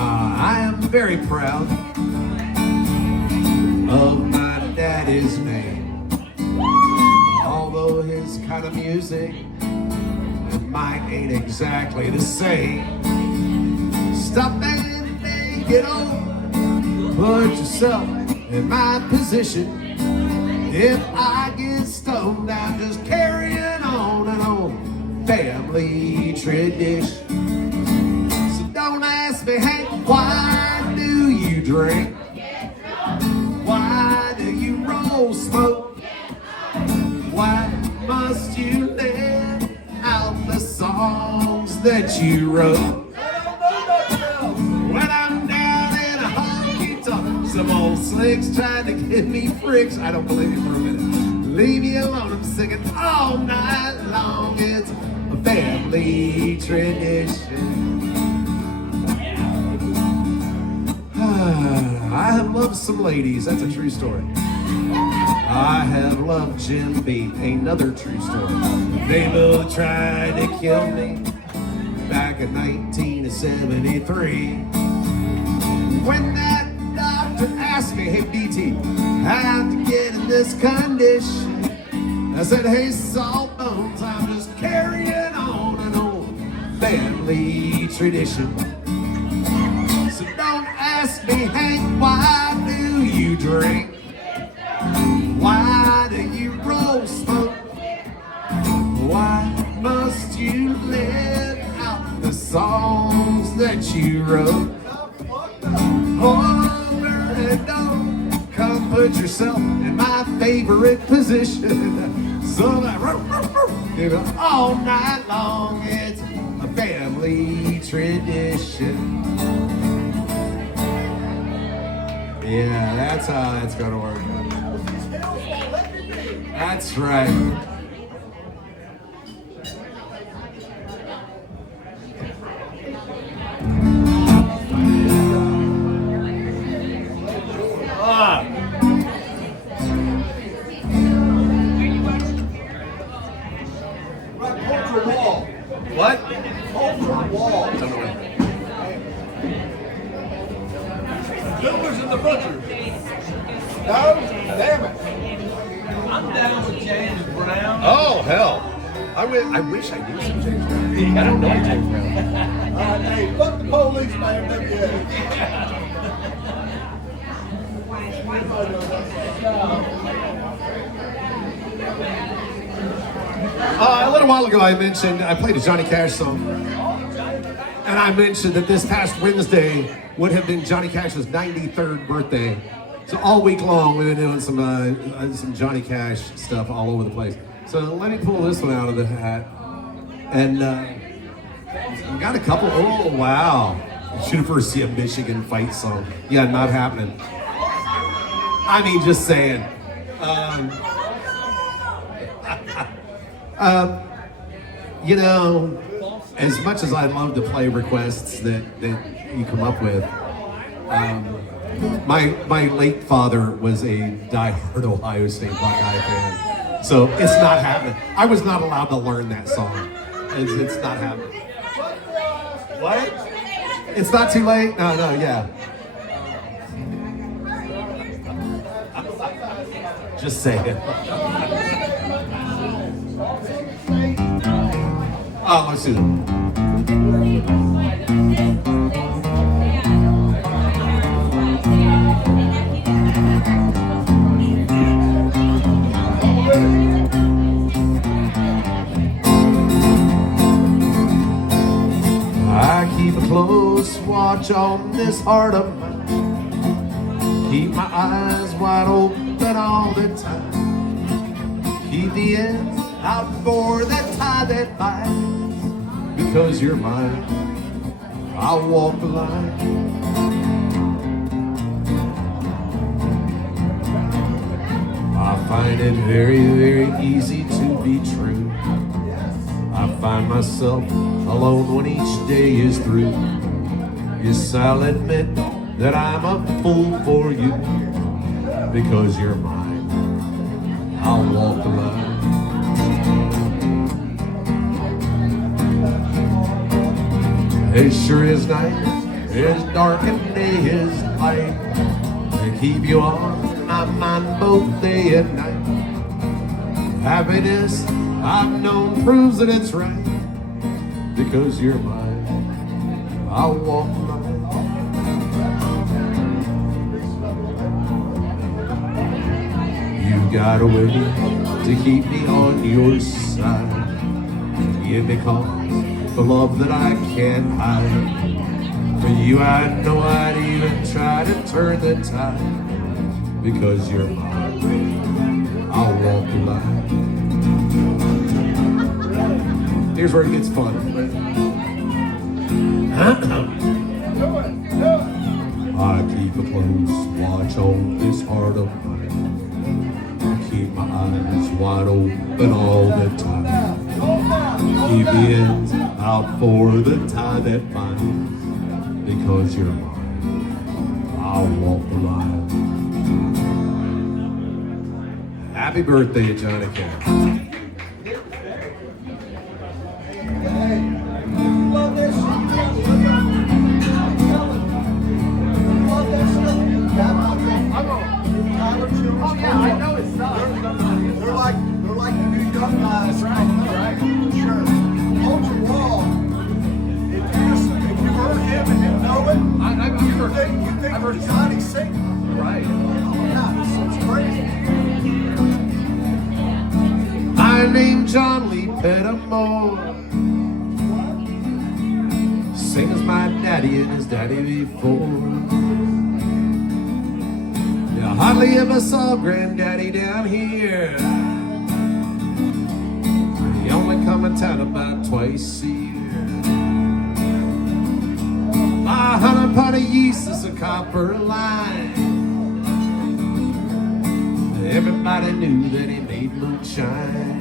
I am very proud of my daddy's name. Although his kind of music and mine ain't exactly the same. Stop and make it old. Put yourself in my position. If I get stoned, I'm just carrying on an old family tradition. So don't ask me, Hank, why do you drink? Why do you roll smoke? Why must you live out the songs that you wrote? When I'm down in a honky-tonk, some old slick's trying to give me fricks. I don't believe you for a minute. Leave me alone, I'm singing all night long. It's a family tradition. I have loved some ladies, that's a true story. I have loved Jim B, another true story. They both tried to kill me back in 1973. When that doctor asked me, hey BT, how'd you get in this condition? I said, hey Sawbones, I'm just carrying on an old family tradition. So don't ask me, Hank, why do you drink? Why do you roll smoke? Why must you live out the songs that you wrote? Over and don't come put yourself in my favorite position. So that all night long, it's a family tradition. Yeah, that's how that's gonna work. That's right. Culture wall. What? Culture wall. Gilbert's in the butcher. No? Damn it. I'm down with James Brown. Oh hell! I wish I knew some James Brown. I don't know James Brown. Hey, fuck the police, man. A little while ago, I played a Johnny Cash song, and I mentioned that this past Wednesday would have been Johnny Cash's 93rd birthday. So all week long, we've been doing some Johnny Cash stuff all over the place. So let me pull this one out of the hat, and we got a couple. Oh wow! Should have first see a Michigan fight song. Yeah, not happening. I mean, just saying. You know, as much as I'd love to play requests that you come up with, my late father was a diehard Ohio State Buckeye fan, so it's not happening. I was not allowed to learn that song. It's not happening. What? It's not too late? No, yeah. Just saying. Oh, let's do that. I keep a close watch on this heart of mine. Keep my eyes wide open all the time. Keep the ends out for that tie that binds. Because you're mine, I'll walk the line. I find it very, very easy to be true. I find myself alone when each day is through. Yes, I'll admit that I'm a fool for you. Because you're mine, I'll walk the line. It sure is night, it's dark and day is light. To keep you on my mind both day and night. Happiness I've known proves that it's right. Because you're mine, I'll walk the line. got a way to keep me on your side. Give me cause for love that I can't hide. For you I know I'd even try to turn the tide. Because you're mine, I'll walk the line. Here's where it gets fun. I keep a close watch on this heart of mine. Keep my eyes wide open all the time. Keep the ends out for the tie that binds. Because you're mine, I'll walk the line. Happy birthday, Johnny Cash. Love this shit. Love that stuff. Tyler Children's. Oh yeah, I know it's not. They're like the new young guys. Right? Sure. Ultra Raw. If you heard him and didn't know it, I've you heard think I've heard Johnny singing. right. Oh yeah, it's crazy. My name's John Lee Pettimore. Same as my daddy and his daddy before. Yeah, hardly ever saw Granddaddy down here. He only come in town about twice a year. My 100 pound of yeast is a copper line. Everybody knew that he made moonshine.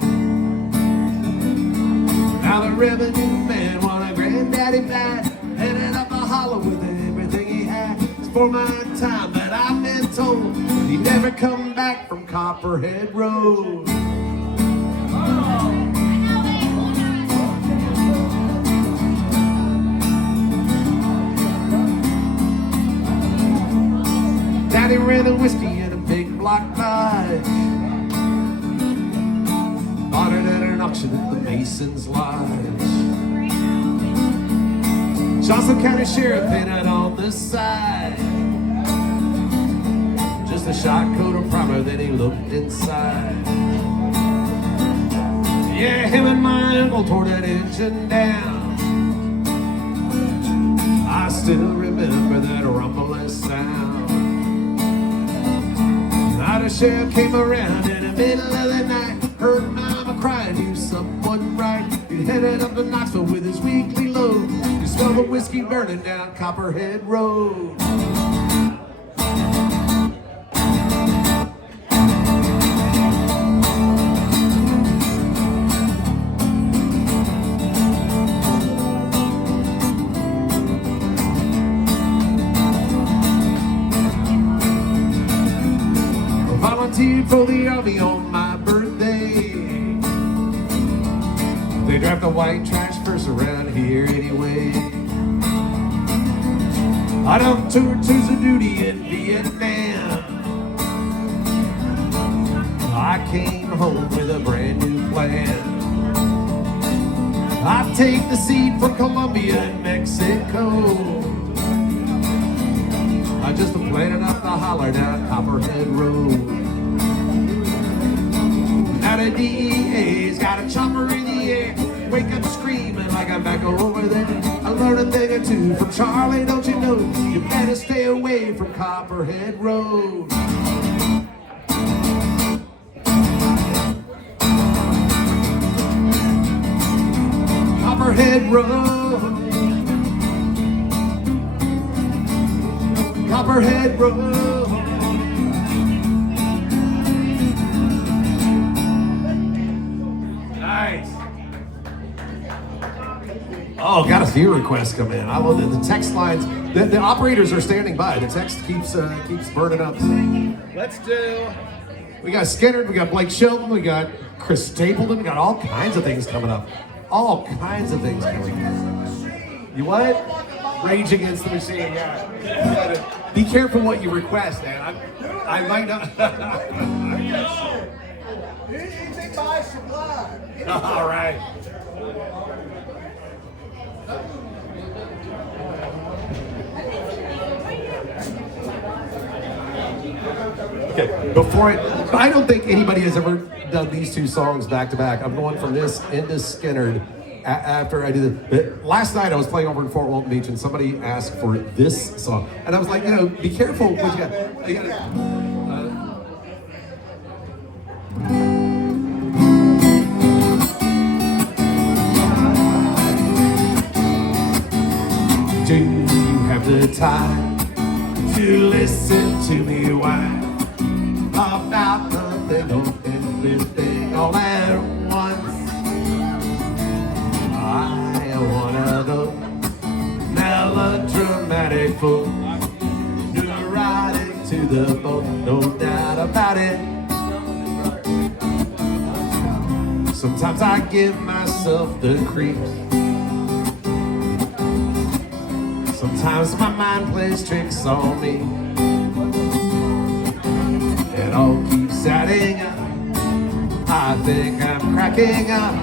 Now the revenue man want a Granddaddy back, headed up a hollow with everything he had. It's for my time, but I've been told he never come back from Copperhead Road. Daddy ran a whiskey in a big block lodge. Bought it at an auction at the Mason's Lodge. Johnson County Sheriff painted on the side. Just a shot coat of primer, then he looked inside. Yeah, him and my uncle tore that engine down. I still remember that rumbling sound. Now the sheriff came around in the middle of the night. Heard mama crying, knew someone right. He headed up to Knoxville with his weekly load. He smelled the whiskey burning down Copperhead Road. I volunteered for the army on my birthday. They draft the white trash first around here anyway. I done 2 tours of duty in Vietnam. I came home with a brand new plan. I take the seed from Colombia and Mexico. I just planted up the holler down Copperhead Road. Now the DEA's got a chopper in the air. Wake up screaming like I'm back over there. I learned a thing or two from Charlie, don't you know? You better stay away from Copperhead Road. Copperhead Road. Copperhead Road. Nice. Oh, got a few requests come in. I love it. The text lines. The operators are standing by. The text keeps burning up. Let's do. We got Skinner. We got Blake Shelton. We got Chris Stapleton. We got all kinds of things coming up. All kinds of things coming up. You what? Rage Against the Machine. Yeah. Be careful what you request, man. I might not. Anything by supply. All right. Okay, before I But I don't think anybody has ever done these two songs back to back. I'm going from this into Skinnerd after I did it. But last night I was playing over in Fort Walton Beach and somebody asked for this song. And I was like, be careful what you got. Do you have the time to listen to me whine about nothing or everything all at once? I am one of those melodramatic fools, neurotic to the bone, no doubt about it. Sometimes I give myself the creeps. Sometimes my mind plays tricks on me. It all keeps adding up. I think I'm cracking up.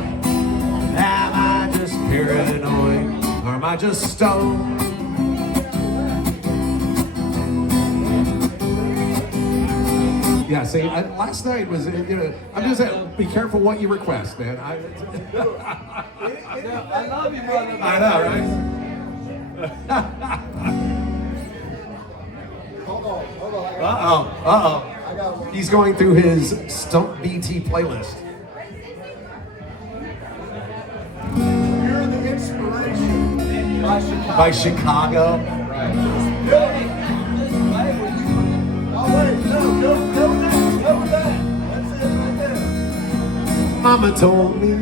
Am I just paranoid? Or am I just stoned? Yeah, see, last night was, I'm just saying, be careful what you request, man. I love you, brother. I know, right? Hold on. Uh-oh. He's going through his Stump BT playlist. You're the inspiration. By Chicago. Oh, wait, no, go with that. That's it right there. Mama told me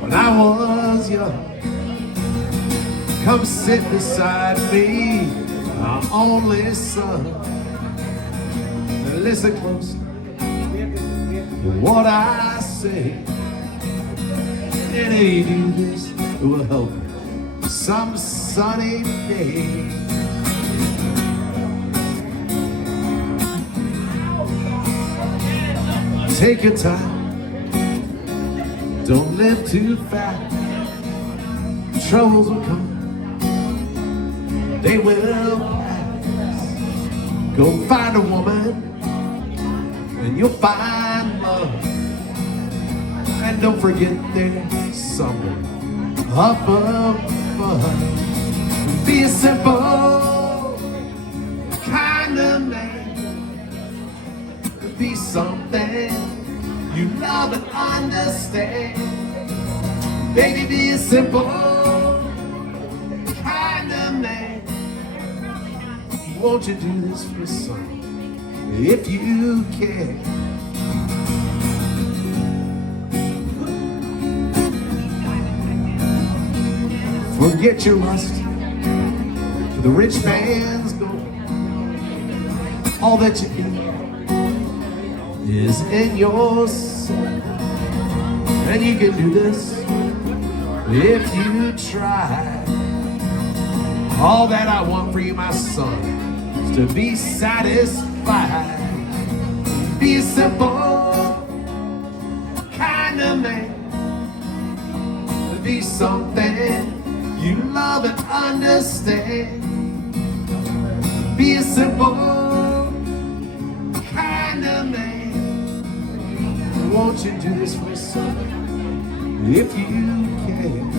when I was young, come sit beside me, my only son. Listen close to what I say. And if you do this, it will help some sunny day. Take your time, don't live too fast. Troubles will come, they will pass. Go find a woman, and you'll find love. And don't forget there's someone up above. Be a simple kind of man. Be something you love and understand. Baby, be a simple kind of man. Won't you do this for some, if you can? Forget your lust for the rich man's gold. All that you need is in your soul. And you can do this if you try. All that I want for you, my son, is to be satisfied. Be a simple kind of man. Be something you love and understand. Be a simple kind of man. Won't you do this for me, son, if you can?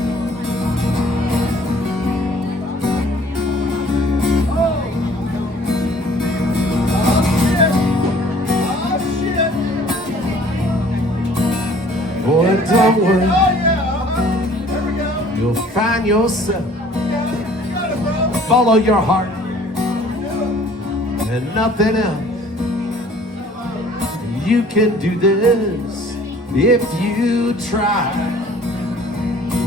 Boy, don't worry, you'll find yourself. Follow your heart and nothing else. You can do this if you try.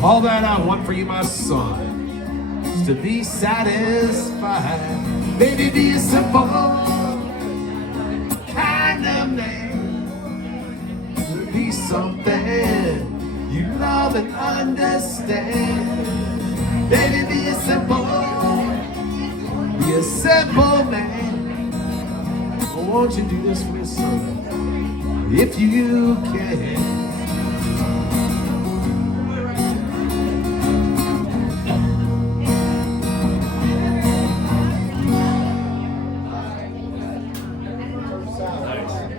All that I want for you, my son, is to be satisfied. Baby, be a simple kind of man. Be something you love and understand. Baby, be a simple man. Won't you do this for your son, if you can? Nice.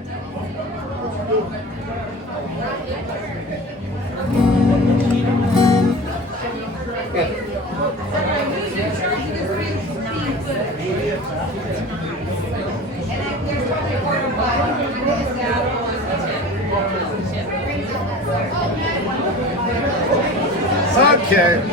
Okay.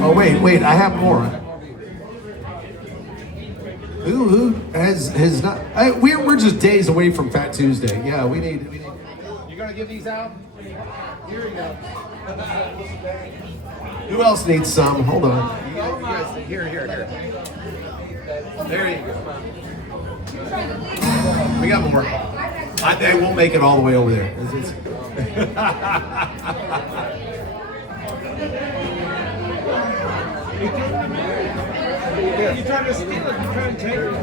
Oh wait, I have more. Who has not? We're just days away from Fat Tuesday. Yeah, we need. You gonna give these out? Here you go. Who else needs some? Hold on. You guys, here. There you go. We got more. I think we'll make it all the way over there. You trying to steal it? You trying to take it?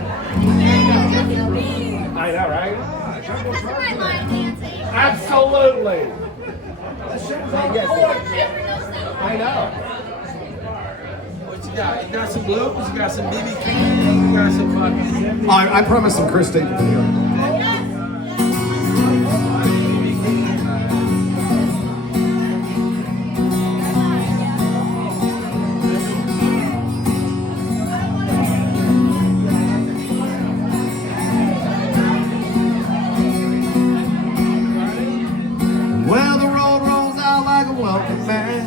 I know, right? That's my line dancing. Absolutely. Yes. I know. What you got? You got some blues? You got some BB King? You got some fucking... I promised some Chris Stapleton here. Well, the road rolls out like a welcome back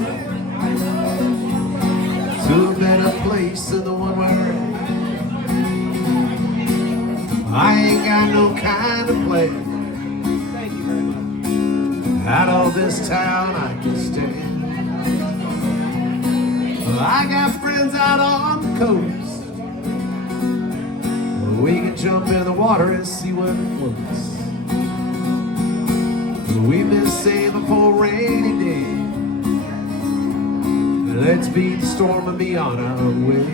to a better place than the one we're in. I ain't got no kind of plan. Out of this town I can stand. I got friends out on the coast. We can jump in the water and see what it floats. We've been saving for a rainy day. Let's beat the storm and be on our way.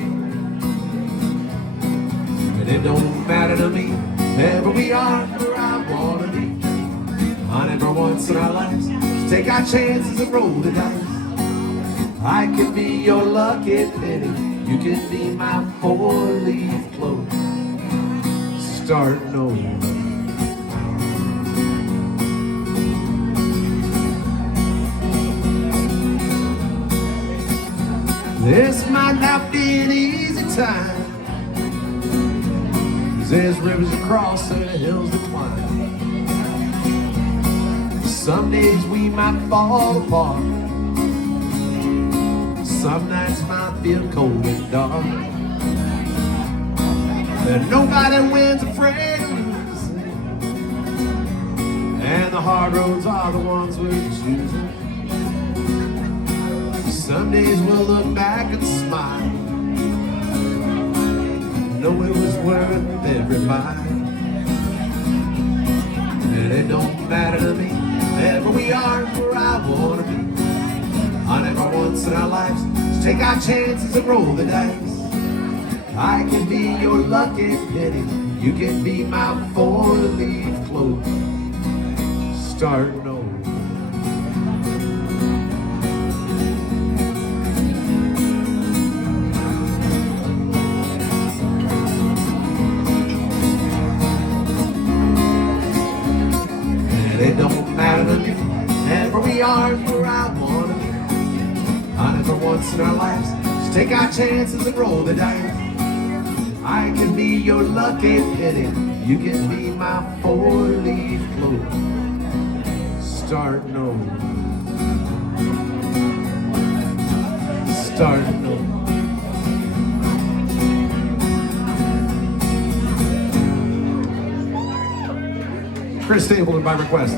And it don't matter to me, ever we are where I wanna be. On it for once in our lives, so take our chances and roll the dice. I can be your lucky penny, you can be my four-leaf clover. Starting over. This might not be an easy time, 'cause there's rivers to cross and hills to climb. Some days we might fall apart, some nights might feel cold and dark. And nobody wins afraid of losing, and the hard roads are the ones we're choosing. Some days we'll look back and smile, know it was worth every mile. And it don't matter to me, ever we are where I wanna be. On it for once in our lives, so take our chances and roll the dice. I can be your lucky penny, you can be my four-leaf clover. Starting over. It don't matter to me, ever we are where I wanna be. On it for once in our lives, just take our chances and roll the dice. I can be your lucky penny, you can be my four-leaf clover. Starting over. Starting over. Chris Stapleton by request.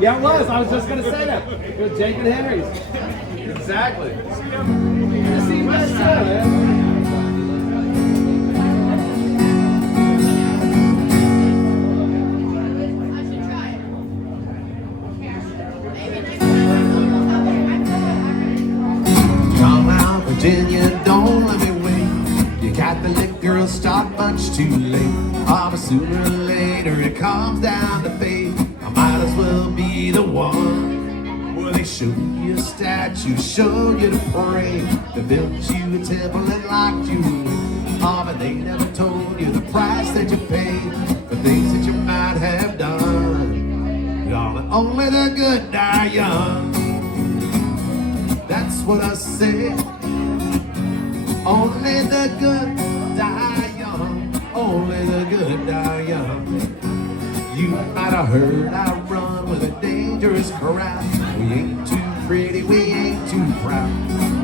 Yeah, it was. I was just going to say that. It was Jake and Henry's. Exactly. Good to see you guys too, man. Come out, Virginia, don't let me wait. You Catholic girls start much too late. Oh, but sooner or later it comes down to fate. I might as well be the one. Well, they showed you a statue, showed you to pray. They built you a temple and locked you in. Oh, but they never told you the price that you paid for things that you might have done. God, only the good die young. That's what I said. Only the good die young. Only the good die young. You might have heard I run with a dangerous crowd. We ain't too pretty, we ain't too proud.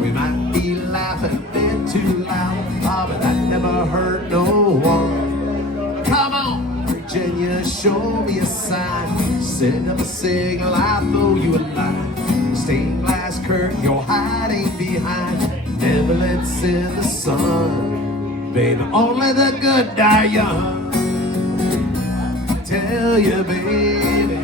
We might be laughing a bit too loud. Oh, but that never hurt no one. Come on, Virginia, show me a sign. Send up a signal, I'll throw you a line. Stained glass curtain, you're hiding behind. Never let's in the sun. Baby, only the good die young. Tell you, baby,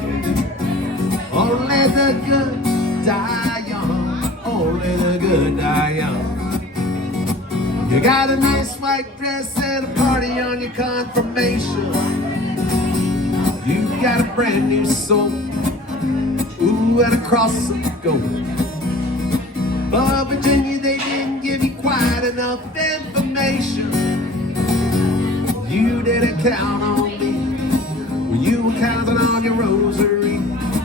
only the good die young. Only the good die young. You got a nice white dress and a party on your confirmation. You got a brand new soul, ooh, and a cross of gold. But Virginia, they didn't give you quite enough information. You didn't count on me when you were counting on your rosary.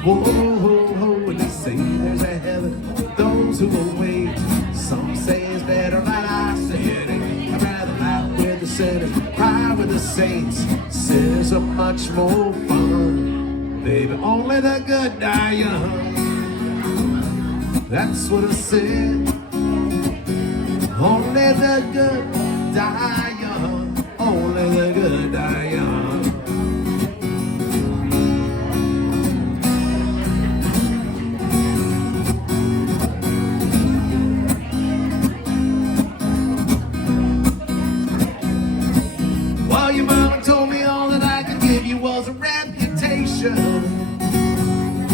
Whoa, whoa, whoa, and they say there's a heaven for those who will wait. Some say it's better than I say it ain't. I'd rather laugh with the sinners, cry with the saints. Sinners are much more fun. Baby, only the good die young. That's what I said. Only the good die young. Only the good die young. Well, your mama told me all that I could give you was a reputation.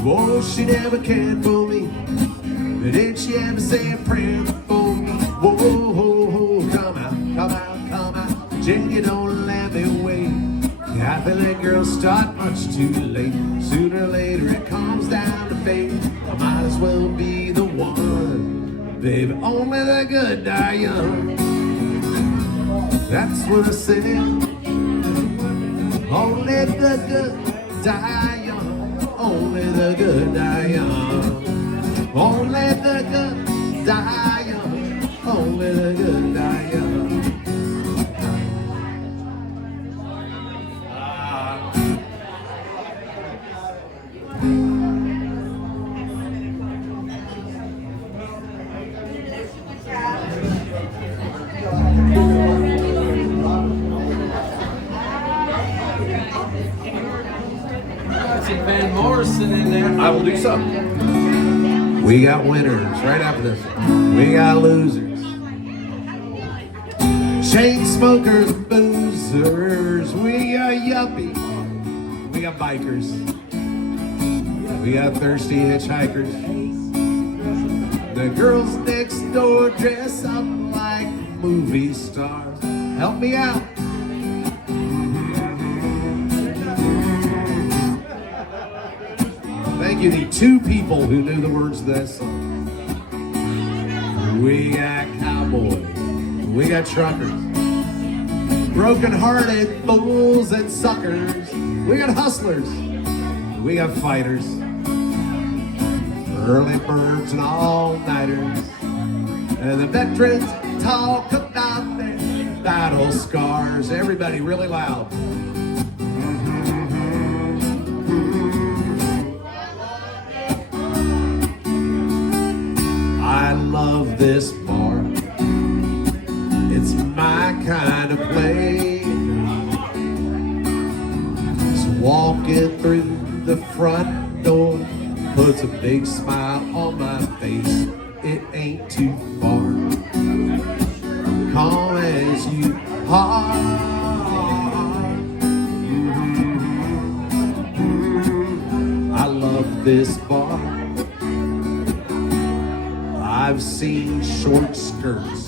Oh, she never cared for me. But did she ever say a prayer for me? Whoa, whoa, whoa, come out, come out, come out. Virginia, don't let me wait. Catholic girls start much too late. Sooner or later it comes down to fate. I might as well be the one. Baby, only the good die young. That's what I said. Only the good die young. Only the good die young. Only the good die young. Only the good die young. Some Van Morrison in there. I will do something. We got winners right after this. We got losers. Chain smokers, boozers. We got yuppies. We got bikers. We got thirsty hitchhikers. The girls next door dress up like movie stars. Help me out. You need two people who knew the words to that song. We got cowboys, we got truckers, broken-hearted fools and suckers. We got hustlers, we got fighters, early birds and all-nighters. And the veterans talk about their battle scars. Everybody really loud. I love this bar. It's my kind of place. So walking through the front door puts a big smile on my face. It ain't too far. Calm as you are. I love this bar. I've seen short skirts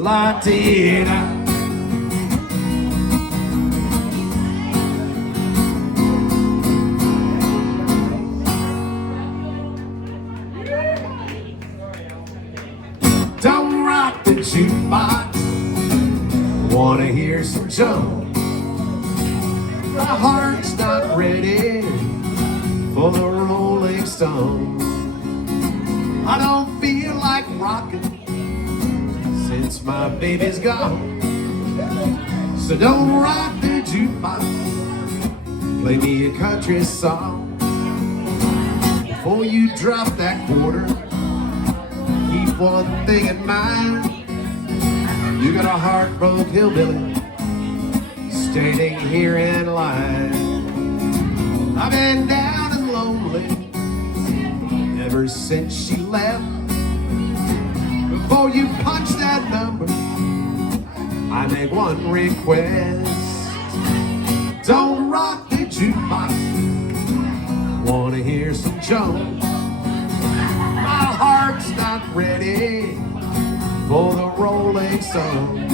La-ti-da. Don't rock the jukebox, wanna hear some Joe. My heart's not ready for the Rolling Stone. I don't feel like rocking since my baby's gone. So don't rock the jukebox, play me a country song. Before you drop that quarter, keep one thing in mind. You got a heartbroken hillbilly standing here in line. I've been down and lonely ever since she left. Before you punch that number, I make one request. Don't rock the jukebox, wanna hear some Jones. My heart's not ready for the Rolling Stone.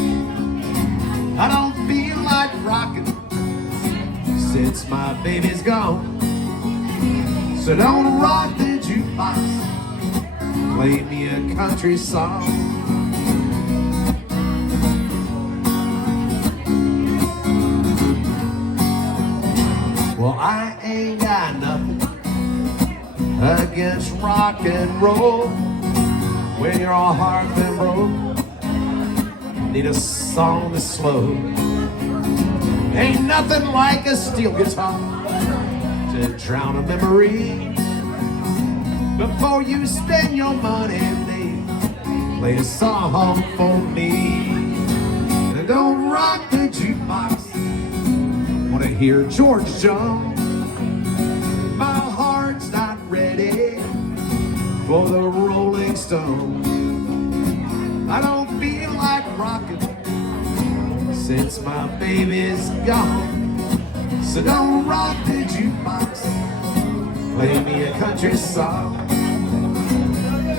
I don't feel like rocking since my baby's gone. So don't rock the jukebox, play me a country song. Well, I ain't got nothing against rock and roll. When your heart's been broke, need a song that's slow. Ain't nothing like a steel guitar to drown a memory. Before you spend your money, babe, play a song for me. And don't rock the jukebox, wanna hear George Jones. My heart's not ready for the Rolling Stone. I don't feel like rocking since my baby's gone. So don't rock the jukebox, play me a country song.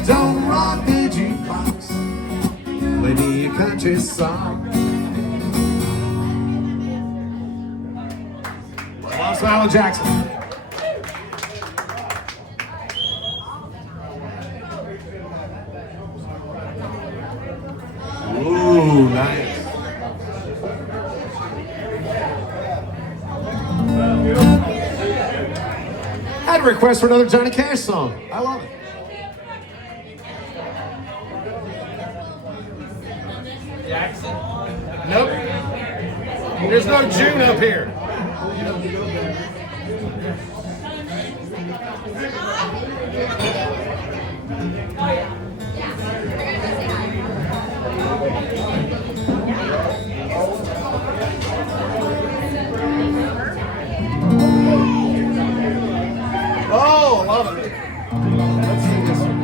Don't rock the jukebox, play me a country song. Lost Alan Jackson. Ooh, nice. I had a request for another Johnny Cash song. I love it. Jackson? Nope. There's no June up here. Oh, love it. Let's see this one.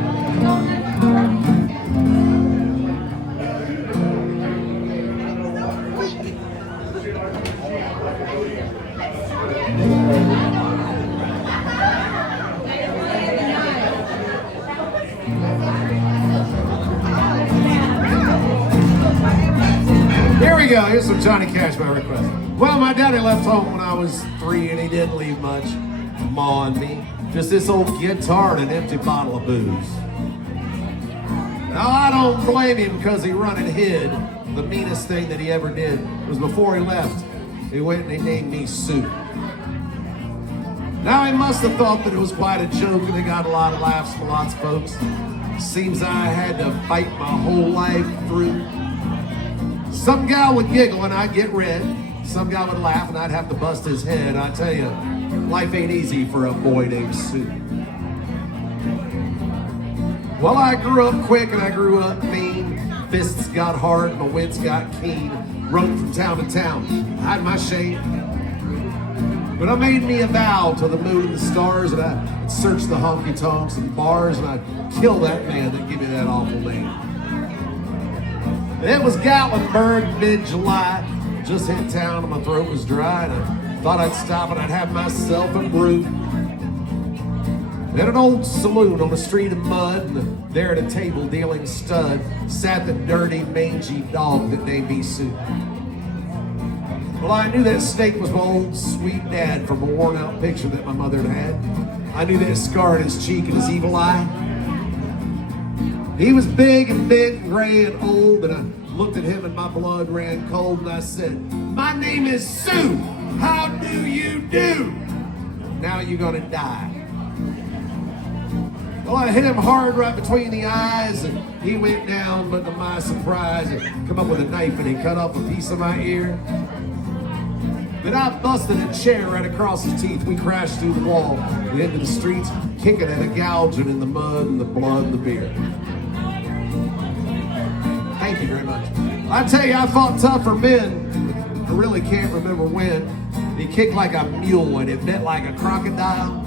Here we go. Here's some Johnny Cash by request. Well, my daddy left home when I was 3 and he didn't leave much. Ma and me. Just this old guitar and an empty bottle of booze. Now, I don't blame him because he run and hid. The meanest thing that he ever did was before he left, he went and he named me Sue. Now, he must have thought that it was quite a joke and it got a lot of laughs from lots of folks. Seems I had to fight my whole life through. Some guy would giggle and I'd get red. Some guy would laugh and I'd have to bust his head. I tell you, life ain't easy for a boy named Sue. Well, I grew up quick and I grew up mean. Fists got hard, my wits got keen. Run from town to town, hide my shame. But I made me a vow to the moon and the stars, and I'd search the honky-tonks and bars, and I'd kill that man that gave me that awful name. It was Gatlinburg, mid-July. Just hit town and my throat was dry, and I thought I'd stop and I'd have myself a brew. At an old saloon on a street of mud, and there at a table dealing stud, sat the dirty, mangy dog that named me Sue. Well, I knew that snake was my old sweet dad from a worn-out picture that my mother had. I knew that scar in his cheek and his evil eye. He was big and bent, gray and old, and I looked at him and my blood ran cold, and I said, "My name is Sue. How do you do? Now you're gonna die." Well, I hit him hard right between the eyes, and he went down, but to my surprise, he come up with a knife and he cut off a piece of my ear. Then I busted a chair right across his teeth. We crashed through the wall, into the streets, kicking at a gouging in the mud and the blood and the beer. Thank you very much. I tell you, I fought tougher men. I really can't remember when. He kicked like a mule and it bit like a crocodile.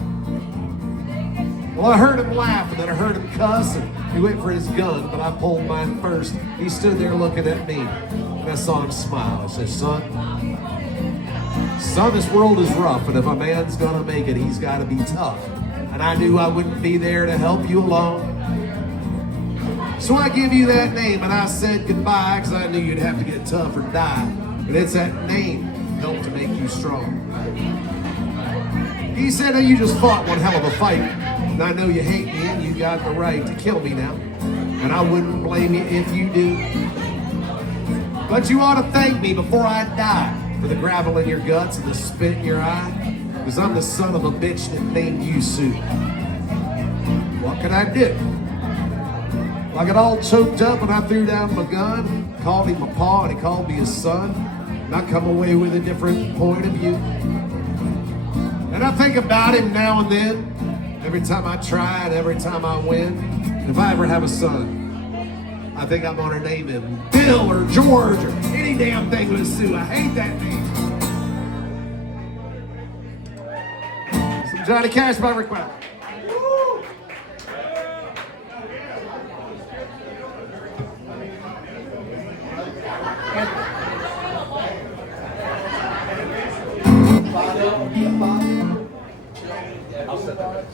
Well, I heard him laugh and then I heard him cuss, and he went for his gun, but I pulled mine first. He stood there looking at me, and I saw him smile. I said, son, this world is rough, and if a man's gonna make it, he's gotta be tough. And I knew I wouldn't be there to help you along. So I give you that name, and I said goodbye, because I knew you'd have to get tough or die. But it's that name helped to make you strong. He said, "Oh, you just fought one hell of a fight. And I know you hate me and you got the right to kill me now. And I wouldn't blame you if you do. But you ought to thank me before I die for the gravel in your guts and the spit in your eye. Because I'm the son of a bitch that named you Sue. What could I do? Well, I got all choked up and I threw down my gun, called him a paw and he called me his son. And I come away with a different point of view. And I think about him now and then. Every time I try and every time I win. And if I ever have a son, I think I'm gonna name him Bill or George or any damn thing with Sue. I hate that name. Some Johnny Cash by request. I'll set that.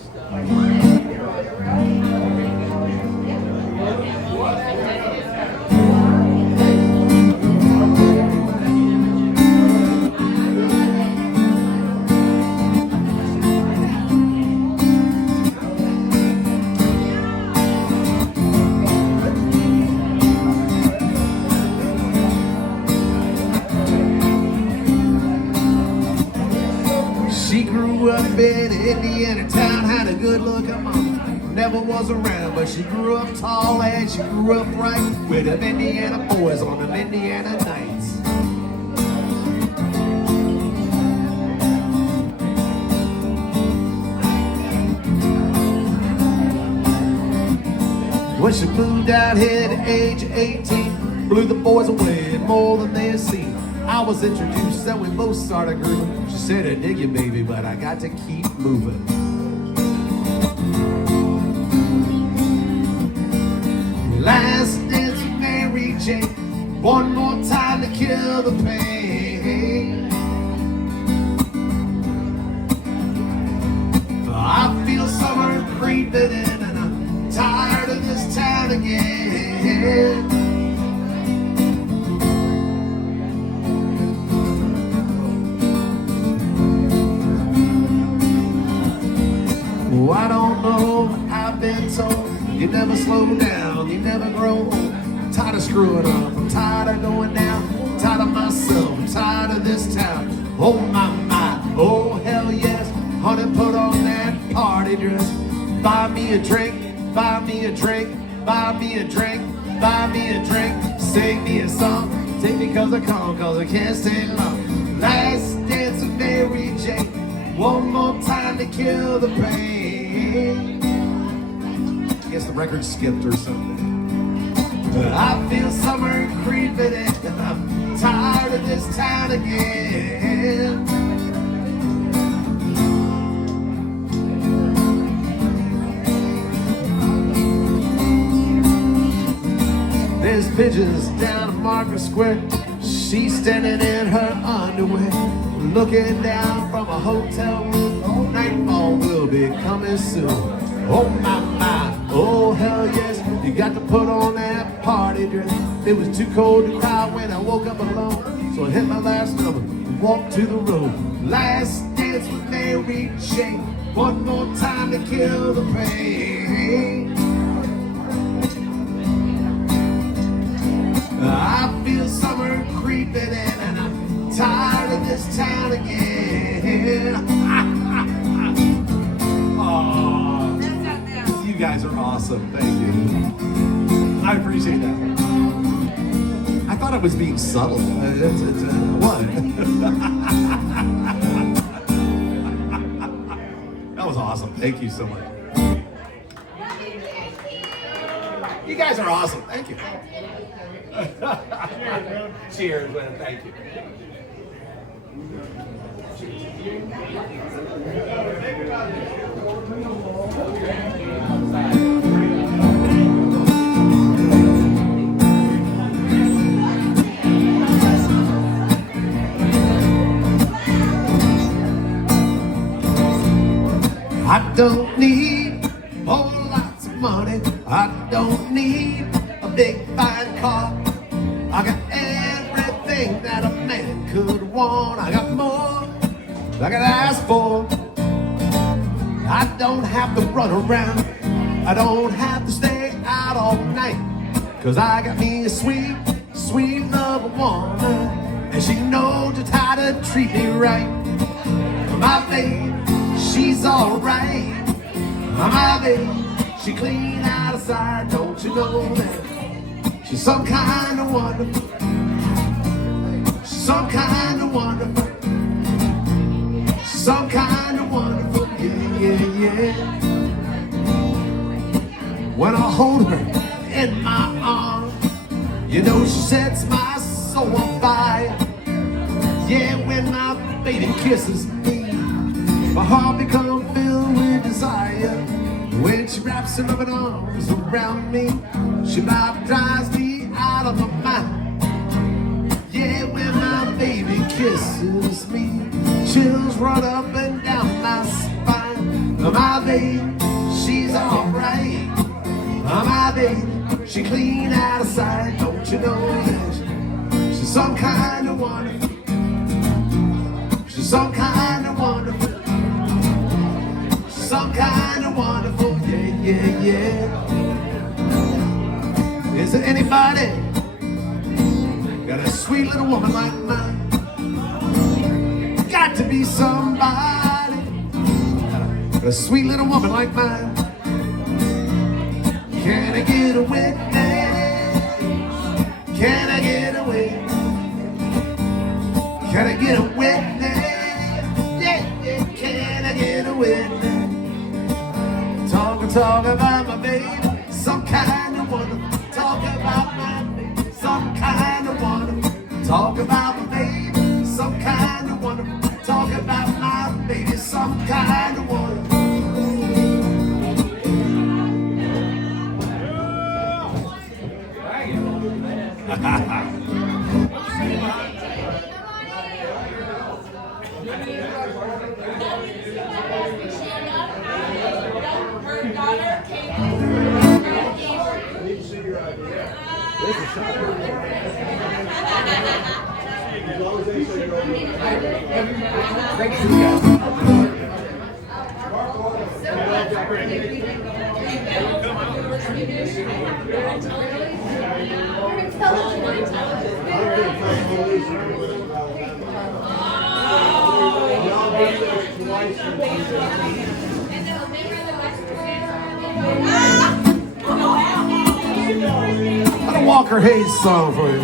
She grew up in Indiana town, had a good looking mama. Never was around, but she grew up tall and she grew up right with them Indiana boys on them Indiana nights. When she moved out here at age 18, blew the boys away more than they had seen. I was introduced and we both started grooving. She said, "I dig you, baby, but I got to keep moving." Last dance with Mary Jane, one more time to kill the pain. I feel summer creeping in and I'm tired of this town again. Oh, I don't know, I've been told you never slow down, you never grow. I'm tired of screwing up, I'm tired of going down, I'm tired of myself, I'm tired of this town. Oh my, oh hell yes, honey, put on that party dress. Buy me a drink, buy me a drink, buy me a drink, buy me a drink. Sing me a song, take me cause I come, cause I can't stay long. Last dance with Mary Jane, one more time to kill the pain. I guess the record skipped or something. I feel summer creeping in and I'm tired of this town again. There's pigeons down at Market Square. She's standing in her underwear, looking down from a hotel room. Nightfall will be coming soon. Oh my, my, oh hell yes. You got to put on that party dress. It was too cold to cry when I woke up alone. So I hit my last number, walked to the road. Last dance with Mary Jane. One more time to kill the pain. I feel summer creeping in and I'm tired of this town again. Oh, you guys are awesome. Thank you. I appreciate that. I thought I was being subtle. What? That was awesome. Thank you so much. You guys are awesome. Thank you. Cheers, man. Thank you. I don't need whole lots of money. I don't need a big fine car. I got everything that a man could want. I got more I could ask for. I don't have to run around. I don't have to stay out all night. 'Cause I got me a sweet, sweet love woman, and she knows just how to treat me right. My babe, she's alright. My babe, she clean out of sight. Don't you know that she's some kind of wonderful? She's some kind of wonderful. She's some kind of wonderful. Yeah, yeah, yeah. When I hold her in my arms, you know she sets my soul on fire. Yeah, when my baby kisses me, my heart becomes filled with desire. When she wraps her loving arms around me, she about drives me out of my mind. Yeah, when my baby kisses me, chills run up and down my spine. My baby, she's alright. My baby, she clean out of sight. Don't you know that she's some kind of wonderful? She's some kind of wonderful. Some kind of wonderful, yeah, yeah, yeah. Is there anybody got a sweet little woman like mine? Got to be somebody got a sweet little woman like mine. Can I get a witness? Can I get a witness? Can I get a witness? Yeah, yeah, can I get a witness? Talk about my baby, some kind of wonderful. Talk about my baby, some kind of wonderful. Talk about my baby, some kind of wonderful. Talk about my baby, some kind of wonderful. Got a Walker Hayes song for you.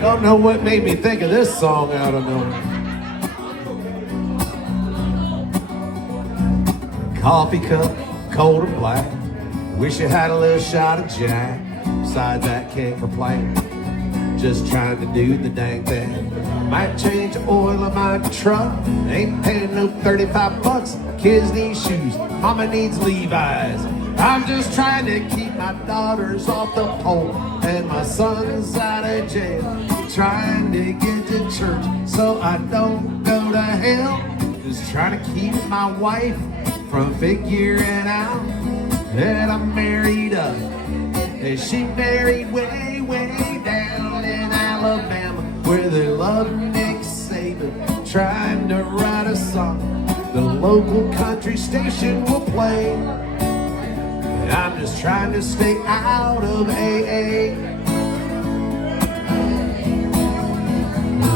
Don't know what made me think of this song, I don't know. Coffee cup, cold and black. Wish you had a little shot of Jack. Besides that, can't complain. Just trying to do the dang thing. Might change the oil of my truck. Ain't paying no 35 bucks. Kids need shoes, mama needs Levi's. I'm just trying to keep my daughters off the pole and my sons out of jail. trying to get to church so I don't go to hell. Just trying to keep my wife from figuring out that I'm married up. And she married way, way down in Alabama, where they love Nick Saban, trying to write a song the local country station will play. And I'm just trying to stay out of AA.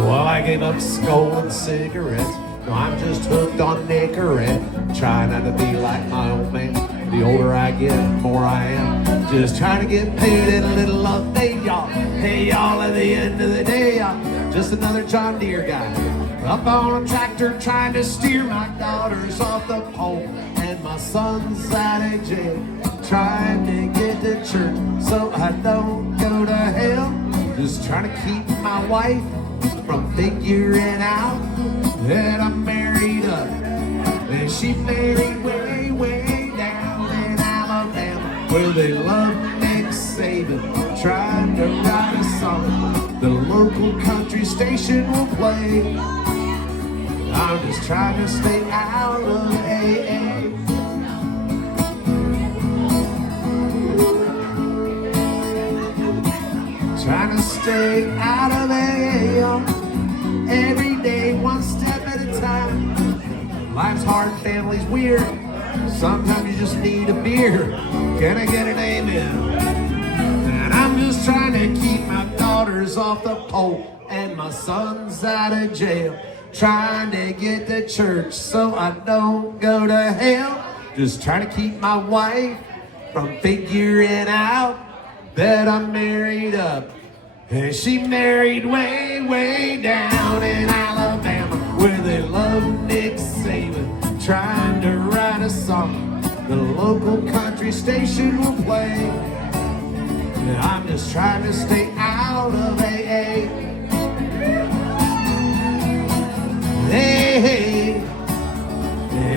Well, I gave up scolding cigarettes. No, I'm just hooked on Nicorette. Trying not to be like my old man. The older I get, the more I am. Just trying to get paid in a little love. Hey y'all, at the end of the day, y'all. Just another John Deere guy. Up on a tractor trying to steer my daughters off the pole. And my son's out of jail. Trying to get to church so I don't go to hell. Just trying to keep my wife from figuring out that I'm married up. And she married way, way down in Alabama, where they love Nick Saban, trying to write a song the local country station will play. I'm just trying to stay out of AA. Trying to stay out of AA. Every day, one step at a time. Life's hard, family's weird. Sometimes you just need a beer. Can I get an amen? And I'm just trying to keep my daughters off the pole and my son's out of jail. Trying to get to church so I don't go to hell. Just trying to keep my wife from figuring out that I'm married up. And she married way, way down in Alabama, where they love Nick Saban, trying to write a song the local country station will play. And I'm just trying to stay out of AA. Hey,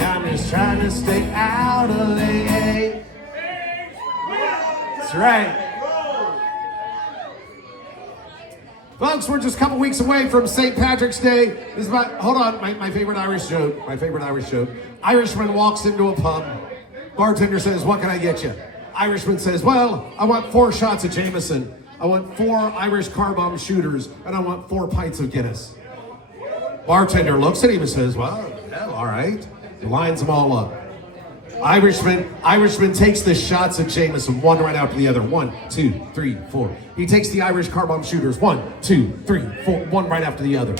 I'm just trying to stay out of AA. That's right. Folks, we're just a couple weeks away from St. Patrick's Day. This is about, hold on, my favorite Irish joke. Irishman walks into a pub. Bartender says, what can I get you? Irishman says, well, I want 4 shots of Jameson. I want 4 Irish car bomb shooters, and I want 4 pints of Guinness. Bartender looks at him and says, well, yeah, all right. He lines them all up. Irishman takes the shots of Jameson, one right after the other. 1, 2, 3, 4. He takes the Irish car bomb shooters. 1, 2, 3, 4. One right after the other.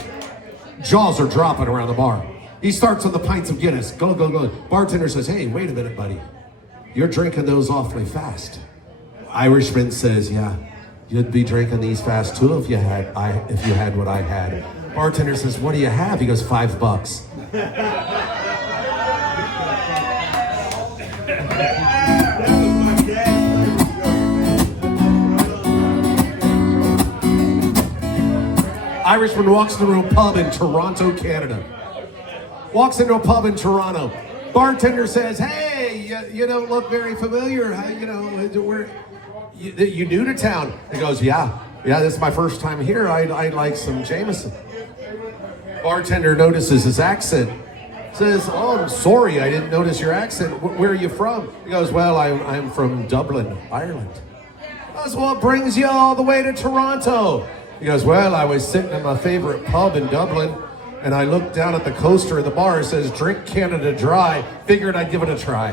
Jaws are dropping around the bar. He starts on the pints of Guinness. Go, go, go. Bartender says, hey, wait a minute, buddy. You're drinking those awfully fast. Irishman says, yeah, you'd be drinking these fast too if you had what I had. Bartender says, what do you have? He goes, $5. Irishman walks into a pub in Toronto, Canada. Walks into a pub in Toronto. Bartender says, hey, you don't look very familiar. You new to town? He goes, yeah, this is my first time here. I'd like some Jameson. Bartender notices his accent. Says, oh, I'm sorry, I didn't notice your accent. Where are you from? He goes, well, I'm from Dublin, Ireland. I goes, well, what brings you all the way to Toronto? He goes, well, I was sitting in my favorite pub in Dublin, and I looked down at the coaster of the bar. It says, drink Canada Dry. Figured I'd give it a try.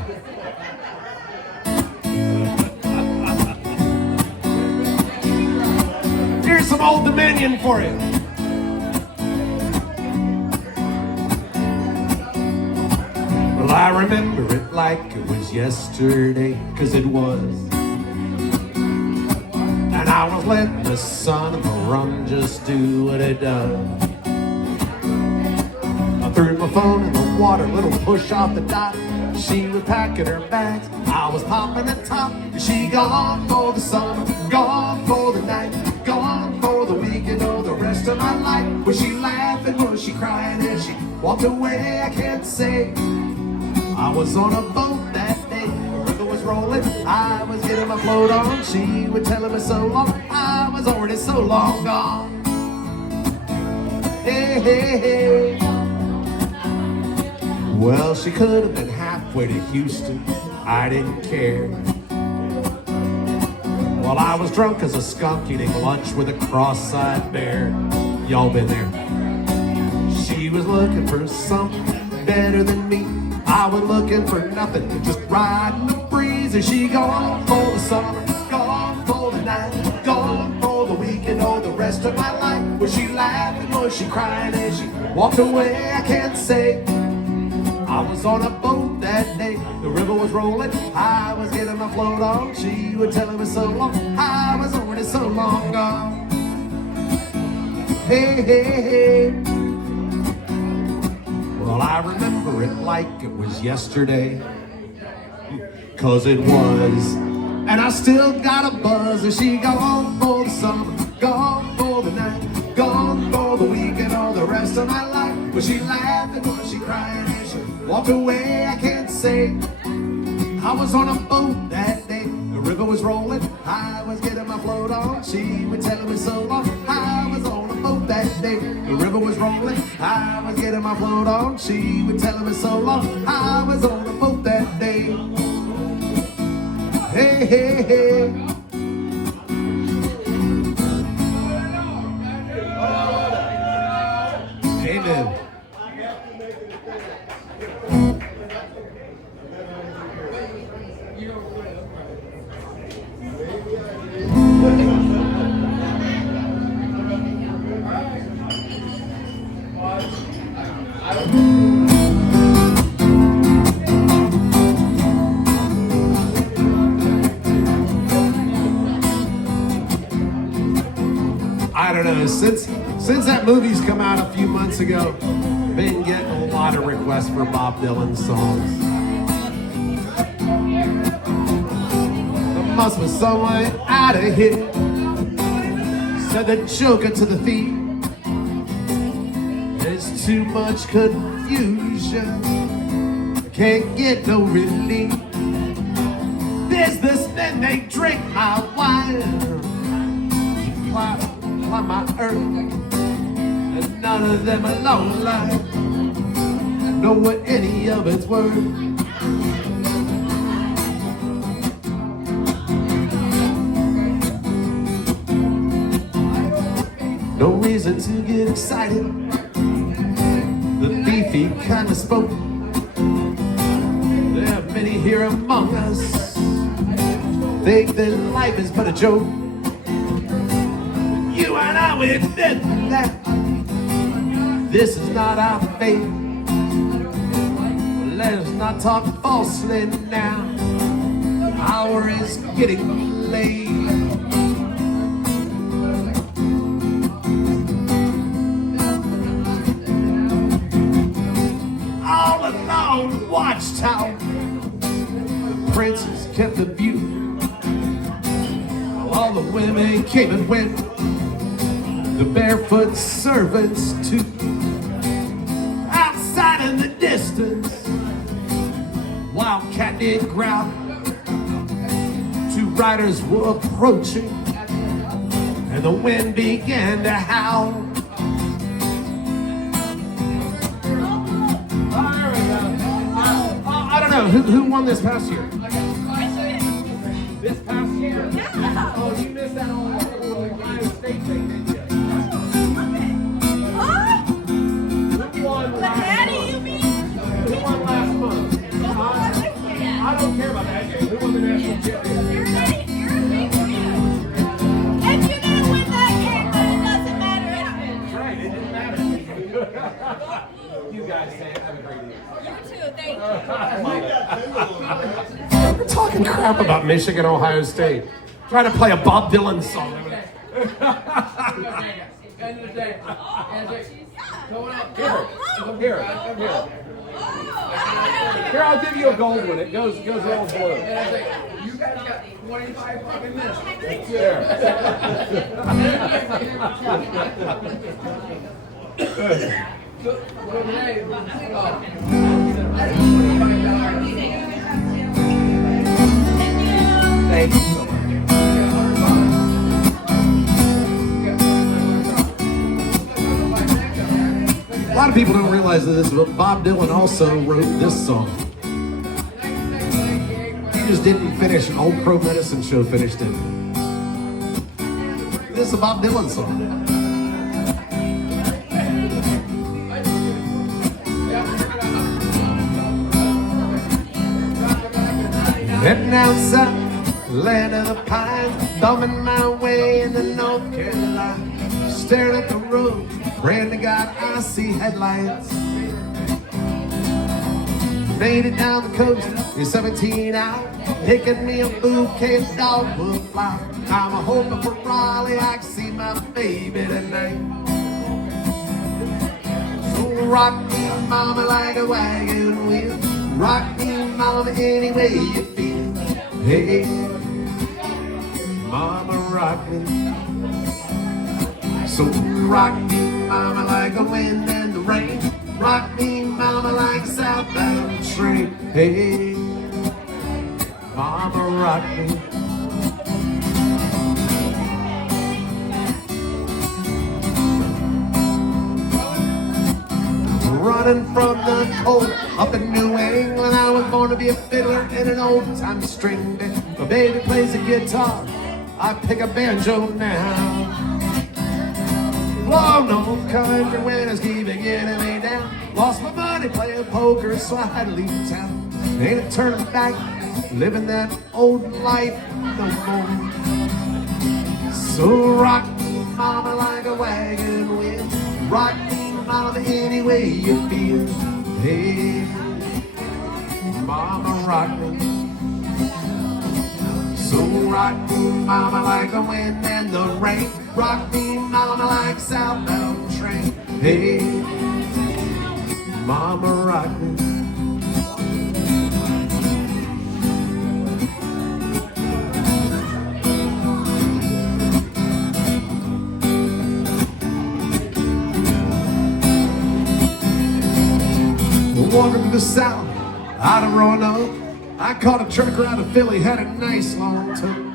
Here's some Old Dominion for you. Well, I remember it like it was yesterday, 'cause it was. And I was letting the sun and the rum just do what it does. I threw my phone in the water, little push off the dot. She was packing her bags, I was popping the top. She gone for the summer, gone for the night, gone for the weekend or the rest of my life. Was she laughing, was she crying as she walked away? I can't say. I was on a boat that day, the river was rolling, I was getting my float on. She would tell me so long, I was already so long gone. Hey, hey, hey. Well, she could have been halfway to Houston. I didn't care. Well, I was drunk as a skunk eating lunch with a cross-eyed bear. Y'all been there. She was looking for something better than me. I was looking for nothing, just riding the breeze. And she gone for the summer, gone for the night, gone for the weekend, or the rest of my life. Was she laughing, was she crying as she walked away? I can't say. I was on a boat that day, the river was rolling, I was getting my float on. She would tell me so long, I was already so long gone. Hey, hey, hey. Well, I remember it like it was yesterday, 'cause it was. And I still got a buzz. And she gone for the summer, gone for the night, gone for the weekend, or the rest of my life. Was she laughing, was she crying as she walked away? I can't say. I was on a boat that day, the river was rolling, I was getting my float on. She would tell me so long, I was on a boat that day, the river was rolling, I was getting my float on. She would tell me so long, I was on a boat that day. Hey, hey, hey. Amen. I don't know, since that movie's come out a few months ago, been getting a lot of requests for Bob Dylan songs. There must be someone out of here, said the joker to the thief. There's too much confusion, can't get no relief. Businessmen, they drink my wine, climb my earth, and none of them alone like know what any of it's worth. No reason to get excited, the beefy kind of spoke. There are many here among us think that life is but a joke. You and I, we admit that this is not our fate. Let us not talk falsely now. The hour is getting late. All along the watchtower, the princes kept the view. All the women came and went, the barefoot servants too. Outside in the distance, wildcat did growl. Two riders were approaching, and the wind began to howl. I don't know, who won this past year? This past year? Yeah. Oh, you missed that whole Ohio State thing, didn't you? Who won The last daddy, month? you mean? Who won last month? I don't care about that game. Who won the national championship? You're a big fan. If you didn't win that game, then it doesn't matter anyway. That's right, it didn't matter. You guys have a great evening. You too, thank you. We're talking crap about Michigan, Ohio State. Trying to play a Bob Dylan song. End of the day. Going up. Here, come here. Here, I'll give you a gold one. It goes all blue. You guys got 25 fucking minutes. There. So today, thank you so much. people don't realize this, but Bob Dylan also wrote this song. He just didn't finish. An Old Crow Medicine Show finished it. This is a Bob Dylan song. Heading outside, land of the pines, thumbing my way into North Carolina. Staring at the road, praying to God I see headlights. Made it down the coast in 17 hours, picking me a bouquet of dogwood flowers. I'm a hoping for Raleigh, I can see my baby tonight. So rock me, mama, like a wagon wheel. Rock me, mama, any way you feel. Hey, mama, rock me. So rock me, mama, like the wind and the rain. Rock me, mama, like a southbound train. Hey, mama, rock me. Running from the cold up in New England, I was born to be a fiddler in an old-time string band. My baby plays the guitar, I pick a banjo now. Long old country winners keep getting me down. Lost my money playing poker, so I had to leave town. Ain't a turning back, living that old life no more. So rock me, mama, like a wagon wheel. Rock me, mama, any way you feel. Hey, mama, rock me. So rock me, mama, like the wind and the rain. Rock me, mama, like a southbound train. Hey, mama, rock me. Walking to the south, out of Roanoke, I caught a trucker out of Philly, had a nice long tote.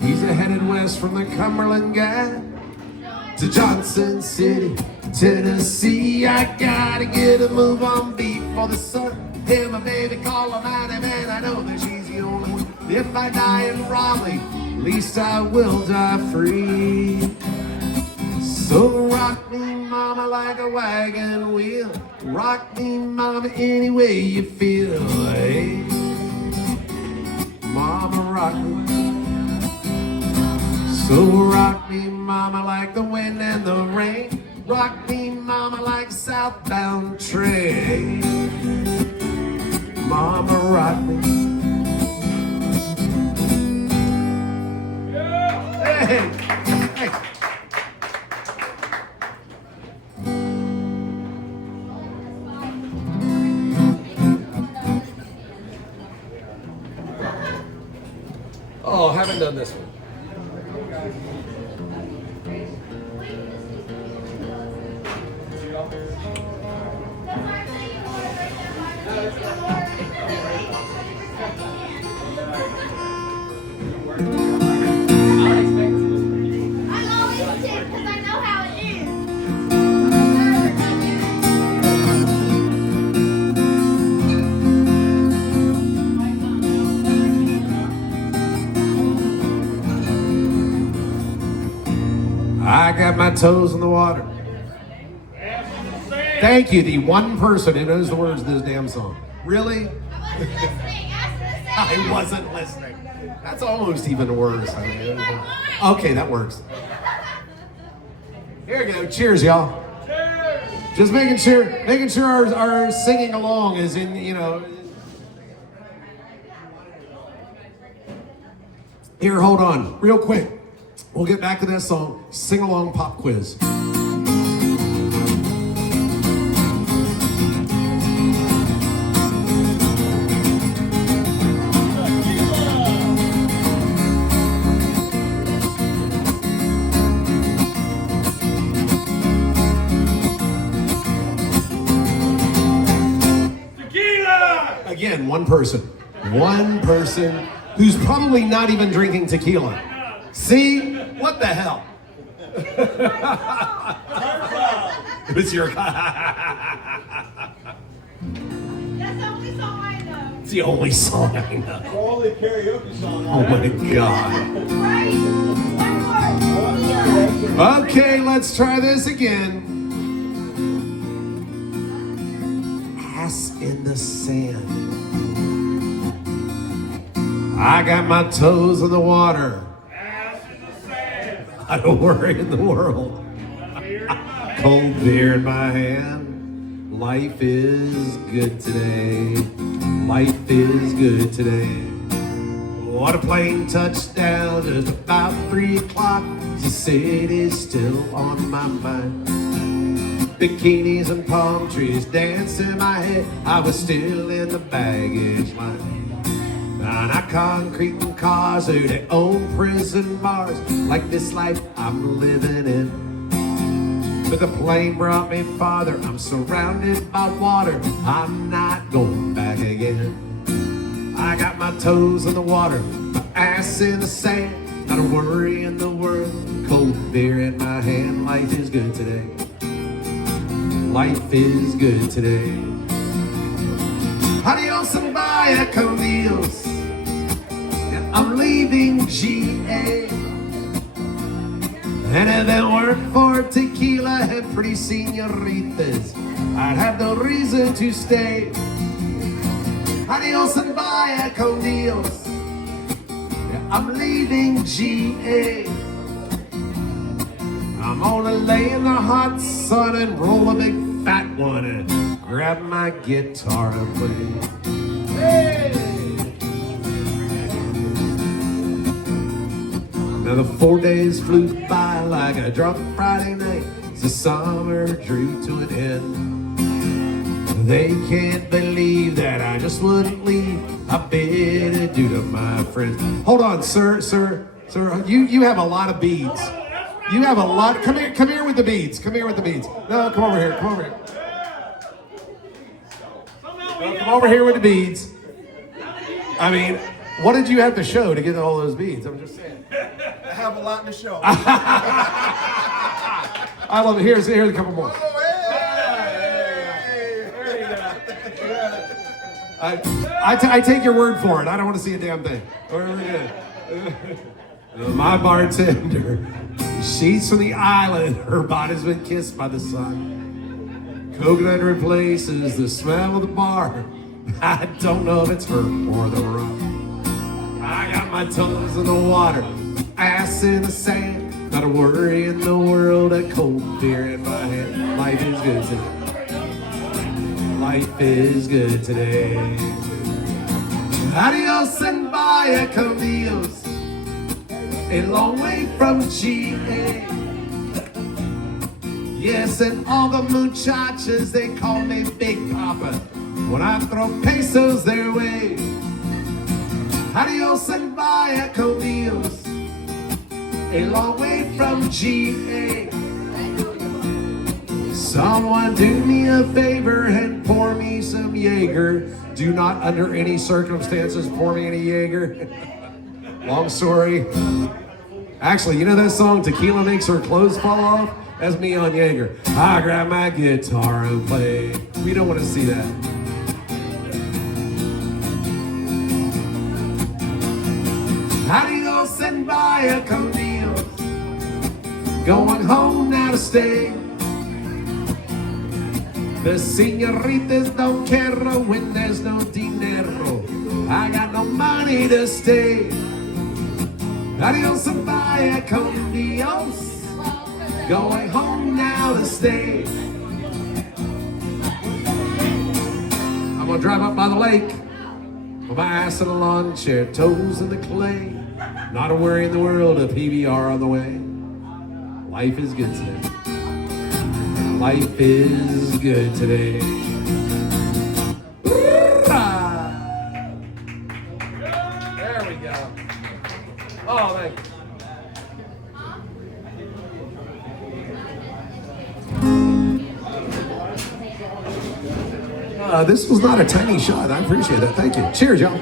He's headed west from the Cumberland Gap to Johnson City, Tennessee. I gotta get a move on before the sun. Hear my baby call her mine, and I know that she's the only one. If I die in Raleigh, at least I will die free. So rock me, mama, like a wagon wheel. Rock me, mama, any way you feel. Hey, mama, rock me. So rock me, mama, like the wind and the rain. Rock me, mama, like a southbound train. Mama, rock me. Hey, hey. Oh, haven't done this one. I got my toes in the water. Thank you, the one person who knows the words to this damn song. Really? I wasn't listening. That's almost even worse. I mean, okay, that works. Here we go. Cheers, y'all. Cheers. Just making sure our singing along is in, you know. Here, hold on, real quick. We'll get back to that song. Sing along pop quiz. Again, one person who's probably not even drinking tequila. See? What the hell? It was your. That's the only song I know. It's the only song I know. Only karaoke song. Oh my God. Right? One more. Okay, let's try this again. Ass in the sand. I got my toes in the water. Not a worry in the world. Cold beer in my hand. Life is good today. Life is good today. What a plane touchdown just about 3 o'clock. The city's still on my mind. Bikinis and palm trees dance in my head. I was still in the baggage line. Not concrete and cars or their own prison bars like this life I'm living in. But the plane brought me farther. I'm surrounded by water. I'm not going back again. I got my toes in the water, my ass in the sand. Not a worry in the world. Cold beer in my hand. Life is good today. Life is good today. Adios and vaya con Dios. I'm leaving GA. And if it weren't for tequila and pretty senoritas, I'd have no reason to stay. Adios and vaya con Dios. I'm leaving GA. I'm gonna lay in the hot sun and roll a big fat one and grab my guitar and play. Hey! Now the 4 days flew by like a drunk Friday night as the summer drew to an end. They can't believe that I just wouldn't leave. I bid adieu to my friends. Hold on, sir. You have a lot of beads. You have a lot. Come here with the beads. Come here with the beads. No, come over here. Come over here. No, come over here with the beads. I mean, what did you have to show to get all those beads? I'm just saying. I have a lot to show. I love it. Here's a couple more. I take your word for it. I don't want to see a damn thing. We're good. My bartender, she's from the island. Her body's been kissed by the sun. Coconut replaces the smell of the bar. I don't know if it's her or the rum. I got my toes in the water, ass in the sand. Not a worry in the world, a cold beer in my hand. Life is good today. Life is good today. Adios and vaya con Dios. A long way from GA. Yes, and all the muchachas, they call me Big Papa when I throw pesos their way. Adios and vaya con Dios. A long way from GA. Someone do me a favor and pour me some Jaeger. Do not under any circumstances pour me any Jaeger. Long story. Actually, you know that song, Tequila Makes Her Clothes Fall Off? That's me on Jaeger. I grab my guitar and play. We don't want to see that. Adios and vaya con Dios. Going home now to stay. The senoritas don't care when there's no dinero. I got no money to stay. Adios and vaya con Dios. Going home now to stay. I'm gonna drive up by the lake. Put my ass in a lawn chair, toes in the clay. Not a worry in the world, a PBR on the way. Life is good today. Life is good today. There we go. Oh, thank you. This was not a tiny shot. I appreciate that. Thank you. Cheers, y'all.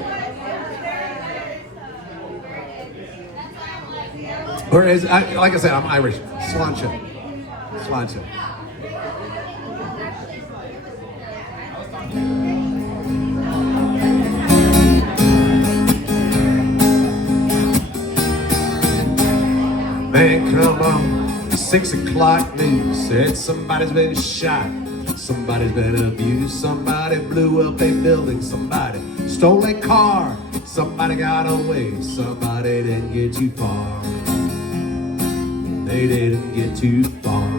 Or like I said, I'm Irish. Sláinte. Sláinte. Man, come on, 6 o'clock news said somebody's been shot, somebody's been abused, somebody blew up a building, somebody stole a car, somebody got away, somebody didn't get too far. They didn't get too far.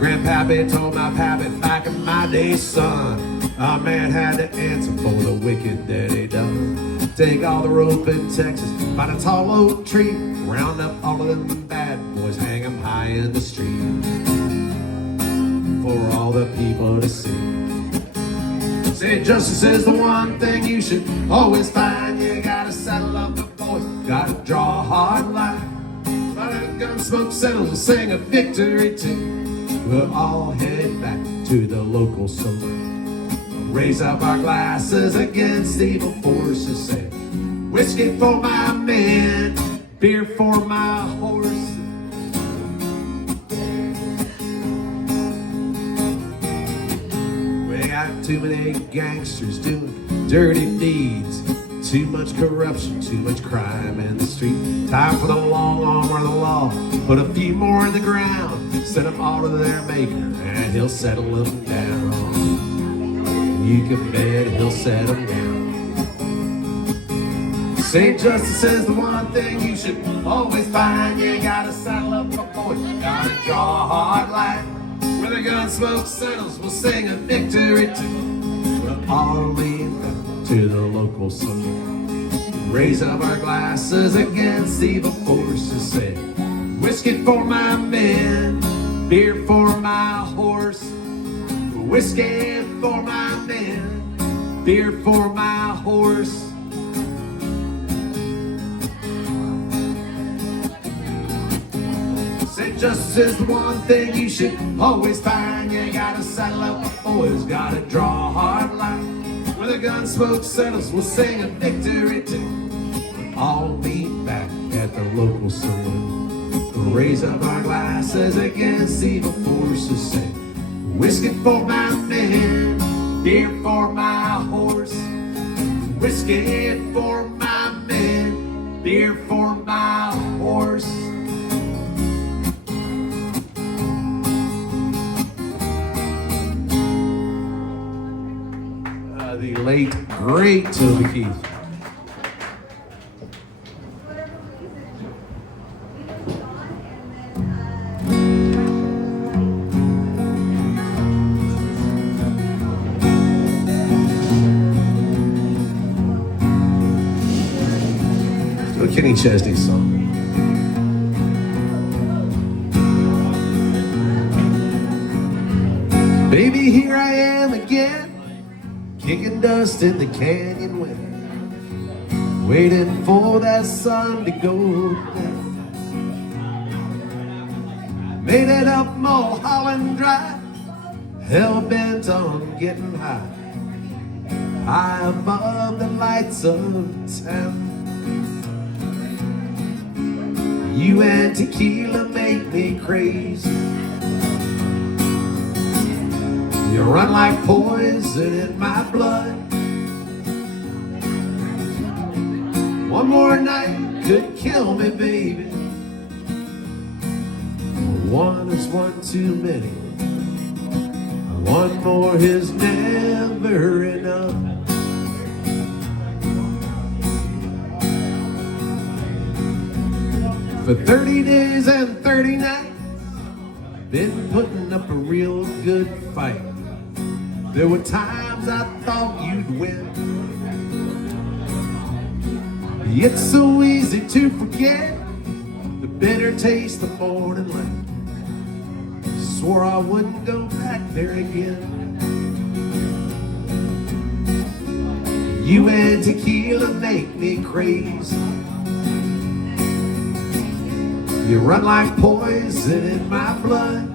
Grandpappy told my pappy back in my day, son, a man had to answer for the wicked that he done. Take all the rope in Texas, find a tall oak tree, round up all of them bad boys, hang them high in the street for all the people to see. Say justice is the one thing you should always find. You gotta settle up the boys, gotta draw a hard line. Gunsmoke settles will sing a victory tune. We'll all head back to the local saloon. Raise up our glasses against evil forces. Say, whiskey for my men, beer for my horse. We got too many gangsters doing dirty deeds. Too much corruption, too much crime in the street. Time for the long arm of the law. Put a few more in the ground. Send them all to their maker, and he'll settle them down. You can bet he'll settle them down. Say justice is the one thing you should always find. You gotta settle up the boys, gotta draw a hard line. Where the gun smoke settles, we'll sing a victory tune. We'll all leave to the local saloon. Raise up our glasses against evil forces. Say, whiskey for my men, beer for my horse. Whiskey for my men, beer for my horse. Say justice is the one thing you should always find. You gotta settle up the boys, gotta draw a hard line. When the gun smoke settles, we'll sing a victory tune. All meet back at the local saloon. Raise up our glasses against evil forces. Say, whiskey for my men, beer for my horse. Whiskey for my men, beer for my horse. The late, great Toby Keith. Do a Kenny Chesney song. Baby, here I am again, kicking dust in the canyon wind, waiting for that sun to go down. Made it up Mulholland Drive, hell-bent on getting high, high above the lights of town. You and tequila make me crazy. You run like poison in my blood. One more night could kill me, baby. One is one too many. One more is never enough. For 30 days and 30 nights, been putting up a real good fight. There were times I thought you'd win. It's so easy to forget the bitter taste of morning light. Swore I wouldn't go back there again. You and tequila make me crazy. You run like poison in my blood.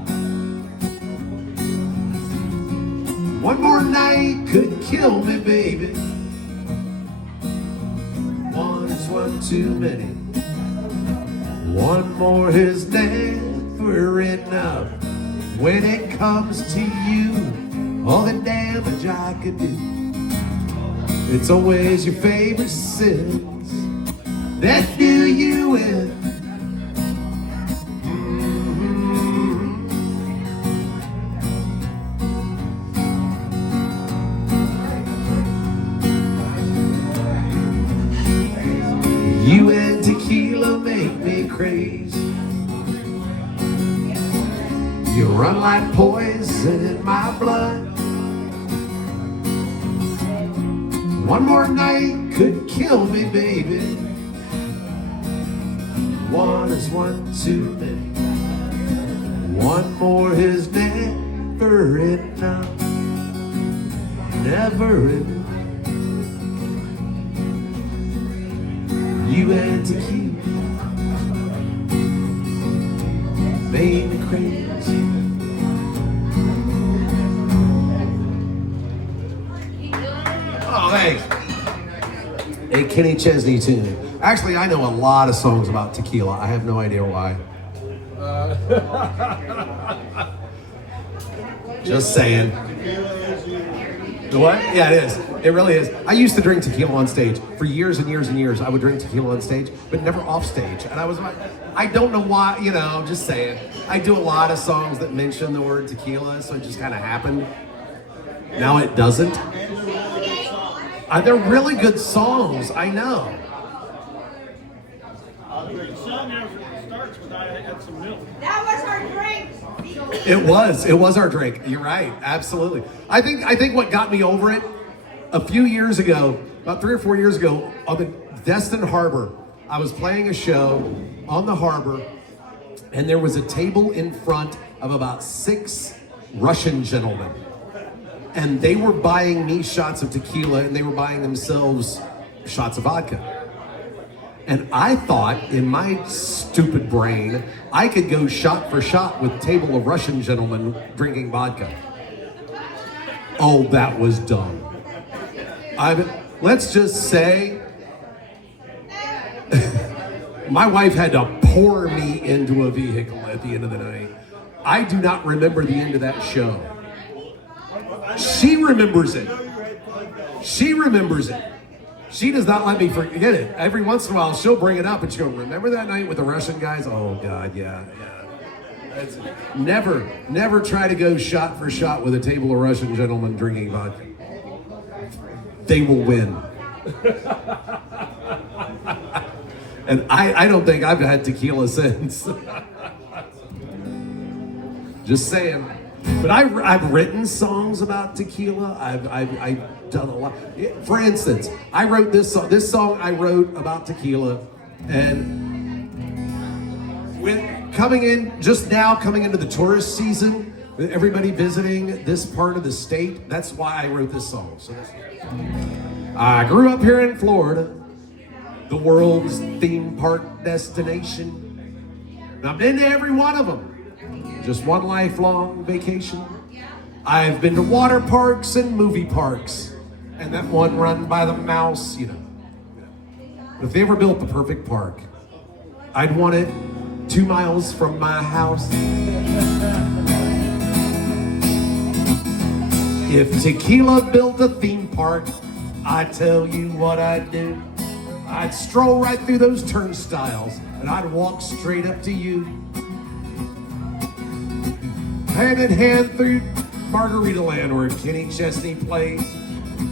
One more night could kill me, baby. One is one too many. One more is never enough. When it comes to you, all the damage I could do, it's always your favorite sins that do you in. You and tequila make me crazy. You run like poison in my blood. One more night could kill me, baby. One is one too many. One more is never enough. Never enough. You and tequila made me crazy. Oh, thanks. A Kenny Chesney tune. Actually, I know a lot of songs about tequila. I have no idea why. Just saying. The what? Yeah, it is. It really is. I used to drink tequila on stage for years and years and years. I would drink tequila on stage, but never off stage. And I was like, I don't know why, you know, I'm just saying. I do a lot of songs that mention the word tequila, so it just kind of happened. Now it doesn't. They're really good songs, I know. The song never starts with I had some milk. That was our drink. It was our drink. You're right, absolutely. I think what got me over it, a few years ago, about 3 or 4 years ago, on the Destin Harbor, I was playing a show on the harbor, and there was a table in front of about 6 Russian gentlemen. And they were buying me shots of tequila, and they were buying themselves shots of vodka. And I thought, in my stupid brain, I could go shot for shot with a table of Russian gentlemen drinking vodka. Oh, that was dumb. Let's just say, my wife had to pour me into a vehicle at the end of the night. I do not remember the end of that show. She remembers it. She remembers it. She does not let me forget it. Every once in a while, she'll bring it up and she'll go, remember that night with the Russian guys? Oh, God, yeah. Never try to go shot for shot with a table of Russian gentlemen drinking vodka. They will win. And I don't think I've had tequila since. Just saying. But I've written songs about tequila. I've done a lot. For instance, I wrote this song. This song I wrote about tequila, and coming into the tourist season, with everybody visiting this part of the state, that's why I wrote this song. So I grew up here in Florida, the world's theme park destination. And I've been to every one of them. Just one lifelong vacation. I've been to water parks and movie parks, and that one run by the mouse, you know. But if they ever built the perfect park, I'd want it 2 miles from my house. If tequila built a theme park, I tell you what I'd do. I'd stroll right through those turnstiles, and I'd walk straight up to you. Hand in hand through Margarita Land where Kenny Chesney plays.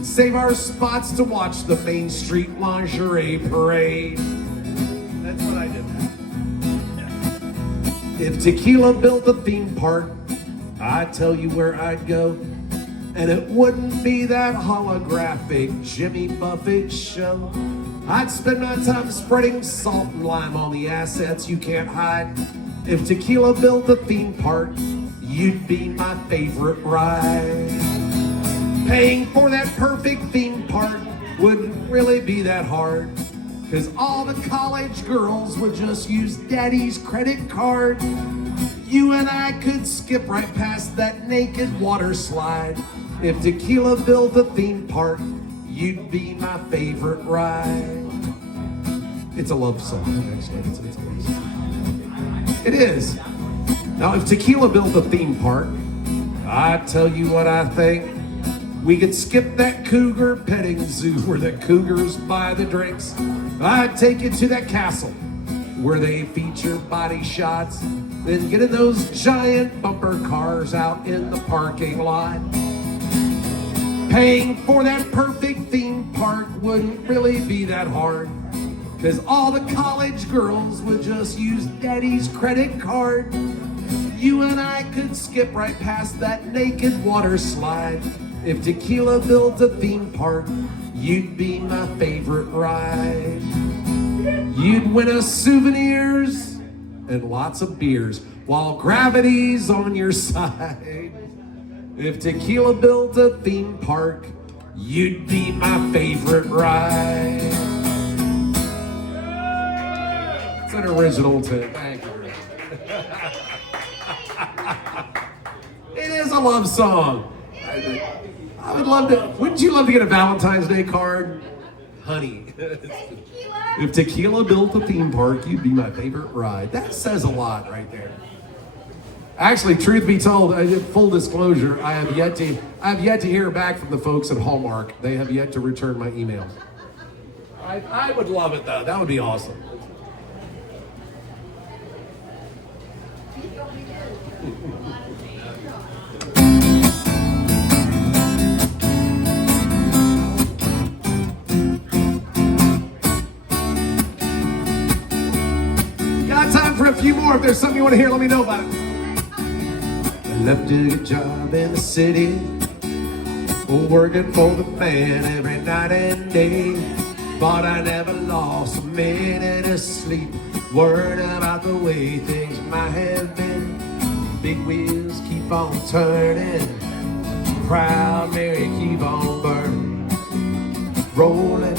Save our spots to watch the Main Street lingerie parade. That's what I did. If tequila built a theme park, I'd tell you where I'd go. And it wouldn't be that holographic Jimmy Buffett show. I'd spend my time spreading salt and lime on the assets you can't hide. If tequila built a theme park, you'd be my favorite ride. Paying for that perfect theme park wouldn't really be that hard, 'cause all the college girls would just use daddy's credit card. You and I could skip right past that naked water slide. If tequila built a theme park, you'd be my favorite ride. It's a love song, actually. It's a love song. It is. Now, if tequila built a theme park, I tell you what I think. We could skip that cougar petting zoo where the cougars buy the drinks. I'd take you to that castle where they feature body shots. Then get in those giant bumper cars out in the parking lot. Paying for that perfect theme park wouldn't really be that hard, 'cause all the college girls would just use daddy's credit card. You and I could skip right past that naked water slide. If Tequila built a theme park, you'd be my favorite ride. You'd win us souvenirs and lots of beers while gravity's on your side. If Tequila built a theme park, you'd be my favorite ride. It's an original tune. Thank you. It is a love song. I would love to. Wouldn't you love to get a Valentine's Day card? Honey, if Tequila built a theme park, you'd be my favorite ride. That says a lot right there. Actually, truth be told, full disclosure, I have yet to hear back from the folks at Hallmark. They have yet to return my emails. I would love it though. That would be awesome. Got time for a few more. If there's something you want to hear, let me know about it. I left a good job in the city, working for the man every night and day. But I never lost a minute of sleep, worried about the way things might have been. Big wheels keep on turning, proud Mary keep on burning. Rolling,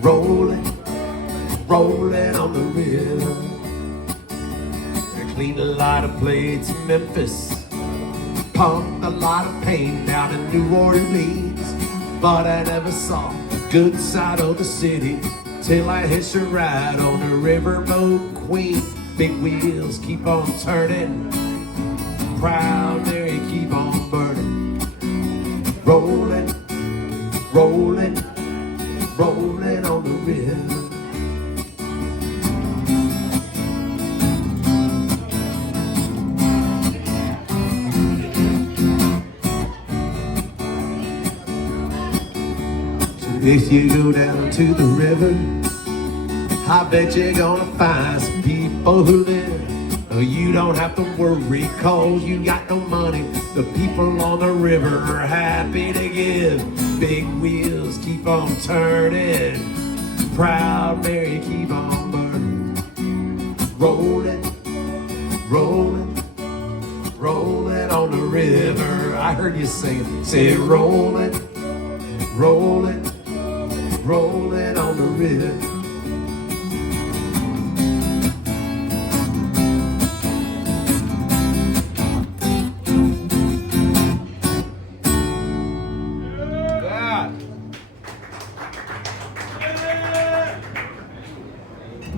rolling, rolling on the river. I cleaned a lot of plates in Memphis, pumped a lot of paint down in New Orleans. But I never saw the good side of the city till I hitched a ride on the riverboat Queen. Big wheels keep on turning, proud Mary keep on burning. Rolling, rolling, rolling on the river. If you go down to the river, I bet you're gonna find some people who live. You don't have to worry, cause you got no money. The people on the river are happy to give. Big wheels keep on turning, proud Mary keep on burning. Rolling, rolling, rolling on the river. I heard you say rolling, rolling, rolling on the river.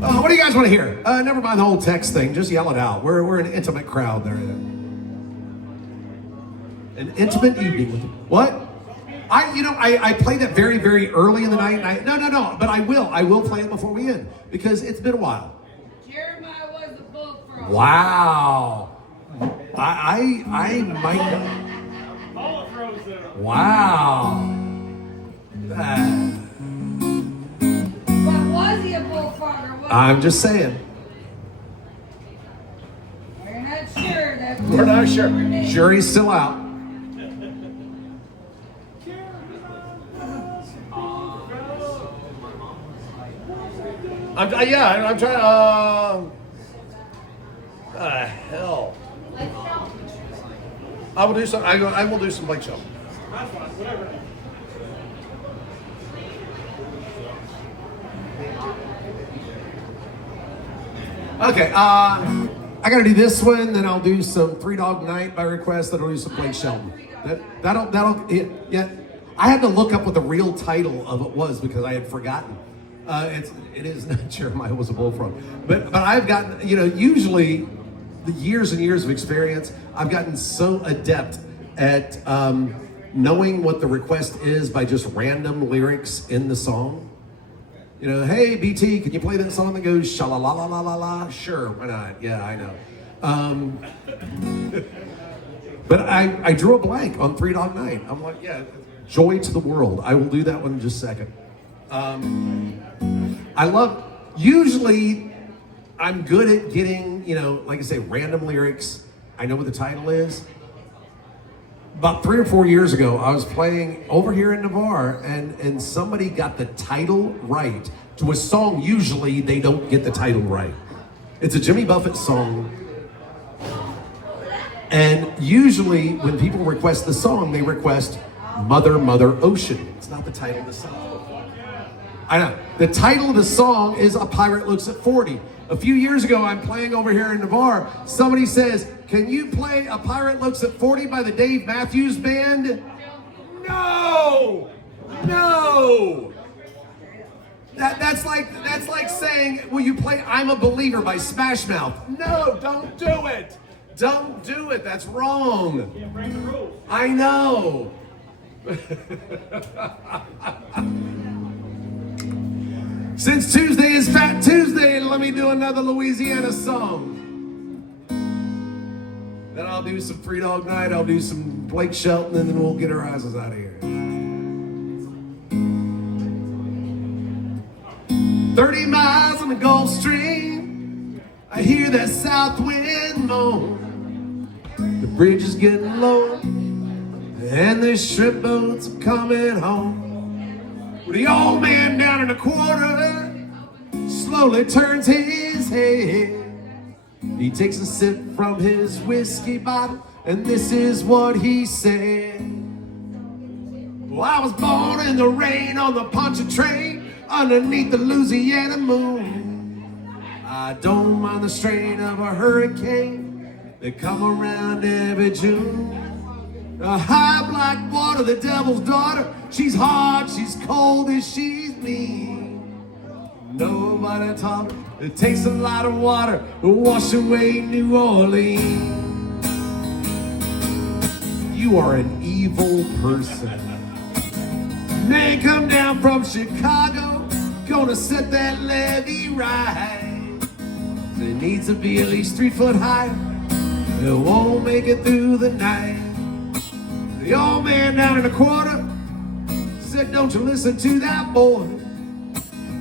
What do you guys want to hear? Never mind the whole text thing. Just yell it out. We're an intimate crowd there. An intimate evening with what? I play that very, very early in the night. No. But I will play it before we end because it's been a while. Jeremiah was the bullfrog. Wow. I might. Paula throws it. Wow. But was he a bullfrog or what? I'm just saying. We're not sure. That's We're not sure. Jury's still out. I'm trying. Hell. I will do some. I will do some Blake Shelton. That's fine, whatever. Okay. I gotta do this one, then I'll do some Three Dog Night by request. Then I'll do some Blake Shelton. That'll. Yeah. I had to look up what the real title of it was because I had forgotten. It is not Jeremiah was a bullfrog, but I've gotten, usually the years and years of experience, I've gotten so adept at knowing what the request is by just random lyrics in the song. You know, hey BT, can you play that song that goes sha la la la la la la? Sure, why not? Yeah, I know. But I drew a blank on Three Dog Night. I'm like, yeah, joy to the world. I will do that one in just a second. Usually I'm good at getting, you know, like I say, random lyrics. I know what the title is. About 3 or 4 years ago, I was playing over here in Navarre, and somebody got the title right to a song. Usually they don't get the title right. It's a Jimmy Buffett song. And usually when people request the song, they request Mother, Mother Ocean. It's not the title of the song. I know. The title of the song is A Pirate Looks at 40. A few years ago, I'm playing over here in Navarre. Somebody says, can you play A Pirate Looks at 40 by the Dave Matthews Band? No! No! That's like saying, will you play I'm a Believer by Smash Mouth? No, don't do it! Don't do it, that's wrong. Can't break the rules. I know. Since Tuesday is Fat Tuesday, let me do another Louisiana song. Then I'll do some Free Dog Night, I'll do some Blake Shelton, and then we'll get our asses out of here. 30 miles on the Gulf Stream, I hear that south wind moan. The bridge is getting low, and the shrimp boats are coming home. Well, the old man down in the quarter slowly turns his head. He takes a sip from his whiskey bottle, and this is what he said. Well, I was born in the rain on the Pontchartrain underneath the Louisiana moon. I don't mind the strain of a hurricane that come around every June. A high black water, the devil's daughter. She's hard, she's cold, and she's mean. Nobody taught her it takes a lot of water to wash away New Orleans. You are an evil person. Man come down from Chicago, gonna set that levee right. It needs to be at least 3 foot high. It won't make it through the night. The old man down in the quarter said, don't you listen to that boy.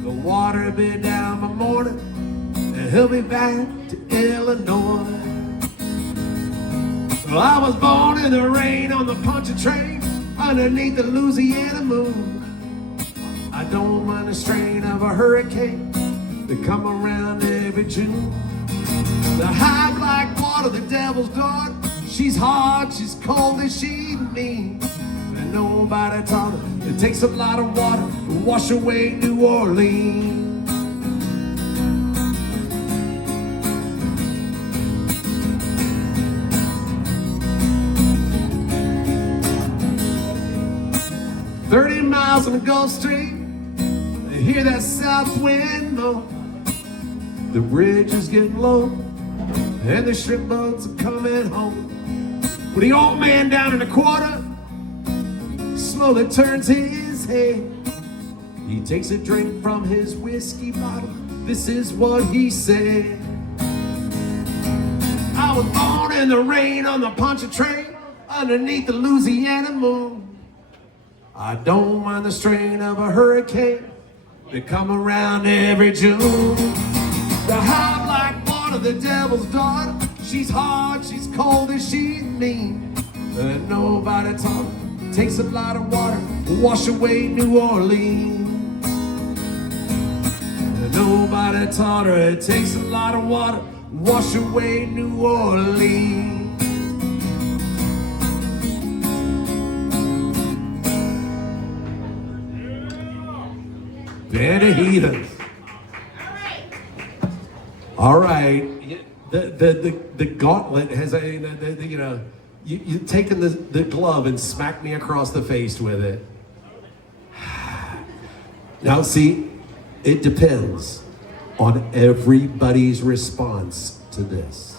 The water will be down by morning, and he'll be back to Illinois. Well, I was born in the rain on the Pontchartrain underneath the Louisiana moon. I don't mind the strain of a hurricane that come around every June. The high black water, the devil's daughter. She's hard, she's cold, and she's mean. And nobody taught her it takes a lot of water to wash away New Orleans. "30 miles on the Gulf Stream, I hear that south wind blow. The bridge is getting low, and the shrimp boats are coming home. Well, the old man down in the quarter slowly turns his head. He takes a drink from his whiskey bottle. This is what he said. I was born in the rain on the Pontchartrain underneath the Louisiana moon. I don't mind the strain of a hurricane that come around every June. The high black water, the devil's daughter. She's hard, she's cold, and she's mean. And nobody taught her it takes a lot of water to wash away New Orleans. And nobody taught her it takes a lot of water to wash away New Orleans. Band of Heathens. All right. The gauntlet has a, you know, you've taken the glove and smacked me across the face with it. Now see, it depends on everybody's response to this.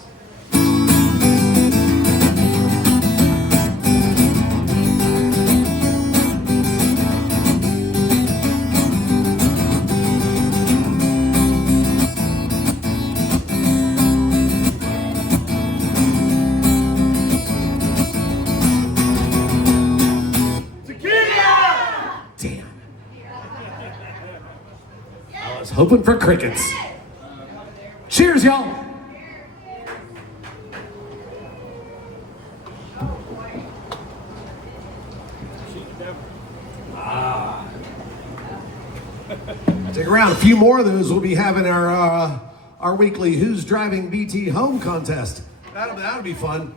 was hoping for crickets. Cheers, y'all. Stick around. A few more of those. We'll be having our weekly Who's Driving BT Home contest. That'll be fun.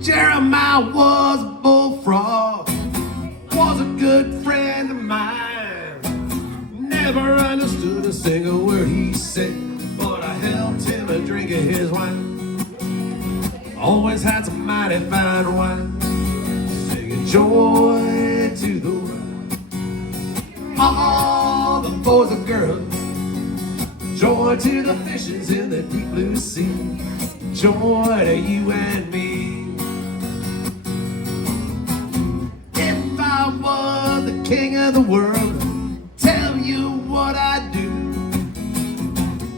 Jeremiah was a bullfrog, was a good friend of mine. Never understood a single word he said, but I helped him a drink of his wine. Always had some mighty fine wine, singing joy to the world. All the boys and girls, joy to the fishes in the deep blue sea, joy to you and me. If I was the king of the world, tell you what I'd do.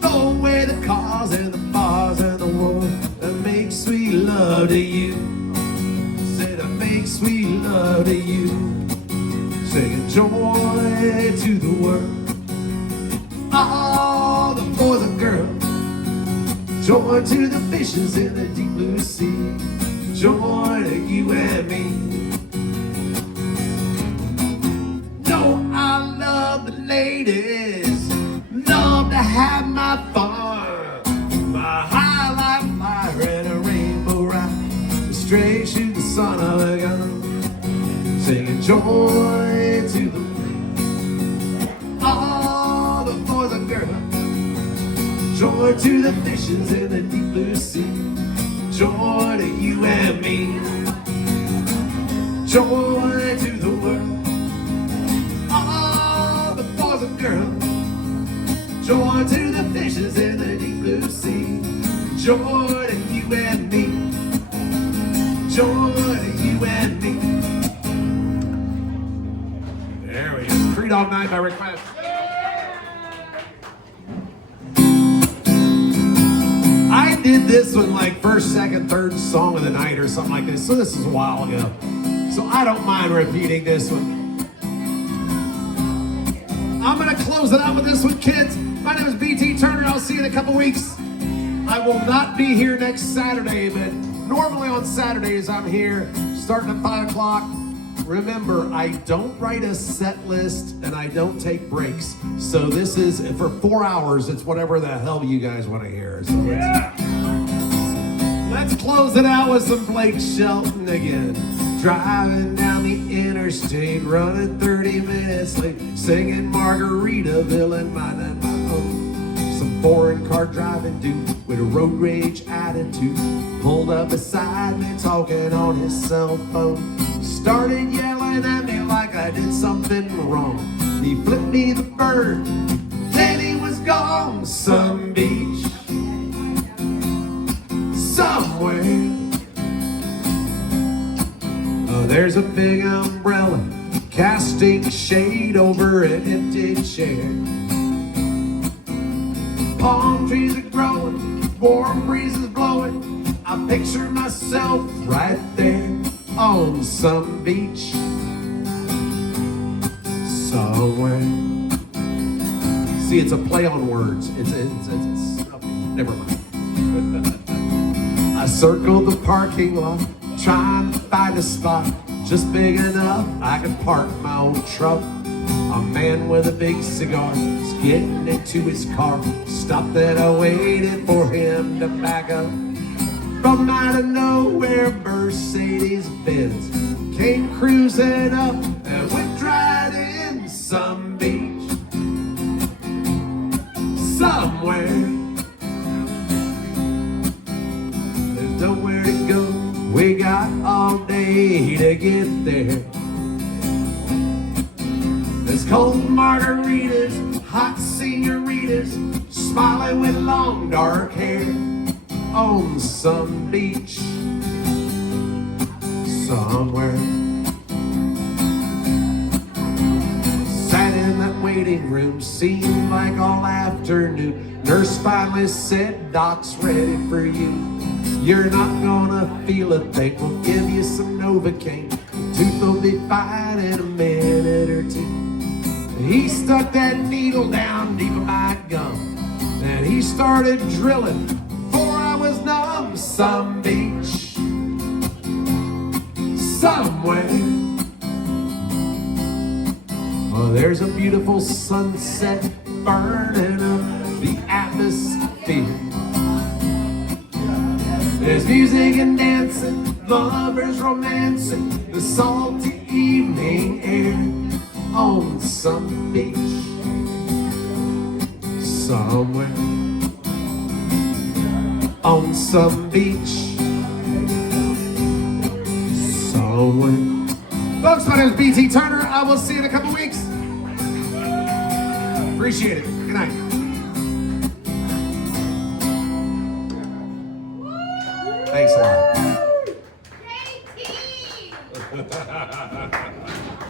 Throw away the cars and the bars and the war, and make sweet love to you. Said I make sweet love to you. Singing joy to the world. All the boys and girls, joy to the fishes in the deep blue sea, joy to you and me. No, I love the ladies, love to have my fun, my high life fire and a rainbow ride, straight shoot the son of a gun, singing joy to the world. All the boys and girls, joy to the fishes in the deep blue sea, joy to you and me, joy to the world. All the boys and girls, joy to the fishes in the deep blue sea, joy to you and me, joy to you and me. There we go. Free Dog Night by request. I did this one like first, second, third song of the night or something like this. So this is a while ago. So I don't mind repeating this one. I'm gonna close it out with this one, kids. My name is BT Turner. I'll see you in a couple weeks. I will not be here next Saturday, but normally on Saturdays I'm here starting at 5 o'clock. Remember, I don't write a set list and I don't take breaks. So this is, for 4 hours, it's whatever the hell you guys want to hear. So let's close it out with some Blake Shelton again. Driving down the interstate, running 30 minutes late, singing Margaritaville in my home. Some foreign car driving dude with a road rage attitude pulled up beside me talking on his cell phone. Started yelling at me like I did something wrong. He flipped me the bird, then he was gone. Some beach, somewhere. Oh, there's a big umbrella casting shade over an empty chair. Palm trees are growing, warm breezes blowing. I picture myself right there on some beach somewhere. See, it's a play on words. It's okay, never mind. I circled the parking lot, trying to find a spot just big enough I could park my old truck. A man with a big cigar was getting into his car. Stopped and I waited for him to back up. From out of nowhere, Mercedes Benz came cruising up and went right in some beach somewhere. There's nowhere to go. We got all day to get there. There's cold margaritas, hot senoritas, smiling with long dark hair on some beach somewhere. Sat in that waiting room, seemed like all afternoon. Nurse finally said, "Doc's ready for you. You're not gonna feel a thing. We'll give you some Novocaine. Tooth will be fine in a minute or two." He stuck that needle down deep in my gum, and he started drilling before I was numb. Some beach, somewhere. Oh, there's a beautiful sunset burning up the atmosphere. There's music and dancing, lovers romancing, the salty evening air on some beach somewhere. On some beach somewhere. Folks, my name is BT Turner. I will see you in a couple weeks. Appreciate it. Good night. Thanks a lot. Great team.